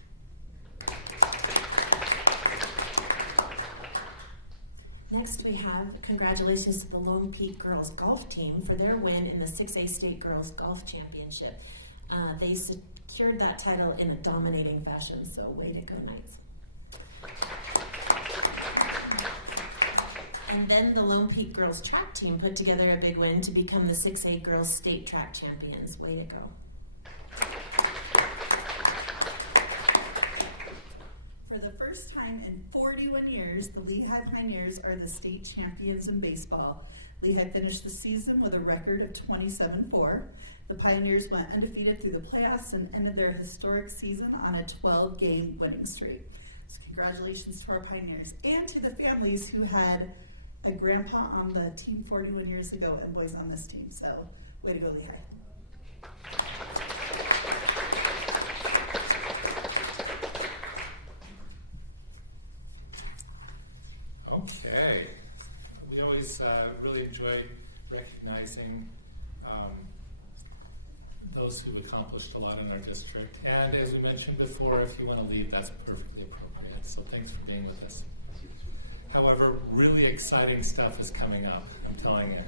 have congratulations to the Lone Peak girls golf team for their win in the 6A State Girls Golf Championship. They secured that title in a dominating fashion, so way to go, Knights. And then the Lone Peak girls track team put together a big win to become the 6A girls state track champions. Way to go. For the first time in 41 years, the Lehigh Pioneers are the state champions in baseball. Lehigh finished the season with a record of 27-4. The Pioneers went undefeated through the playoffs and ended their historic season on a 12-game winning streak. So congratulations to our Pioneers and to the families who had a grandpa on the team 41 years ago and boys on this team. So way to go, Lehigh. Okay. We always really enjoy recognizing those who've accomplished a lot in our district. And as we mentioned before, if you want to leave, that's perfectly appropriate. So thanks for being with us. However, really exciting stuff is coming up, I'm telling you.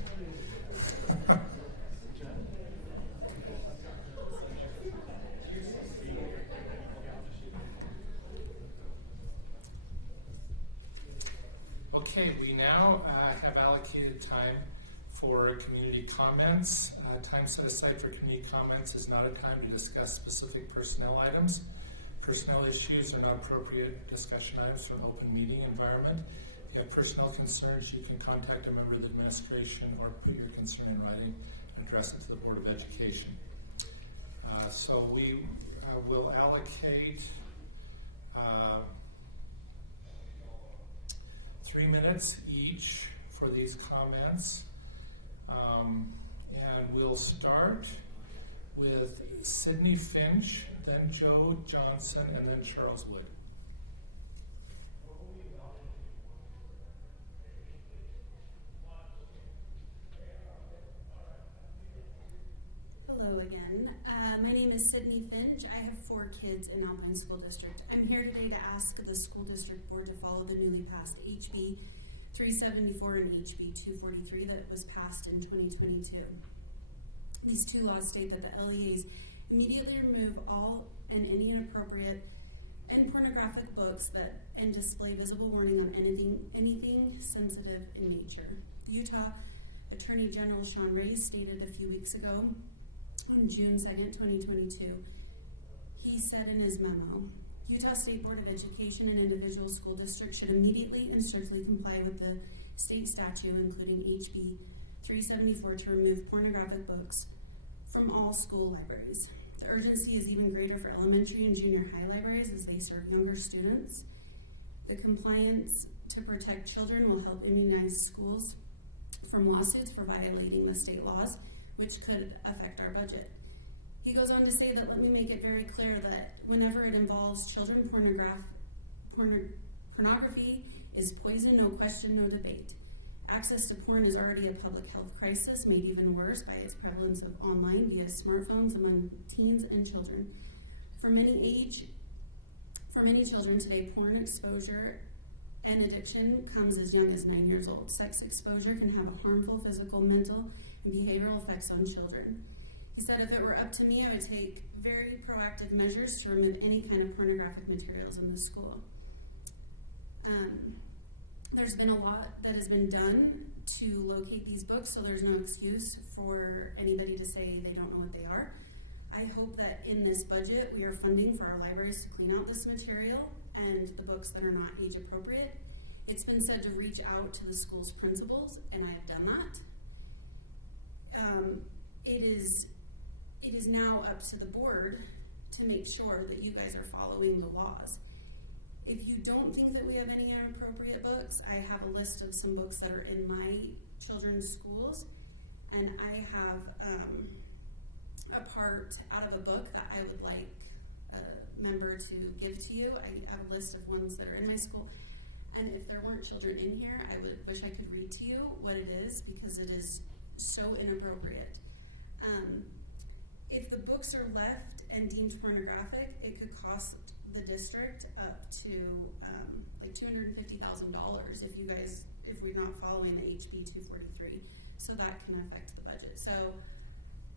Okay, we now have allocated time for community comments. Time set aside for community comments is not a time to discuss specific personnel items. Personnel issues are not appropriate discussion items for an open meeting environment. If you have personnel concerns, you can contact a member of the administration or put your concern in writing and address it to the Board of Education. So we will allocate 3 minutes each for these comments. And we'll start with Sydney Finch, then Joe Johnson, and then Charles Wood. Hello again. My name is Sydney Finch. I have 4 kids in Alpine School District. I'm here today to ask the school district board to follow the newly passed HB 374 and HB 243 that was passed in 2022. These 2 laws state that the LEAs immediately remove all and any inappropriate and pornographic books that and display visible warning on anything sensitive in nature. The Utah Attorney General Sean Reyes stated a few weeks ago on June 2nd, 2022, he said in his memo, Utah State Board of Education and individual school districts should immediately and strictly comply with the state statute, including HB 374, to remove pornographic books from all school libraries. The urgency is even greater for elementary and junior high libraries as they serve younger students. The compliance to protect children will help immunize schools from lawsuits for violating the state laws, which could affect our budget. He goes on to say that, let me make it very clear that whenever it involves children, pornography is poison, no question, no debate. Access to porn is already a public health crisis, made even worse by its prevalence of online via smartphones among teens and children. For many children today, porn exposure and addiction comes as young as 9 years old. Sex exposure can have a harmful physical, mental, and behavioral effects on children. He said, if it were up to me, I would take very proactive measures to remove any kind of pornographic materials in the school. There's been a lot that has been done to locate these books, so there's no excuse for anybody to say they don't know what they are. I hope that in this budget, we are funding for our libraries to clean out this material and the books that are not age appropriate. It's been said to reach out to the school's principals, and I've done that. It is now up to the board to make sure that you guys are following the laws. If you don't think that we have any inappropriate books, I have a list of some books that are in my children's schools, and I have a part out of a book that I would like a member to give to you. I have a list of ones that are in my school, and if there weren't children in here, I would wish I could read to you what it is, because it is so inappropriate. If the books are left and deemed pornographic, it could cost the district up to like $250,000 if if we're not following the HB 243. So that can affect the budget. So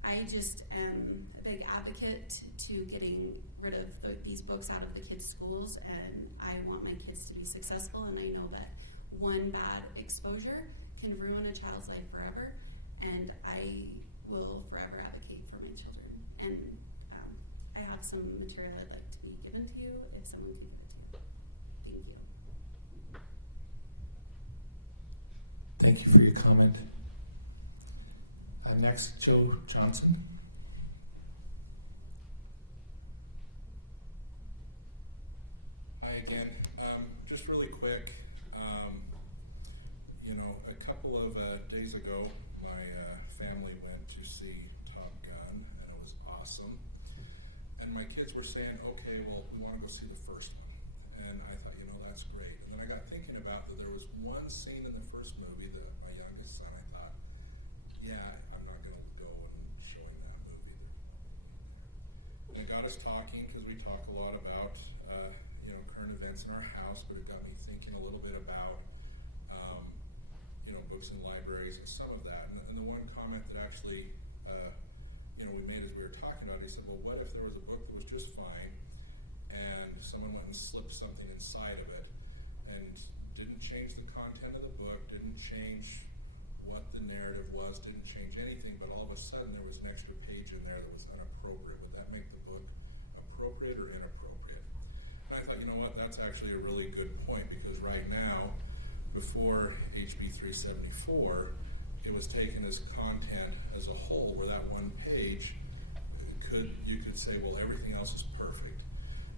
I just am a big advocate to getting rid of these books out of the kids' schools, and I want my kids to be successful, and I know that one bad exposure can ruin a child's life forever, and I will forever advocate for my children. And I have some material I'd like to be given to you if someone can give it to you. Thank you. Thank you for your comment. Next, Joe Johnson. Hi again. Just really quick, a couple of days ago, my family went to see Top Gun, and it was awesome. And my kids were saying, okay, well, we want to go see the first one. And I thought, that's great. And then I got thinking about that there was one scene in the first movie that my youngest son, I thought, yeah, I'm not going to go and show him that movie. And it got us talking, because we talk a lot about current events in our house, but it got me thinking a little bit about books in libraries and some of that. And the one comment that actually we made as we were talking about it, he said, well, what if there was a book that was just fine and someone went and slipped something inside of it and didn't change the content of the book, didn't change what the narrative was, didn't change anything, but all of a sudden there was an extra page in there that was inappropriate. Would that make the book appropriate or inappropriate? And I thought, that's actually a really good point, because right now, before HB 374, it was taken as content as a whole, where that one page you could say, well, everything else is perfect.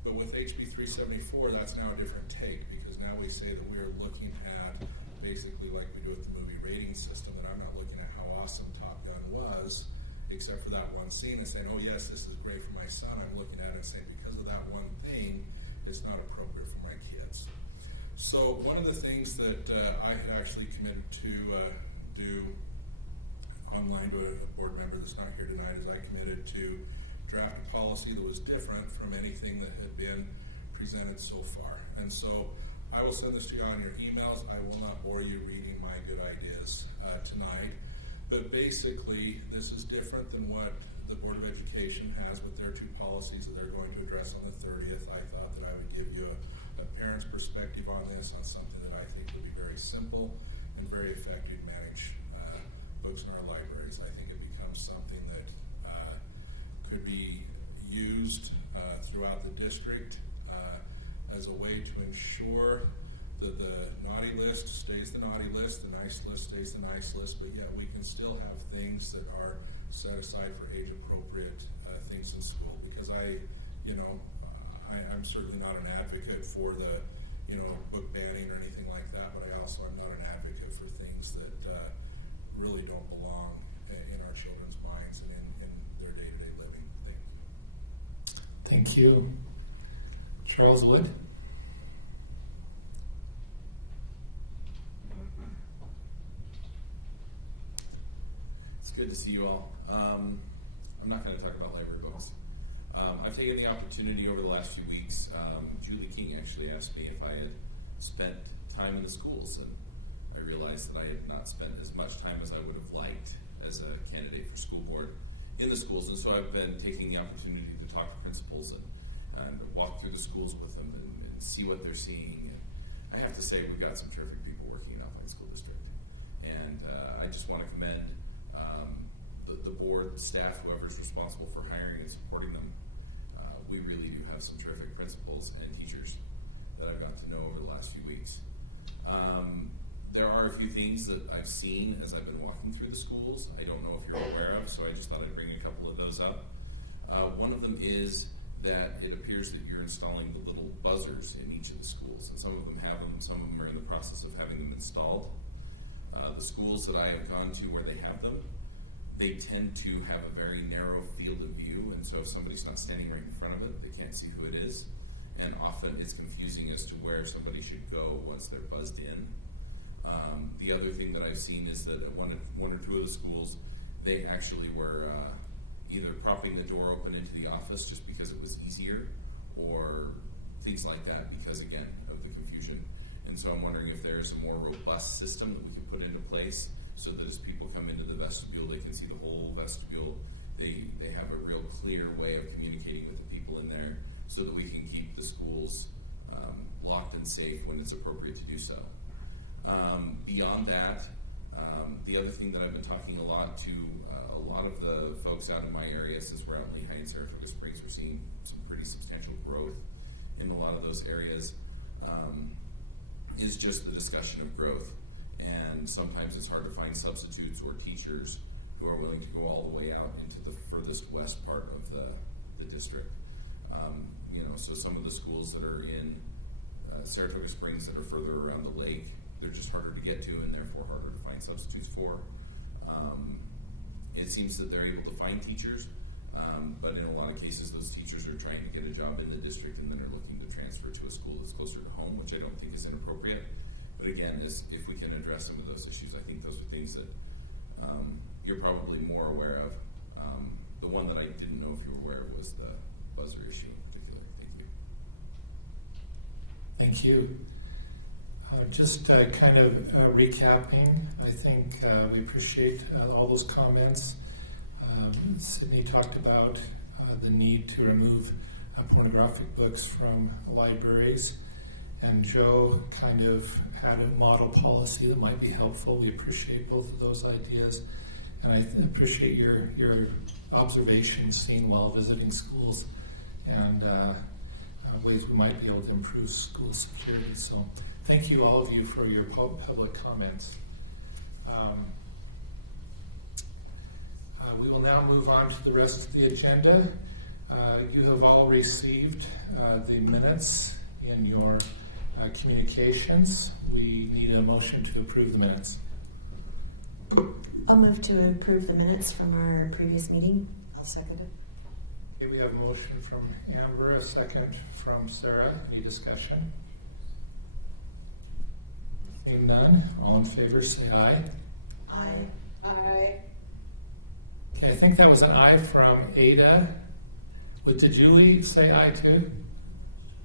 But with HB 374, that's now a different take, because now we say that we are looking at, basically like we do with the movie rating system, that I'm not looking at how awesome Top Gun was, except for that one scene, and saying, oh yes, this is great for my son. I'm looking at it and saying, because of that one thing, it's not appropriate for my kids. So one of the things that I had actually committed to do online to a board member that's not here tonight is I committed to draft a policy that was different from anything that had been presented so far. And so I will send this to you on your emails. I will not bore you reading my good ideas tonight. But basically, this is different than what the Board of Education has with their two policies that they're going to address on the 30th. I thought that I would give you a parent's perspective on this, on something that I think would be very simple and very effective to manage books in our libraries. I think it becomes something that could be used throughout the district as a way to ensure that the naughty list stays the naughty list, the nice list stays the nice list, but yet we can still have things that are set aside for age-appropriate things in school. Because I'm certainly not an advocate for the, book banning or anything like that, but I also am not an advocate for things that really don't belong in our children's minds and in their day-to-day living. Thank you. Charles Wood. It's good to see you all. I'm not going to talk about library books. I've taken the opportunity over the last few weeks. Julie King actually asked me if I had spent time in the schools, and I realized that I had not spent as much time as I would have liked as a candidate for school board in the schools. And so I've been taking the opportunity to talk to principals and walk through the schools with them and see what they're seeing. And I have to say, we've got some terrific people working in Alpine School District. And I just want to commend the board, staff, whoever's responsible for hiring and supporting them. We really do have some terrific principals and teachers that I've got to know over the last few weeks. There are a few things that I've seen as I've been walking through the schools I don't know if you're aware of, so I just thought I'd bring a couple of those up. One of them is that it appears that you're installing the little buzzers in each of the schools, and some of them have them, some of them are in the process of having them installed. The schools that I have gone to where they have them, they tend to have a very narrow field of view, and so if somebody's not standing right in front of it, they can't see who it is. And often it's confusing as to where somebody should go once they're buzzed in. The other thing that I've seen is that at one or two of the schools, they actually were either propping the door open into the office just because it was easier, or things like that because, again, of the confusion. And so so I'm wondering if there's a more robust system that we can put into place so that as people come into the vestibule, they can see the whole vestibule. They have a real clear way of communicating with the people in there so that we can keep the schools locked and safe when it's appropriate to do so. Beyond that, the other thing that I've been talking a lot to a lot of the folks out in my area, since we're out in Lehigh and Saratoga Springs, we're seeing some pretty substantial growth in a lot of those areas, is just the discussion of growth. And sometimes it's hard to find substitutes or teachers who are willing to go all the way out into the furthest west part of the district. So some of the schools that are in Saratoga Springs that are further around the lake, they're just harder to get to and therefore harder to find substitutes for. It seems that they're able to find teachers, but in a lot of cases those teachers are trying to get a job in the district and then are looking to transfer to a school that's closer to home, which I don't think is inappropriate. But again, if we can address some of those issues, I think those are things that you're probably more aware of. The one that I didn't know if you were aware of was the buzzer issue in particular. Thank you. Thank you. Just kind of recapping, I think we appreciate all those comments. Sydney talked about the need to remove pornographic books from libraries, and Joe kind of had a model policy that might be helpful. We appreciate both of those ideas, and I appreciate your observations seen while visiting schools and ways we might be able to improve school security. So thank you, all of you, for your public comments. We will now move on to the rest of the agenda. You have all received the minutes in your communications. We need a motion to approve the minutes. I'll move to approve the minutes from our previous meeting. I'll second it. Okay, we have a motion from Amber, a second from Sarah. Any discussion? Seeing none, all in favor say aye. Aye. Aye. Okay, I think that was an aye from Ada. But did Julie say aye too?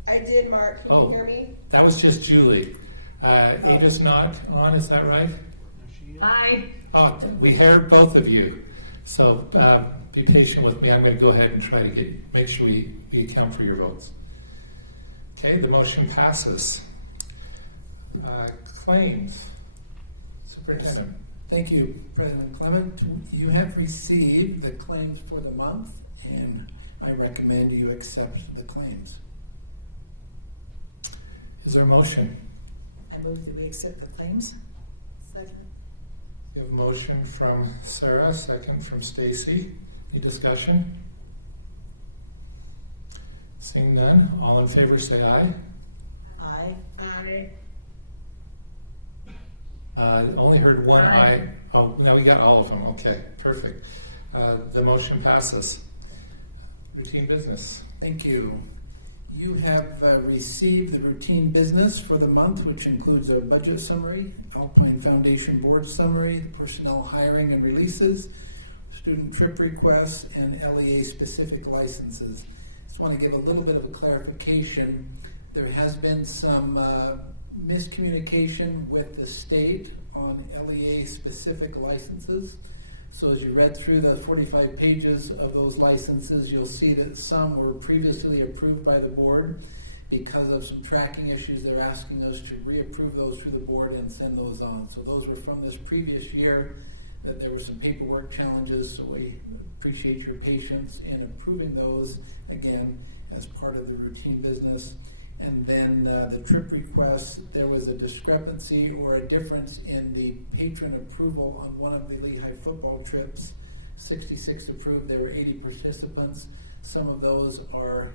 I did, Mark. Can you hear me? That was just Julie. Ada's not on, is that right? Aye. Oh, we heard both of you. So be patient with me. I'm going to go ahead and try to make sure we account for your votes. Okay, the motion passes. Claims. Superintendent. Thank you, President Clement. You have received the claims for the month, and I recommend you accept the claims. Is there a motion? I move that we accept the claims. Second. We have a motion from Sarah, second from Stacy. Any discussion? Seeing none, all in favor say aye. Aye. Aye. Only heard one aye. Oh, no, we got all of them. Okay, perfect. The motion passes. Routine business. Thank you. You have received the routine business for the month, which includes a budget summary, Alpine Foundation Board summary, personnel hiring and releases, student trip requests, and LEA-specific licenses. Just want to give a little bit of a clarification. There has been some miscommunication with the state on LEA-specific licenses. So as you read through the 45 pages of those licenses, you'll see that some were previously approved by the board. Because of some tracking issues, they're asking us to reapprove those through the board and send those on. So those were from this previous year, that there were some paperwork challenges, so we appreciate your patience in approving those, again, as part of the routine business. And then the trip requests, there was a discrepancy or a difference in the patron approval on one of the Lehigh football trips. 66 approved, there were 80 participants. Some of those are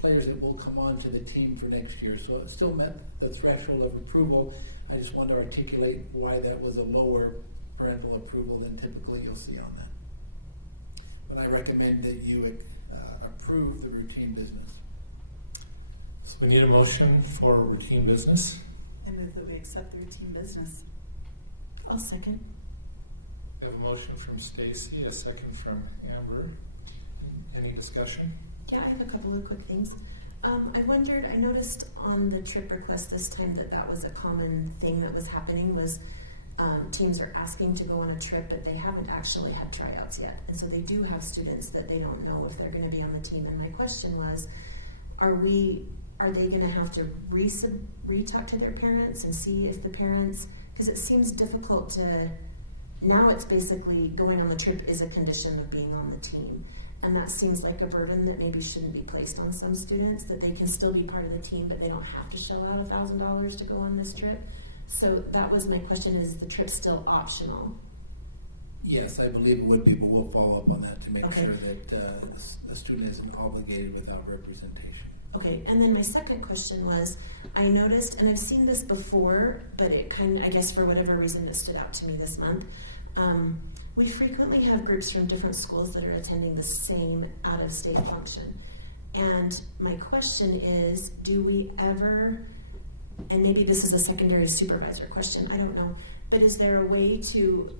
players that will come on to the team for next year. So it still met the threshold of approval. I just want to articulate why that was a lower parental approval than typically you'll see on that. But I recommend that you approve the routine business. So we need a motion for routine business. I move that we accept the routine business. I'll second. We have a motion from Stacy, a second from Amber. Any discussion? Yeah, I have a couple of quick things. I wondered, I noticed on the trip request this time that was a common thing that was happening was teams are asking to go on a trip, but they haven't actually had tryouts yet. And so they do have students that they don't know if they're going to be on the team. And my question was, are they going to have to re-talk to their parents and see if the parents, because it seems difficult to, now it's basically going on the trip is a condition of being on the team. And that seems like a burden that maybe shouldn't be placed on some students, that they can still be part of the team, but they don't have to shell out $1,000 to go on this trip. So that was my question, is the trip still optional? Yes, I believe it would be, but we'll follow up on that to make sure that the student isn't obligated without representation. Okay, and then my second question was, I noticed, and I've seen this before, but it kind of, I guess for whatever reason it stood out to me this month, we frequently have groups from different schools that are attending the same out-of-state function. And my question is, do we ever, and maybe this is a secondary supervisor question, I don't know, but is there a way to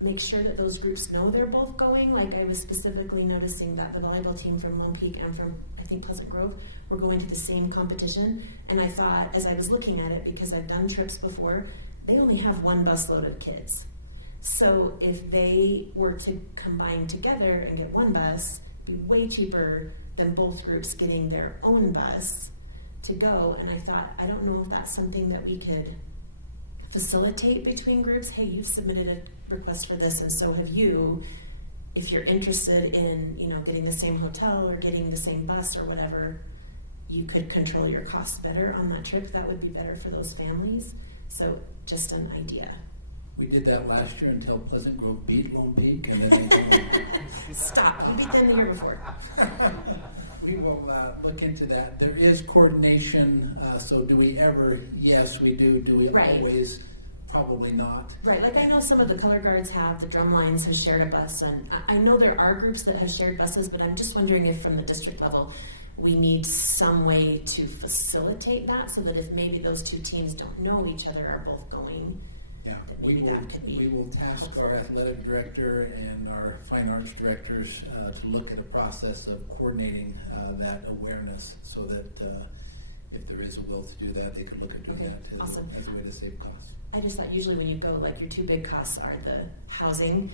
make sure that those groups know they're both going? Like I was specifically noticing that the volleyball team from Lone Peak and from, I think, Pleasant Grove were going to the same competition. And I thought, as I was looking at it, because I've done trips before, they only have one busload of kids. So if they were to combine together and get one bus, it'd be way cheaper than both groups getting their own bus to go. And I thought, I don't know if that's something that we could facilitate between groups. Hey, you've submitted a request for this, and so have you. If you're interested in, getting the same hotel or getting the same bus or whatever, you could control your costs better on that trip. That would be better for those families. So just an idea. We did that last year until Pleasant Grove beat Lone Peak, and then Stop, you beat them the year before. We will look into that. There is coordination, so do we ever? Yes, we do. Do we always? Probably not. Right, like I know some of the color guards have, the drum lines have shared a bus, and I know there are groups that have shared buses, but I'm just wondering if from the district level, we need some way to facilitate that, so that if maybe those two teams don't know each other, are both going. Yeah, we will task our athletic director and our fine arts directors to look at a process of coordinating that awareness, so that if there is a will to do that, they can look at doing that as a way to save costs. I just thought usually when you go, like your two big costs are the housing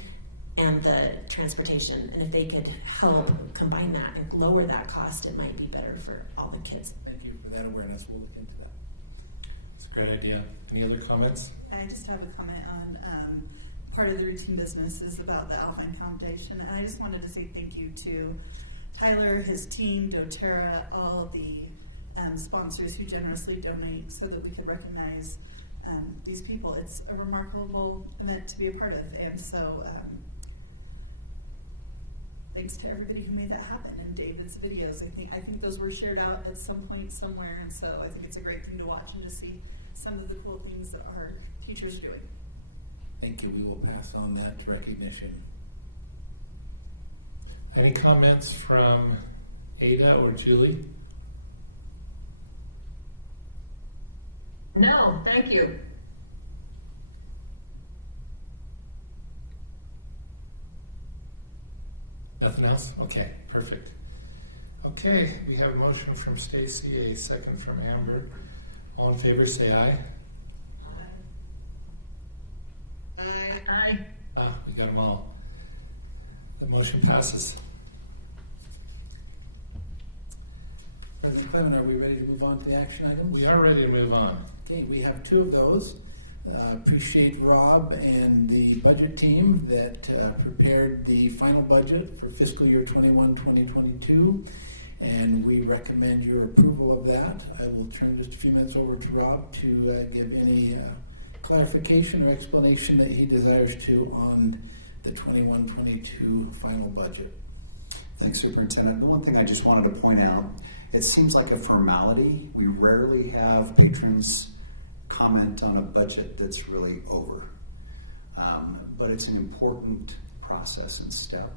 and the transportation, and if they could help combine that and lower that cost, it might be better for all the kids. Thank you for that awareness. We'll look into that. It's a great idea. Any other comments? I just have a comment on part of the routine business is about the Alpine Foundation. And I just wanted to say thank you to Tyler, his team, doTERRA, all of the sponsors who generously donate so that we could recognize these people. It's a remarkable event to be a part of. And so thanks to everybody who made that happen, and David's videos. I think those were shared out at some point somewhere, and so I think it's a great thing to watch and to see some of the cool things that our teachers are doing. Thank you. We will pass on that recognition. Any comments from Ada or Julie? No, thank you. Nothing else? Okay, perfect. Okay, we have a motion from Stacy, a second from Amber. All in favor, say aye. Aye. We got them all. The motion passes. President Clement, are we ready to move on to the action items? We are ready to move on. Okay, we have two of those. Appreciate Rob and the budget team that prepared the final budget for fiscal year 21-2022, and we recommend your approval of that. I will turn just a few minutes over to Rob to give any clarification or explanation that he desires to on the 21-22 final budget. Thanks, Superintendent. The one thing I just wanted to point out, it seems like a formality. We rarely have patrons comment on a budget that's really over. But it's an important process and step,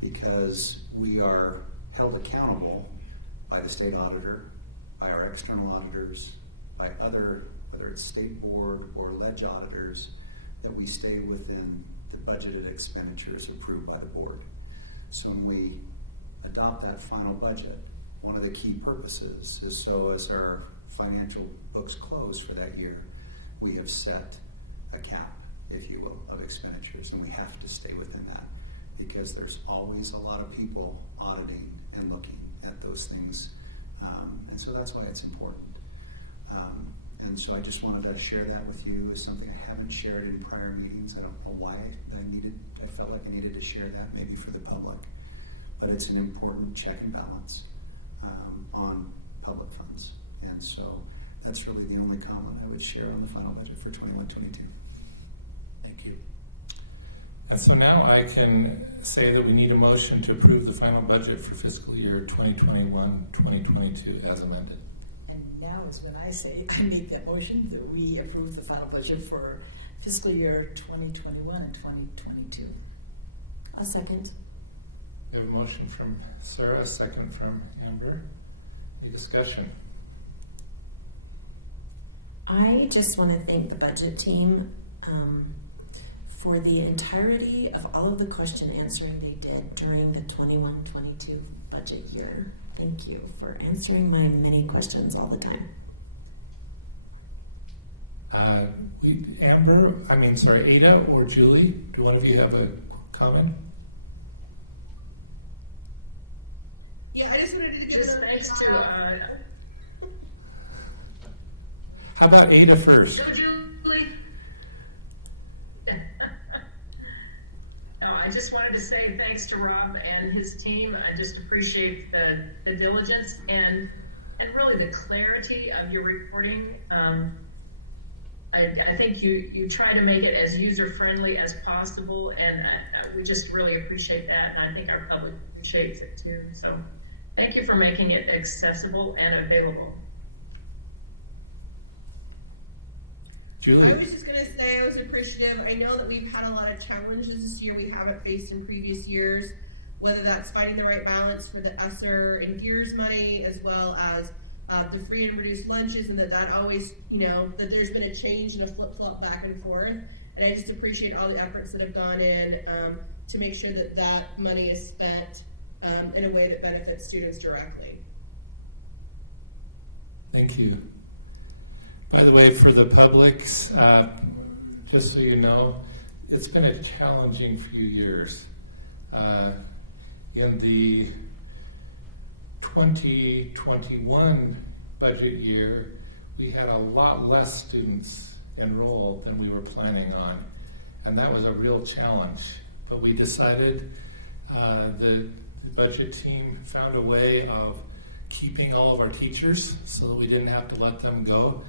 because we are held accountable by the state auditor, by our external auditors, by other, whether it's state board or ledge auditors, that we stay within the budgeted expenditures approved by the board. So when we adopt that final budget, one of the key purposes is so as our financial books close for that year, we have set a cap, if you will, of expenditures, and we have to stay within that because there's always a lot of people auditing and looking at those things, and so that's why it's important. And so I just wanted to share that with you as something I haven't shared in prior meetings. I don't know why I felt like I needed to share that maybe for the public, but it's an important check and balance on public funds. And so that's really the only comment I would share on the final budget for 21-22. Thank you. And so now I can say that we need a motion to approve the final budget for fiscal year 2021-2022 as amended. And now is when I say, I make that motion that we approve the final budget for fiscal year 2021 and 2022. A second. We have a motion from Sarah, a second from Amber. Any discussion? I just want to thank the budget team for the entirety of all of the question answering they did during the 21-22 budget year. Thank you for answering my many questions all the time. Ada or Julie, do one of you have a comment? Yeah, I just wanted to give Just thanks to, How about Ada first? Julie. No, I just wanted to say thanks to Rob and his team. I just appreciate the diligence and really the clarity of your reporting. I think you try to make it as user-friendly as possible, and we just really appreciate that, and I think our public appreciates it too. So thank you for making it accessible and available. Julie? I was just going to say I was appreciative. I know that we've had a lot of challenges this year we haven't faced in previous years, whether that's finding the right balance for the ESSER and GEARS money, as well as the free and reduced lunches, and that always, that there's been a change and a flip-flop back and forth. And I just appreciate all the efforts that have gone in to make sure that that money is spent in a way that benefits students directly. Thank you. By the way, for the public, just so you know, it's been a challenging few years. In the 2021 budget year, we had a lot less students enrolled than we were planning on, and that was a real challenge. But we decided, the budget team found a way of keeping all of our teachers so that we didn't have to let them go.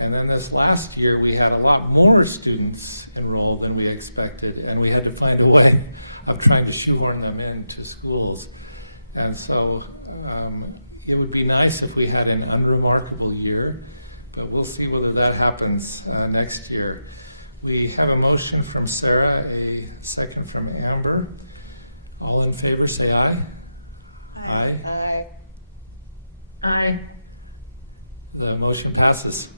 And then this last year, we had a lot more students enrolled than we expected, and we had to find a way of trying to shoehorn them into schools. And so it would be nice if we had an unremarkable year, but we'll see whether that happens next year. We have a motion from Sarah, a second from Amber. All in favor, say aye. Aye. Aye. Aye. The motion passes.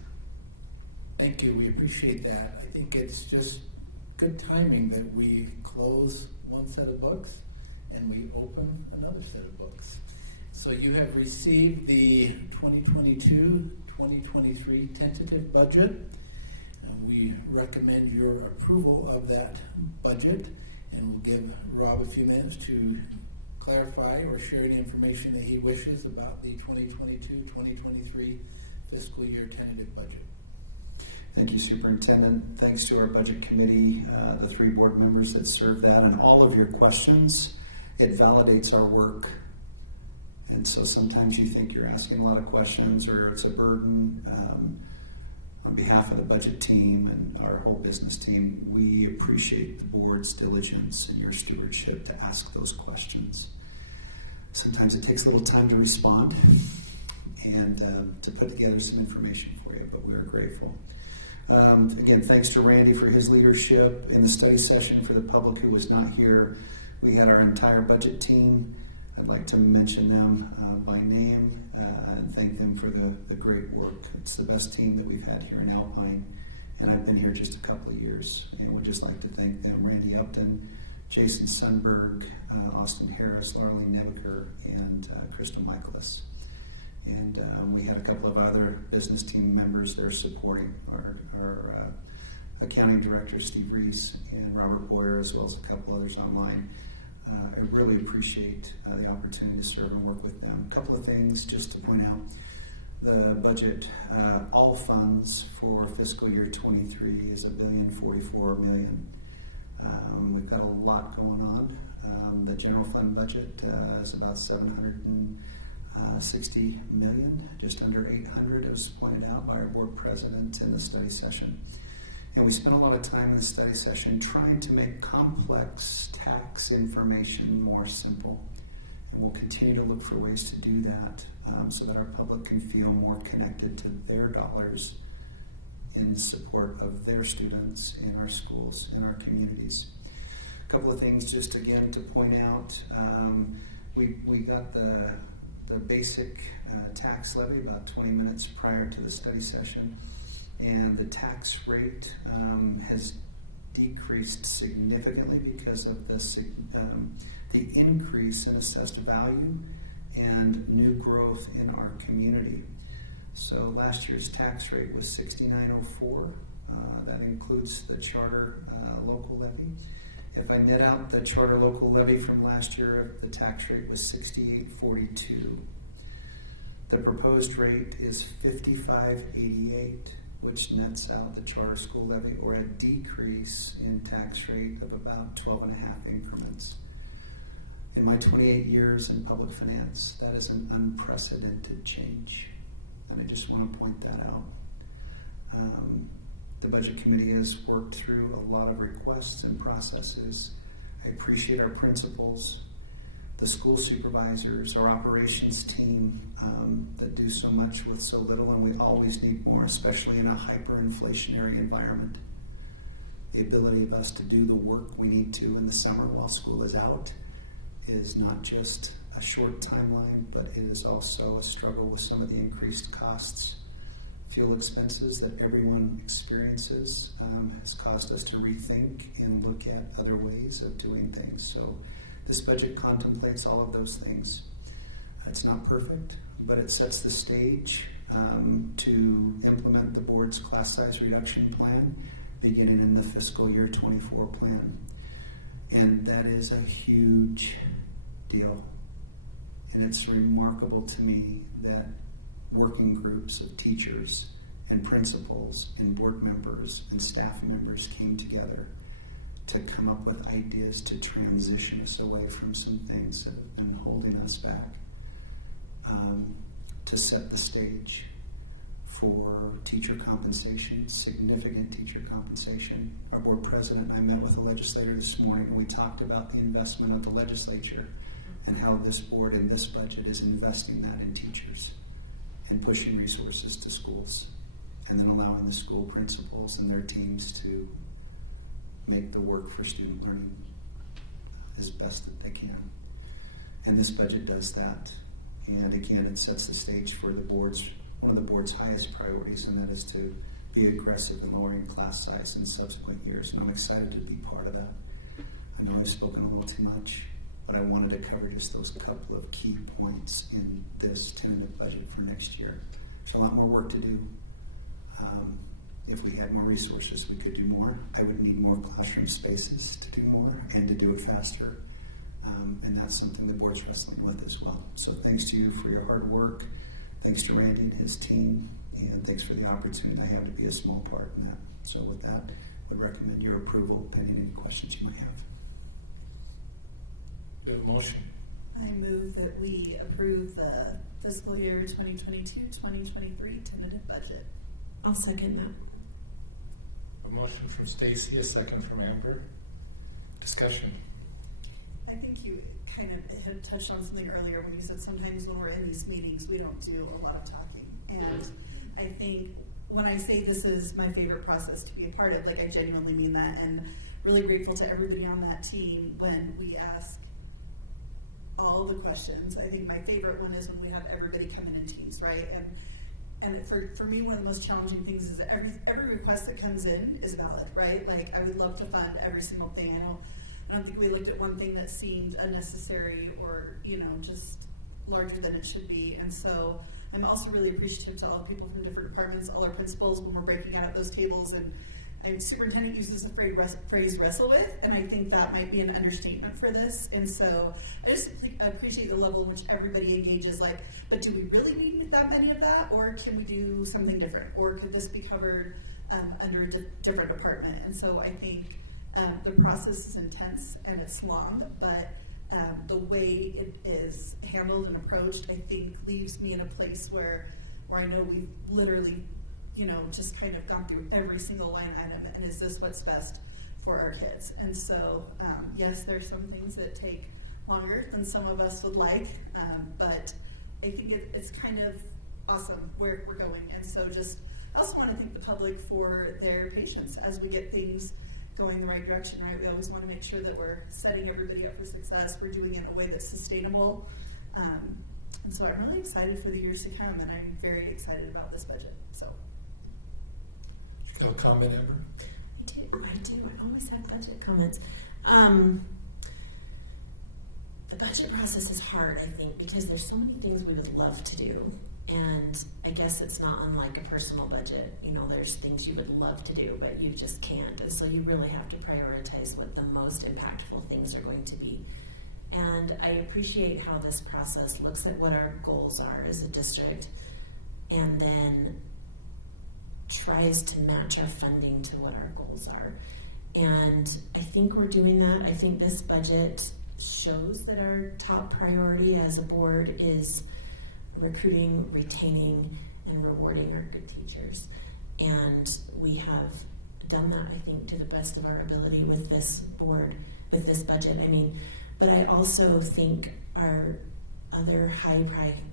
Thank you, we appreciate that. I think it's just good timing that we close one set of books and we open another set of books. So you have received the 2022-2023 tentative budget. We recommend your approval of that budget, and we'll give Rob a few minutes to clarify or share any information that he wishes about the 2022-2023 fiscal year tentative budget. Thank you, Superintendent. Thanks to our budget committee, the 3 board members that serve that, and all of your questions. It validates our work. And so sometimes you think you're asking a lot of questions or it's a burden. On behalf of the budget team and our whole business team, we appreciate the board's diligence and your stewardship to ask those questions. Sometimes it takes a little time to respond and to put together some information for you, but we're grateful. Again, thanks to Randy for his leadership in the study session. For the public who was not here, we had our entire budget team. I'd like to mention them by name and thank them for the great work. It's the best team that we've had here in Alpine, and I've been here just a couple of years, and we'd just like to thank them. Randy Upton, Jason Sundberg, Austin Harris, Laureline Nebeker, and Crystal Michaelis. And we had a couple of other business team members that are supporting our accounting director, Steve Reese, and Robert Boyer, as well as a couple others online. I really appreciate the opportunity to serve and work with them. A couple of things just to point out. The budget, all funds for fiscal year 23 is $1,044,000,000. We've got a lot going on. The general fund budget is about $760 million, just under 800, as pointed out by our board president in the study session. And we spent a lot of time in the study session trying to make complex tax information more simple. And we'll continue to look for ways to do that so that our public can feel more connected to their dollars in support of their students in our schools, in our communities. A couple of things just again to point out. We got the basic tax levy about 20 minutes prior to the study session, and the tax rate has decreased significantly because of the increase in assessed value and new growth in our community. So last year's tax rate was $69.04. That includes the charter local levy. If I net out the charter local levy from last year, the tax rate was $68.42. The proposed rate is $55.88, which nets out the charter school levy, or a decrease in tax rate of about 12.5 increments. In my 28 years in public finance, that is an unprecedented change. And I just want to point that out. The budget committee has worked through a lot of requests and processes. I appreciate our principals, the school supervisors, our operations team that do so much with so little, and we always need more, especially in a hyperinflationary environment. The ability of us to do the work we need to in the summer while school is out is not just a short timeline, but it is also a struggle with some of the increased costs. Fuel expenses that everyone experiences has caused us to rethink and look at other ways of doing things. So this budget contemplates all of those things. It's not perfect, but it sets the stage to implement the board's class size reduction plan beginning in the fiscal year 24 plan. And that is a huge deal. And it's remarkable to me that working groups of teachers and principals and board members and staff members came together to come up with ideas to transition us away from some things that have been holding us back, to set the stage for teacher compensation, significant teacher compensation. Our board president and I met with a legislator this morning, and we talked about the investment of the legislature and how this board and this budget is investing that in teachers and pushing resources to schools, and then allowing the school principals and their teams to make the work for student learning as best that they can. And this budget does that. And again, it sets the stage for the board's, one of the board's highest priorities, and that is to be aggressive in lowering class size in subsequent years. And I'm excited to be part of that. I know I've spoken a little too much, but I wanted to cover just those couple of key points in this tentative budget for next year. There's a lot more work to do. If we had more resources, we could do more. I would need more classroom spaces to do more and to do it faster. And that's something the board's wrestling with as well. So thanks to you for your hard work. Thanks to Randy and his team. And thanks for the opportunity I have to be a small part in that. So with that, I would recommend your approval pending any questions you might have. Do you have a motion? I move that we approve the fiscal year 2022-2023 tentative budget. I'll second that. A motion from Stacy, a second from Amber. Discussion. I think you kind of had touched on something earlier when you said sometimes when we're in these meetings, we don't do a lot of talking. And I think when I say this is my favorite process to be a part of, like I genuinely mean that, and really grateful to everybody on that team when we ask all the questions. I think my favorite one is when we have everybody come in teams, right? And for me, one of the most challenging things is that every request that comes in is valid, right? Like, I would love to fund every single thing. I don't think we looked at one thing that seemed unnecessary or, just larger than it should be. And so I'm also really appreciative to all the people from different departments, all our principals, when we're breaking out those tables. And superintendent uses the phrase wrestle with, and I think that might be an understatement for this. And so I just appreciate the level in which everybody engages, like, but do we really need that many of that, or can we do something different? Or could this be covered under a different department? And so I think the process is intense and it's long, but the way it is handled and approached, I think, leaves me in a place where I know we've literally, just kind of gone through every single line item, and is this what's best for our kids? And so, yes, there's some things that take longer than some of us would like, but I think it's kind of awesome where we're going. And so I also want to thank the public for their patience as we get things going the right direction, right? We always want to make sure that we're setting everybody up for success. We're doing it in a way that's sustainable. And so I'm really excited for the years to come, and I'm very excited about this budget. So. No comment, Amber? I do. I always have budget comments. The budget process is hard, I think, because there's so many things we would love to do. And I guess it's not unlike a personal budget. There's things you would love to do, but you just can't. And so you really have to prioritize what the most impactful things are going to be. And I appreciate how this process looks at what our goals are as a district, and then tries to match our funding to what our goals are. And I think we're doing that. I think this budget shows that our top priority as a board is recruiting, retaining, and rewarding our good teachers. And we have done that, I think, to the best of our ability with this board, with this budget. But I also think our other high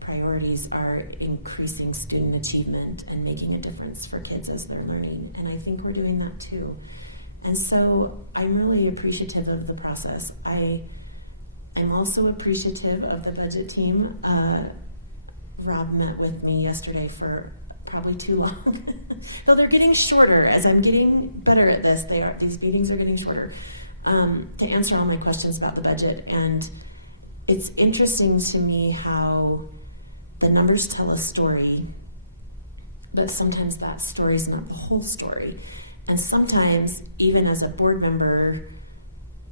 priorities are increasing student achievement and making a difference for kids as they're learning. And I think we're doing that too. And so I'm really appreciative of the process. I'm also appreciative of the budget team. Rob met with me yesterday for probably too long. Though they're getting shorter. As I'm getting better at this, these meetings are getting shorter, to answer all my questions about the budget. And it's interesting to me how the numbers tell a story, but sometimes that story is not the whole story. And sometimes, even as a board member,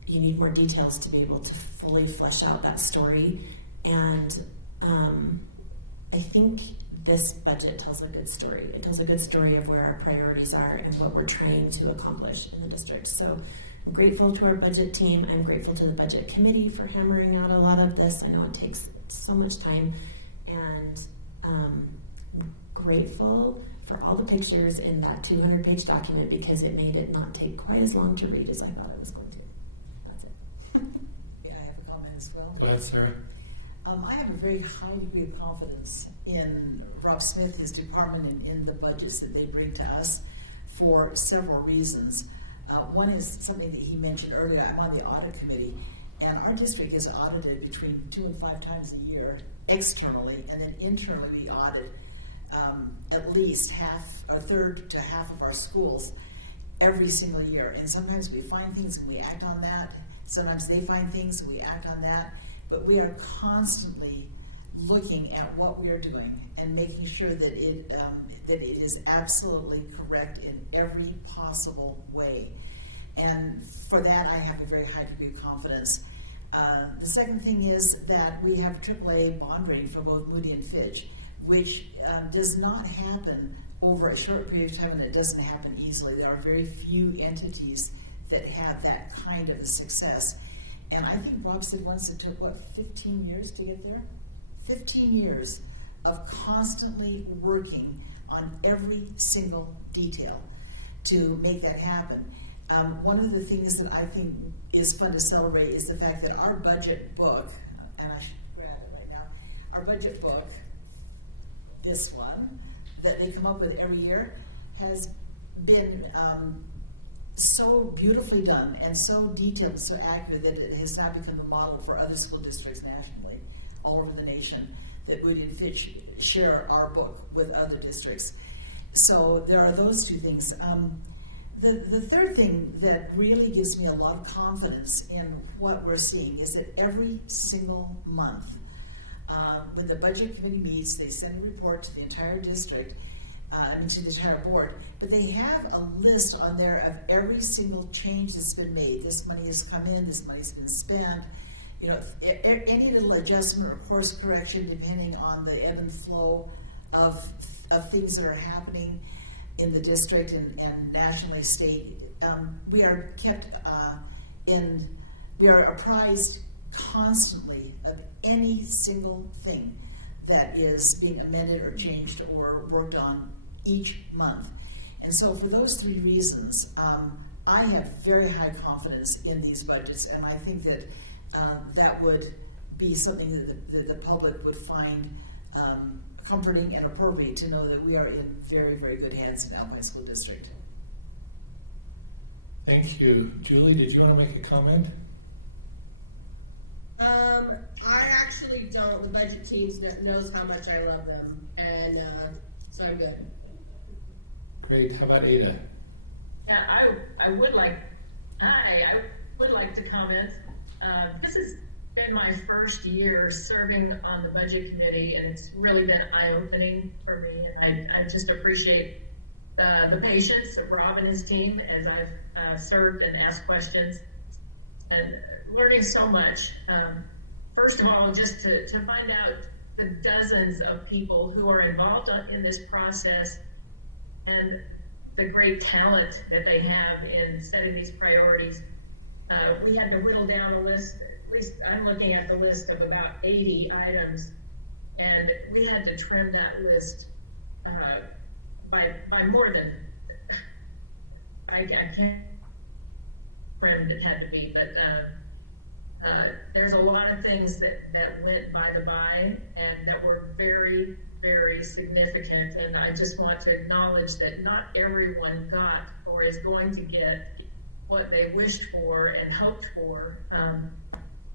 you need more details to be able to fully flesh out that story. And I think this budget tells a good story. It tells a good story of where our priorities are and what we're trying to accomplish in the district. So I'm grateful to our budget team. I'm grateful to the budget committee for hammering out a lot of this. I know it takes so much time. And grateful for all the pictures in that 200-page document, because it made it not take quite as long to read as I thought it was going to. That's it. Yeah, I have a comment as well. Go ahead, Sarah. I have a very high degree of confidence in Rob Smith, his department, and in the budgets that they bring to us for several reasons. One is something that he mentioned earlier. I'm on the audit committee, and our district is audited between 2 and 5 times a year externally, and then internally we audit at least a third to half of our schools every single year. And sometimes we find things and we act on that. Sometimes they find things and we act on that. But we are constantly looking at what we are doing and making sure that it is absolutely correct in every possible way. And for that, I have a very high degree of confidence. The second thing is that we have AAA bond rating for both Moody and Fitch, which does not happen over a short period of time, and it doesn't happen easily. There are very few entities that have that kind of success. And I think Rob said once it took, 15 years to get there? 15 years of constantly working on every single detail to make that happen. One of the things that I think is fun to celebrate is the fact that our budget book, and I should grab it right now, our budget book, this one, that they come up with every year, has been so beautifully done and so detailed, so accurate, that it has now become the model for other school districts nationally, all over the nation, that Moody and Fitch share our book with other districts. So there are those two things. The third thing that really gives me a lot of confidence in what we're seeing is that every single month When the budget committee meets, they send a report to the entire district, to the entire board, but they have a list on there of every single change that's been made. This money has come in, this money's been spent. You know, any little adjustment or course correction depending on the ebb and flow of things that are happening in the district and nationally, state. We are kept we are apprised constantly of any single thing that is being amended or changed or worked on each month. And so for those three reasons, I have very high confidence in these budgets, and I think that that would be something that the public would find comforting and appropriate to know that we are in very, very good hands in the Alpine School District. Thank you. Julie, did you want to make a comment? I actually don't. The budget team knows how much I love them, and so I'm good. Great. How about Ada? Yeah, I would like to comment. This has been my first year serving on the budget committee, and it's really been eye-opening for me. I just appreciate the patience of Rob and his team as I've served and asked questions, and learning so much. First of all, just to find out the dozens of people who are involved in this process and the great talent that they have in setting these priorities. We had to whittle down a list, at least I'm looking at the list of about 80 items, and we had to trim that list by more than, I can't trim it had to be, but there's a lot of things that went by the by and that were very, very significant, and I just want to acknowledge that not everyone got or is going to get what they wished for and hoped for,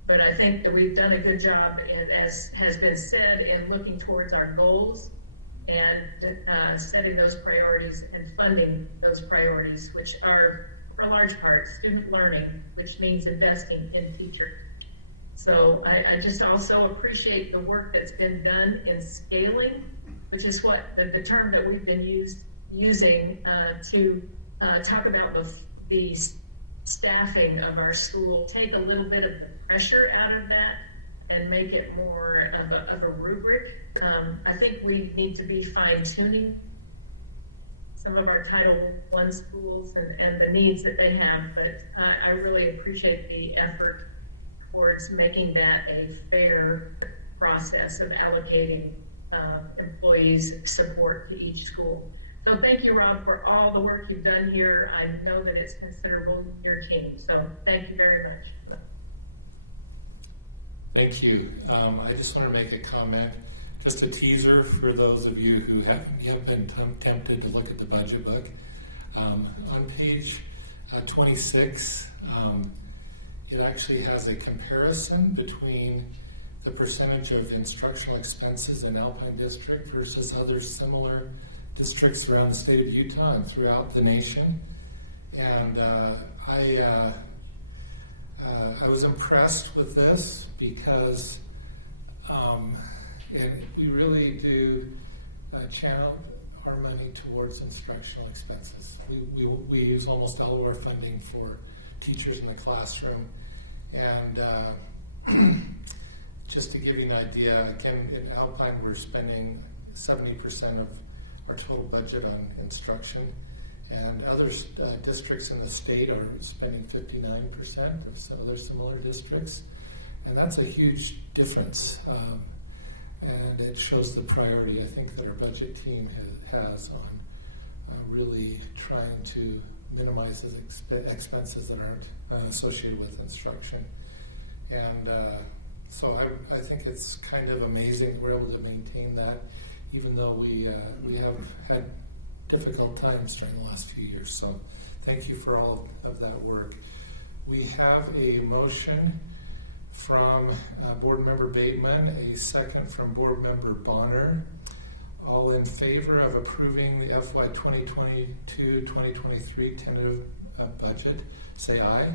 but I think that we've done a good job, and as has been said, in looking towards our goals and setting those priorities and funding those priorities, which are, for a large part, student learning, which means investing in teachers. So I just also appreciate the work that's been done in scaling, which is what the term that we've been using to talk about the staffing of our school, take a little bit of the pressure out of that and make it more of a rubric. I think we need to be fine-tuning some of our Title I schools and the needs that they have, but I really appreciate the effort towards making that a fair process of allocating employees' support to each school. So thank you, Rob, for all the work you've done here. I know that it's considerable in your team, so thank you very much. Thank you. I just want to make a comment, just a teaser for those of you who have been tempted to look at the budget book. On page 26, it actually has a comparison between the percentage of instructional expenses in Alpine District versus other similar districts around the state of Utah and throughout the nation. And I was impressed with this because and we really do channel our money towards instructional expenses. We use almost all of our funding for teachers in the classroom. And just to give you an idea, again, in Alpine we're spending 70% of our total budget on instruction, and other districts in the state are spending 59%, or so other similar districts, and that's a huge difference, and it shows the priority I think that our budget team has on really trying to minimize the expenses that aren't associated with instruction. And so I think it's kind of amazing we're able to maintain that, even though we have had difficult times during the last few years. So thank you for all of that work. We have a motion from Board Member Bateman, a second from Board Member Bonner. All in favor of approving the FY 2022-2023 tentative budget, say aye.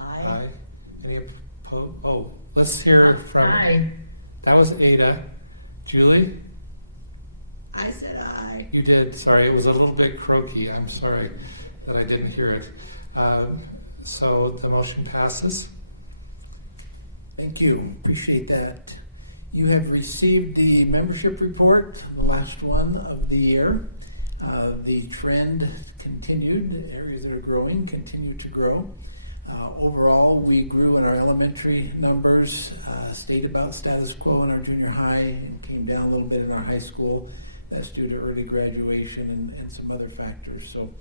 Aye. Aye. Any opposed? Oh, let's hear from... Aye. That was Ada. Julie? I said aye. You did. Sorry, it was a little bit croaky. I'm sorry that I didn't hear it. So the motion passes. Thank you. Appreciate that. You have received the membership report, the last one of the year. The trend continued. The areas that are growing continue to grow. Overall, we grew in our elementary numbers, stayed about status quo in our junior high, and came down a little bit in our high school. That's due to early graduation and some other factors. So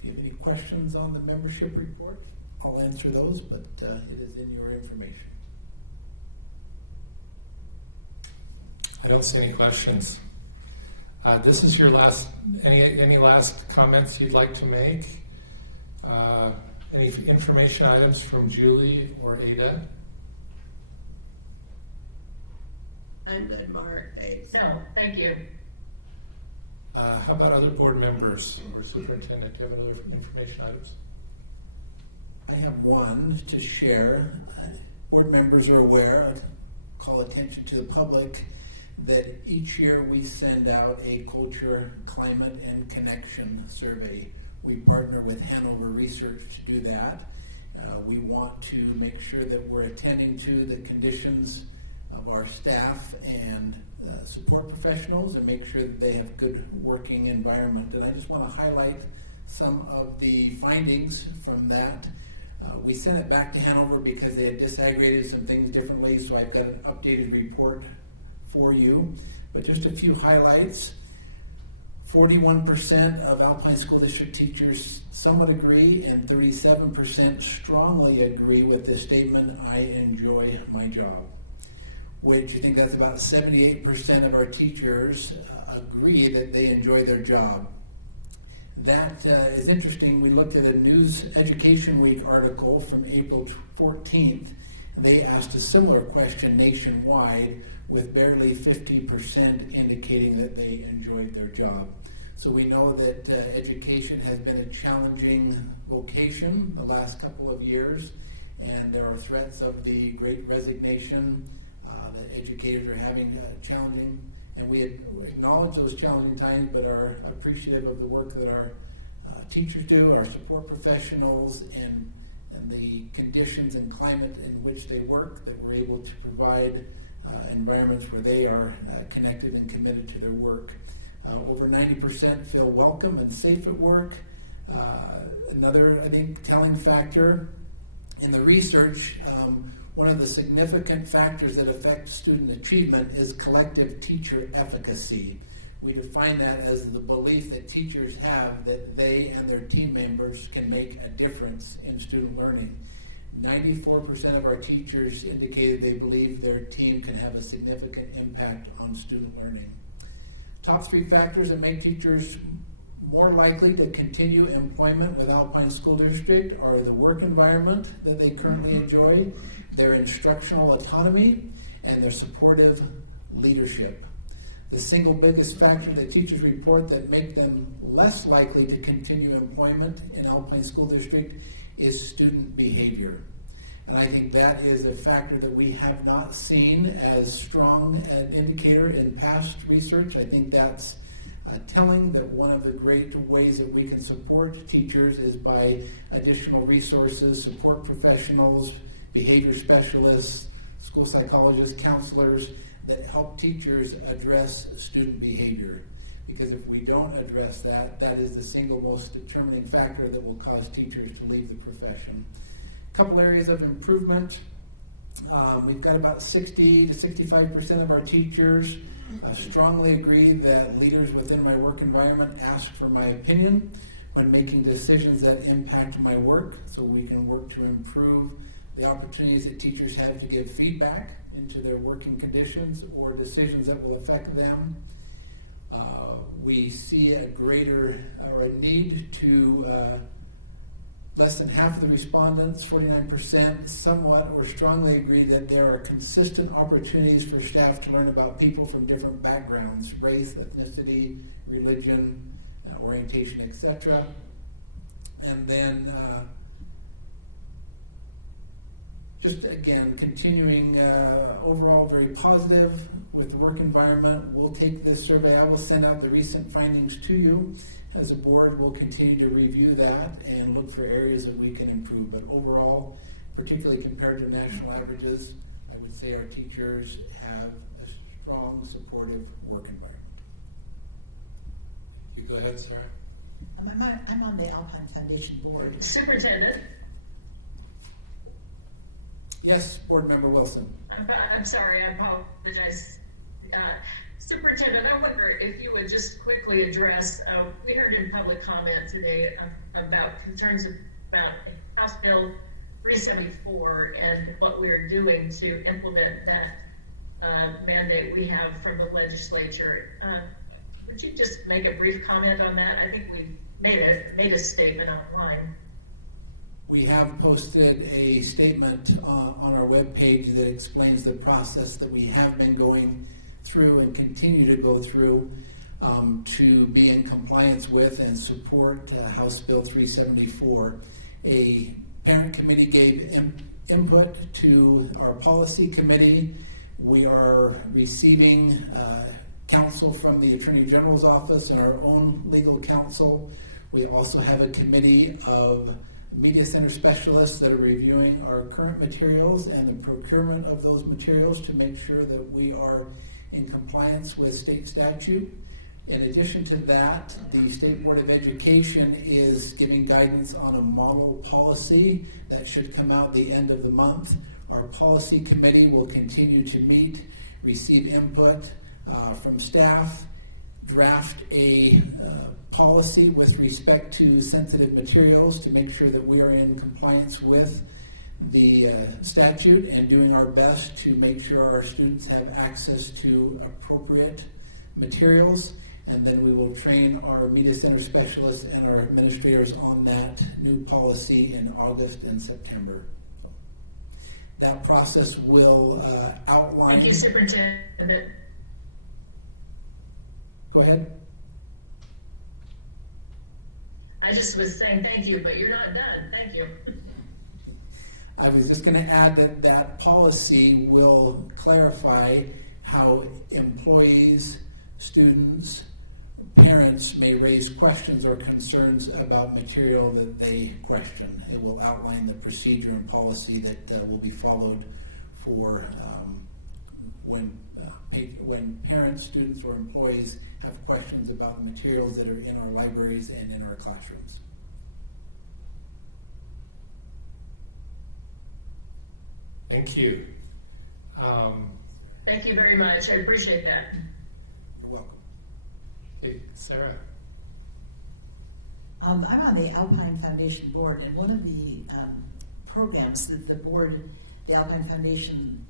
if you have any questions on the membership report, I'll answer those, but it is in your information. I don't see any questions. This is your last, any last comments you'd like to make? Any information items from Julie or Ada? I'm good, Mark. Thanks. No, thank you. How about other board members or superintendent? Do you have any other information items? I have one to share. Board members are aware, I call attention to the public, that each year we send out a culture, climate, and connection survey. We partner with Hanover Research to do that. We want to make sure that we're attending to the conditions of our staff and support professionals and make sure that they have good working environment. And I just want to highlight some of the findings from that. We sent it back to Hanover because they had disaggregated some things differently, so I've got an updated report for you. But just a few highlights. 41% of Alpine School District teachers somewhat agree, and 37% strongly agree with the statement, "I enjoy my job," which I think that's about 78% of our teachers agree that they enjoy their job. That is interesting. We looked at a News Education Week article from April 14th. They asked a similar question nationwide, with barely 50% indicating that they enjoyed their job. So we know that education has been a challenging vocation the last couple of years, and there are threats of the Great Resignation that educators are having challenging, and we acknowledge those challenging times, but are appreciative of the work that our teachers do, our support professionals, and the conditions and climate in which they work, that we're able to provide environments where they are connected and committed to their work. Over 90% feel welcome and safe at work. Another, I think, telling factor in the research, one of the significant factors that affect student achievement is collective teacher efficacy. We define that as the belief that teachers have that they and their team members can make a difference in student learning. 94% of our teachers indicated they believe their team can have a significant impact on student learning. Top 3 factors that make teachers more likely to continue employment with Alpine School District are the work environment that they currently enjoy, their instructional autonomy, and their supportive leadership. The single biggest factor that teachers report that make them less likely to continue employment in Alpine School District is student behavior. And I think that is a factor that we have not seen as strong an indicator in past research. I think that's telling that one of the great ways that we can support teachers is by additional resources, support professionals, behavior specialists, school psychologists, counselors that help teachers address student behavior. Because if we don't address that, that is the single most determining factor that will cause teachers to leave the profession. A couple areas of improvement. We've got about 60 to 65% of our teachers strongly agree that leaders within my work environment ask for my opinion when making decisions that impact my work, so we can work to improve the opportunities that teachers have to give feedback into their working conditions or decisions that will affect them. We see a greater or a need to less than half of the respondents, 49%, somewhat or strongly agree that there are consistent opportunities for staff to learn about people from different backgrounds, race, ethnicity, religion, orientation, etc. And then just again, continuing overall very positive with the work environment. We'll take this survey. I will send out the recent findings to you. As a board, we'll continue to review that and look for areas that we can improve. But overall, particularly compared to national averages, I would say our teachers have a strong, supportive work environment. You go ahead, Sarah. I'm on the Alpine Foundation board. Superintendent? Yes, Board Member Wilson. I'm sorry, I apologize. Superintendent, I wonder if you would just quickly address, we heard in public comment today about concerns about House Bill 374 and what we're doing to implement that mandate we have from the legislature. Would you just make a brief comment on that? I think we made a statement online. We have posted a statement on our webpage that explains the process that we have been going through and continue to go through to be in compliance with and support House Bill 374. A parent committee gave input to our policy committee. We are receiving counsel from the Attorney General's office and our own legal counsel. We also have a committee of media center specialists that are reviewing our current materials and the procurement of those materials to make sure that we are in compliance with state statute. In addition to that, the State Board of Education is giving guidance on a model policy that should come out the end of the month. Our policy committee will continue to meet, receive input from staff, draft a policy with respect to sensitive materials to make sure that we are in compliance with the statute and doing our best to make sure our students have access to appropriate materials. And then we will train our media center specialists and our administrators on that new policy in August and September. That process will outline... Thank you, Superintendent. Go ahead. I just was saying thank you, but you're not done. Thank you. I was just going to add that that policy will clarify how employees, students, parents may raise questions or concerns about material that they question. It will outline the procedure and policy that will be followed for when parents, students, or employees have questions about the materials that are in our libraries and in our classrooms. Thank you. Thank you very much. I appreciate that. You're welcome. Hey, Sarah. I'm on the Alpine Foundation board, and one of the programs that the Alpine Foundation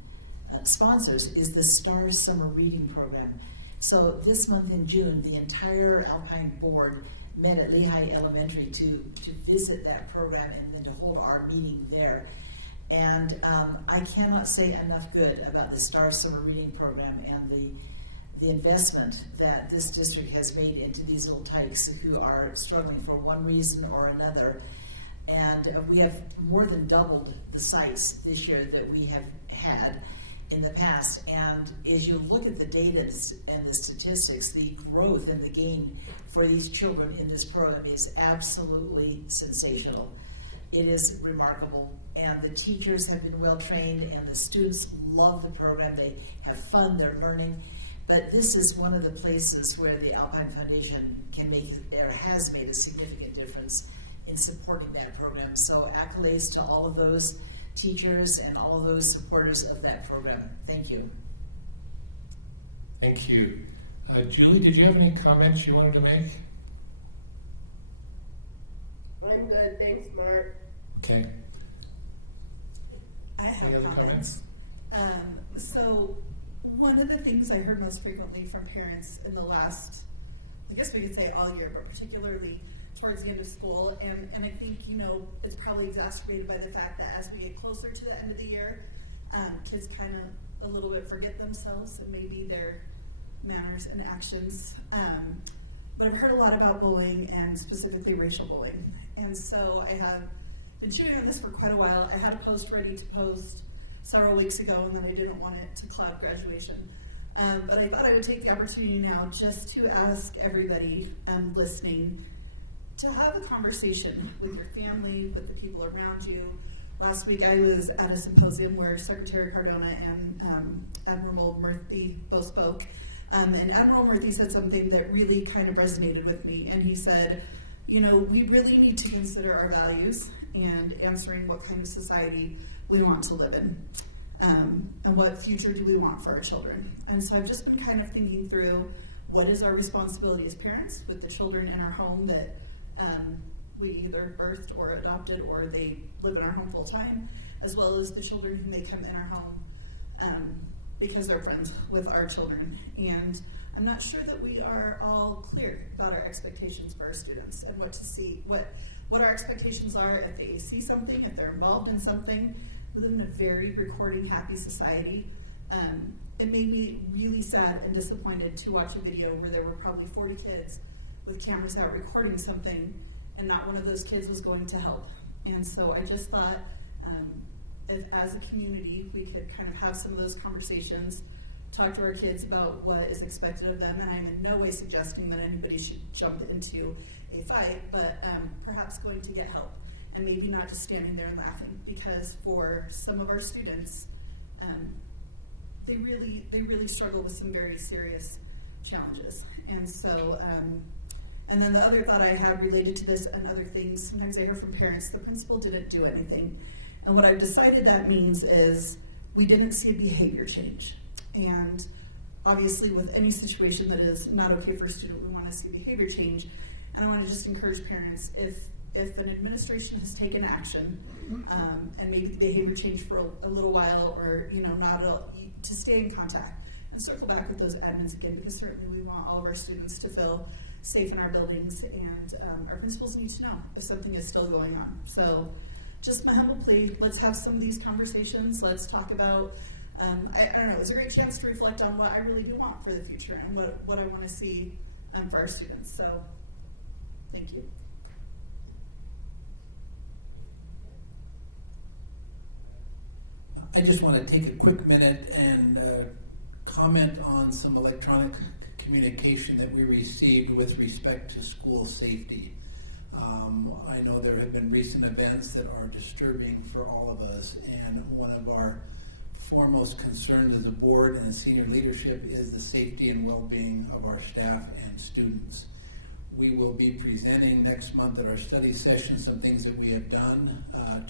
sponsors is the STAR Summer Reading Program. So this month in June, the entire Alpine board met at Lehigh Elementary to visit that program and then to hold our meeting there. And I cannot say enough good about the STAR Summer Reading Program and the investment that this district has made into these little tykes who are struggling for one reason or another. And we have more than doubled the sites this year that we have had in the past. And as you look at the data and the statistics, the growth and the gain for these children in this program is absolutely sensational. It is remarkable. And the teachers have been well trained, and the students love the program. They have fun, they're learning. But this is one of the places where the Alpine Foundation can make, or has made, a significant difference in supporting that program. So accolades to all of those teachers and all of those supporters of that program. Thank you. Thank you. Julie, did you have any comments you wanted to make? I'm good, thanks, Mark. Okay. I have Any other comments? So one of the things I heard most frequently from parents in the last, I guess we could say all year, but particularly towards the end of school, and I think, it's probably exacerbated by the fact that as we get closer to the end of the year, kids kind of a little bit forget themselves and maybe their manners and actions. But I've heard a lot about bullying and specifically racial bullying. And so I have been shooting on this for quite a while. I had a post ready to post several weeks ago, and then I didn't want it to cloud graduation. But I thought I would take the opportunity now just to ask everybody listening to have a conversation with your family, with the people around you. Last week I was at a symposium where Secretary Cardona and Admiral Murthy both spoke. And Admiral Murthy said something that really kind of resonated with me. And he said, you know, we really need to consider our values and answering what kind of society we want to live in. And what future do we want for our children? And so I've just been kind of thinking through what is our responsibility as parents with the children in our home that we either birthed or adopted or they live in our home full time, as well as the children who may come in our home because they're friends with our children. And I'm not sure that we are all clear about our expectations for our students and what to see, what our expectations are if they see something, if they're involved in something. We live in a very recording happy society. It made me really sad and disappointed to watch a video where there were probably 40 kids with cameras out recording something, and not one of those kids was going to help. And so I just thought, if as a community, we could kind of have some of those conversations, talk to our kids about what is expected of them, and I'm in no way suggesting that anybody should jump into a fight, but perhaps going to get help, and maybe not just standing there and laughing, because for some of our students, they really struggle with some very serious challenges. And so, and then the other thought I had related to this and other things, sometimes I hear from parents, the principal didn't do anything. And what I've decided that means is we didn't see a behavior change. And obviously with any situation that is not okay for a student, we want to see behavior change. And I want to just encourage parents, if an administration has taken action, and maybe the behavior changed for a little while, or to stay in contact and circle back with those admins again, because certainly we want all of our students to feel safe in our buildings, and our principals need to know if something is still going on. So just my humble plea, let's have some of these conversations. Let's talk about, I don't know, it's a great chance to reflect on what I really do want for the future and what I want to see for our students. So thank you. I just want to take a quick minute and comment on some electronic communication that we received with respect to school safety. I know there have been recent events that are disturbing for all of us, and one of our foremost concerns as a board and as senior leadership is the safety and well-being of our staff and students. We will be presenting next month at our study session some things that we have done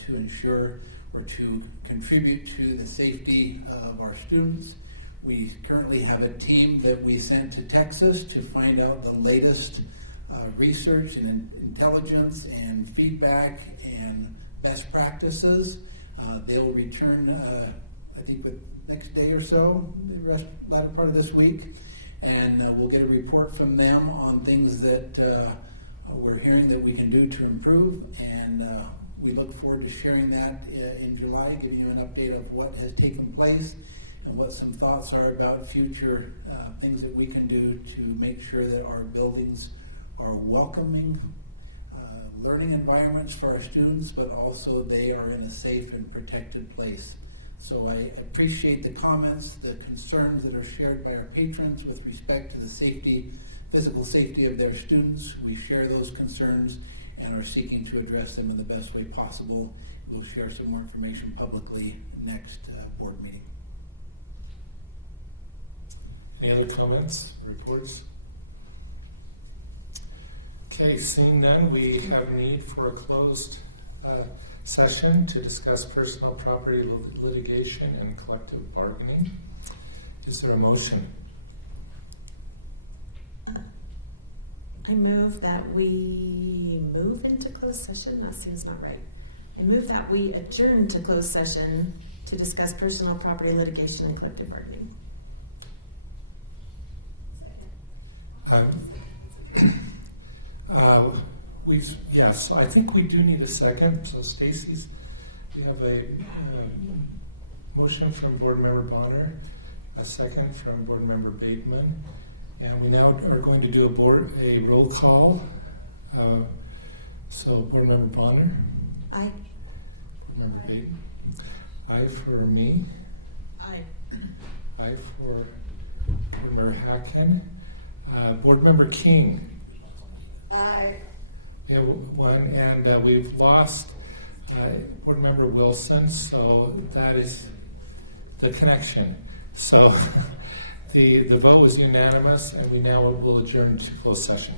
to ensure or to contribute to the safety of our students. We currently have a team that we sent to Texas to find out the latest research and intelligence and feedback and best practices. They'll return, I think, the next day or so, the latter part of this week, and we'll get a report from them on things that we're hearing that we can do to improve, and we look forward to sharing that in July, giving you an update of what has taken place and what some thoughts are about future things that we can do to make sure that our buildings are welcoming learning environments for our students, but also they are in a safe and protected place. So I appreciate the comments, the concerns that are shared by our patrons with respect to the safety, physical safety of their students. We share those concerns and are seeking to address them in the best way possible. We'll share some more information publicly next board meeting. Any other comments, reports? Okay, seeing none, we have a need for a closed session to discuss personal property litigation and collective bargaining. Is there a motion? I move that we move into closed session. That seems not right. I move that we adjourn to closed session to discuss personal property litigation and collective bargaining. Yes, I think we do need a second. So Stacy's, we have a motion from Board Member Bonner, a second from Board Member Bateman, and we now are going to do a roll call. So Board Member Bonner? Aye. Okay. Aye for me. Aye. Aye for Board Member Hacken. Board Member King. Aye. And we've lost Board Member Wilson, so that is the connection. So the vote was unanimous, and we now will adjourn to closed session.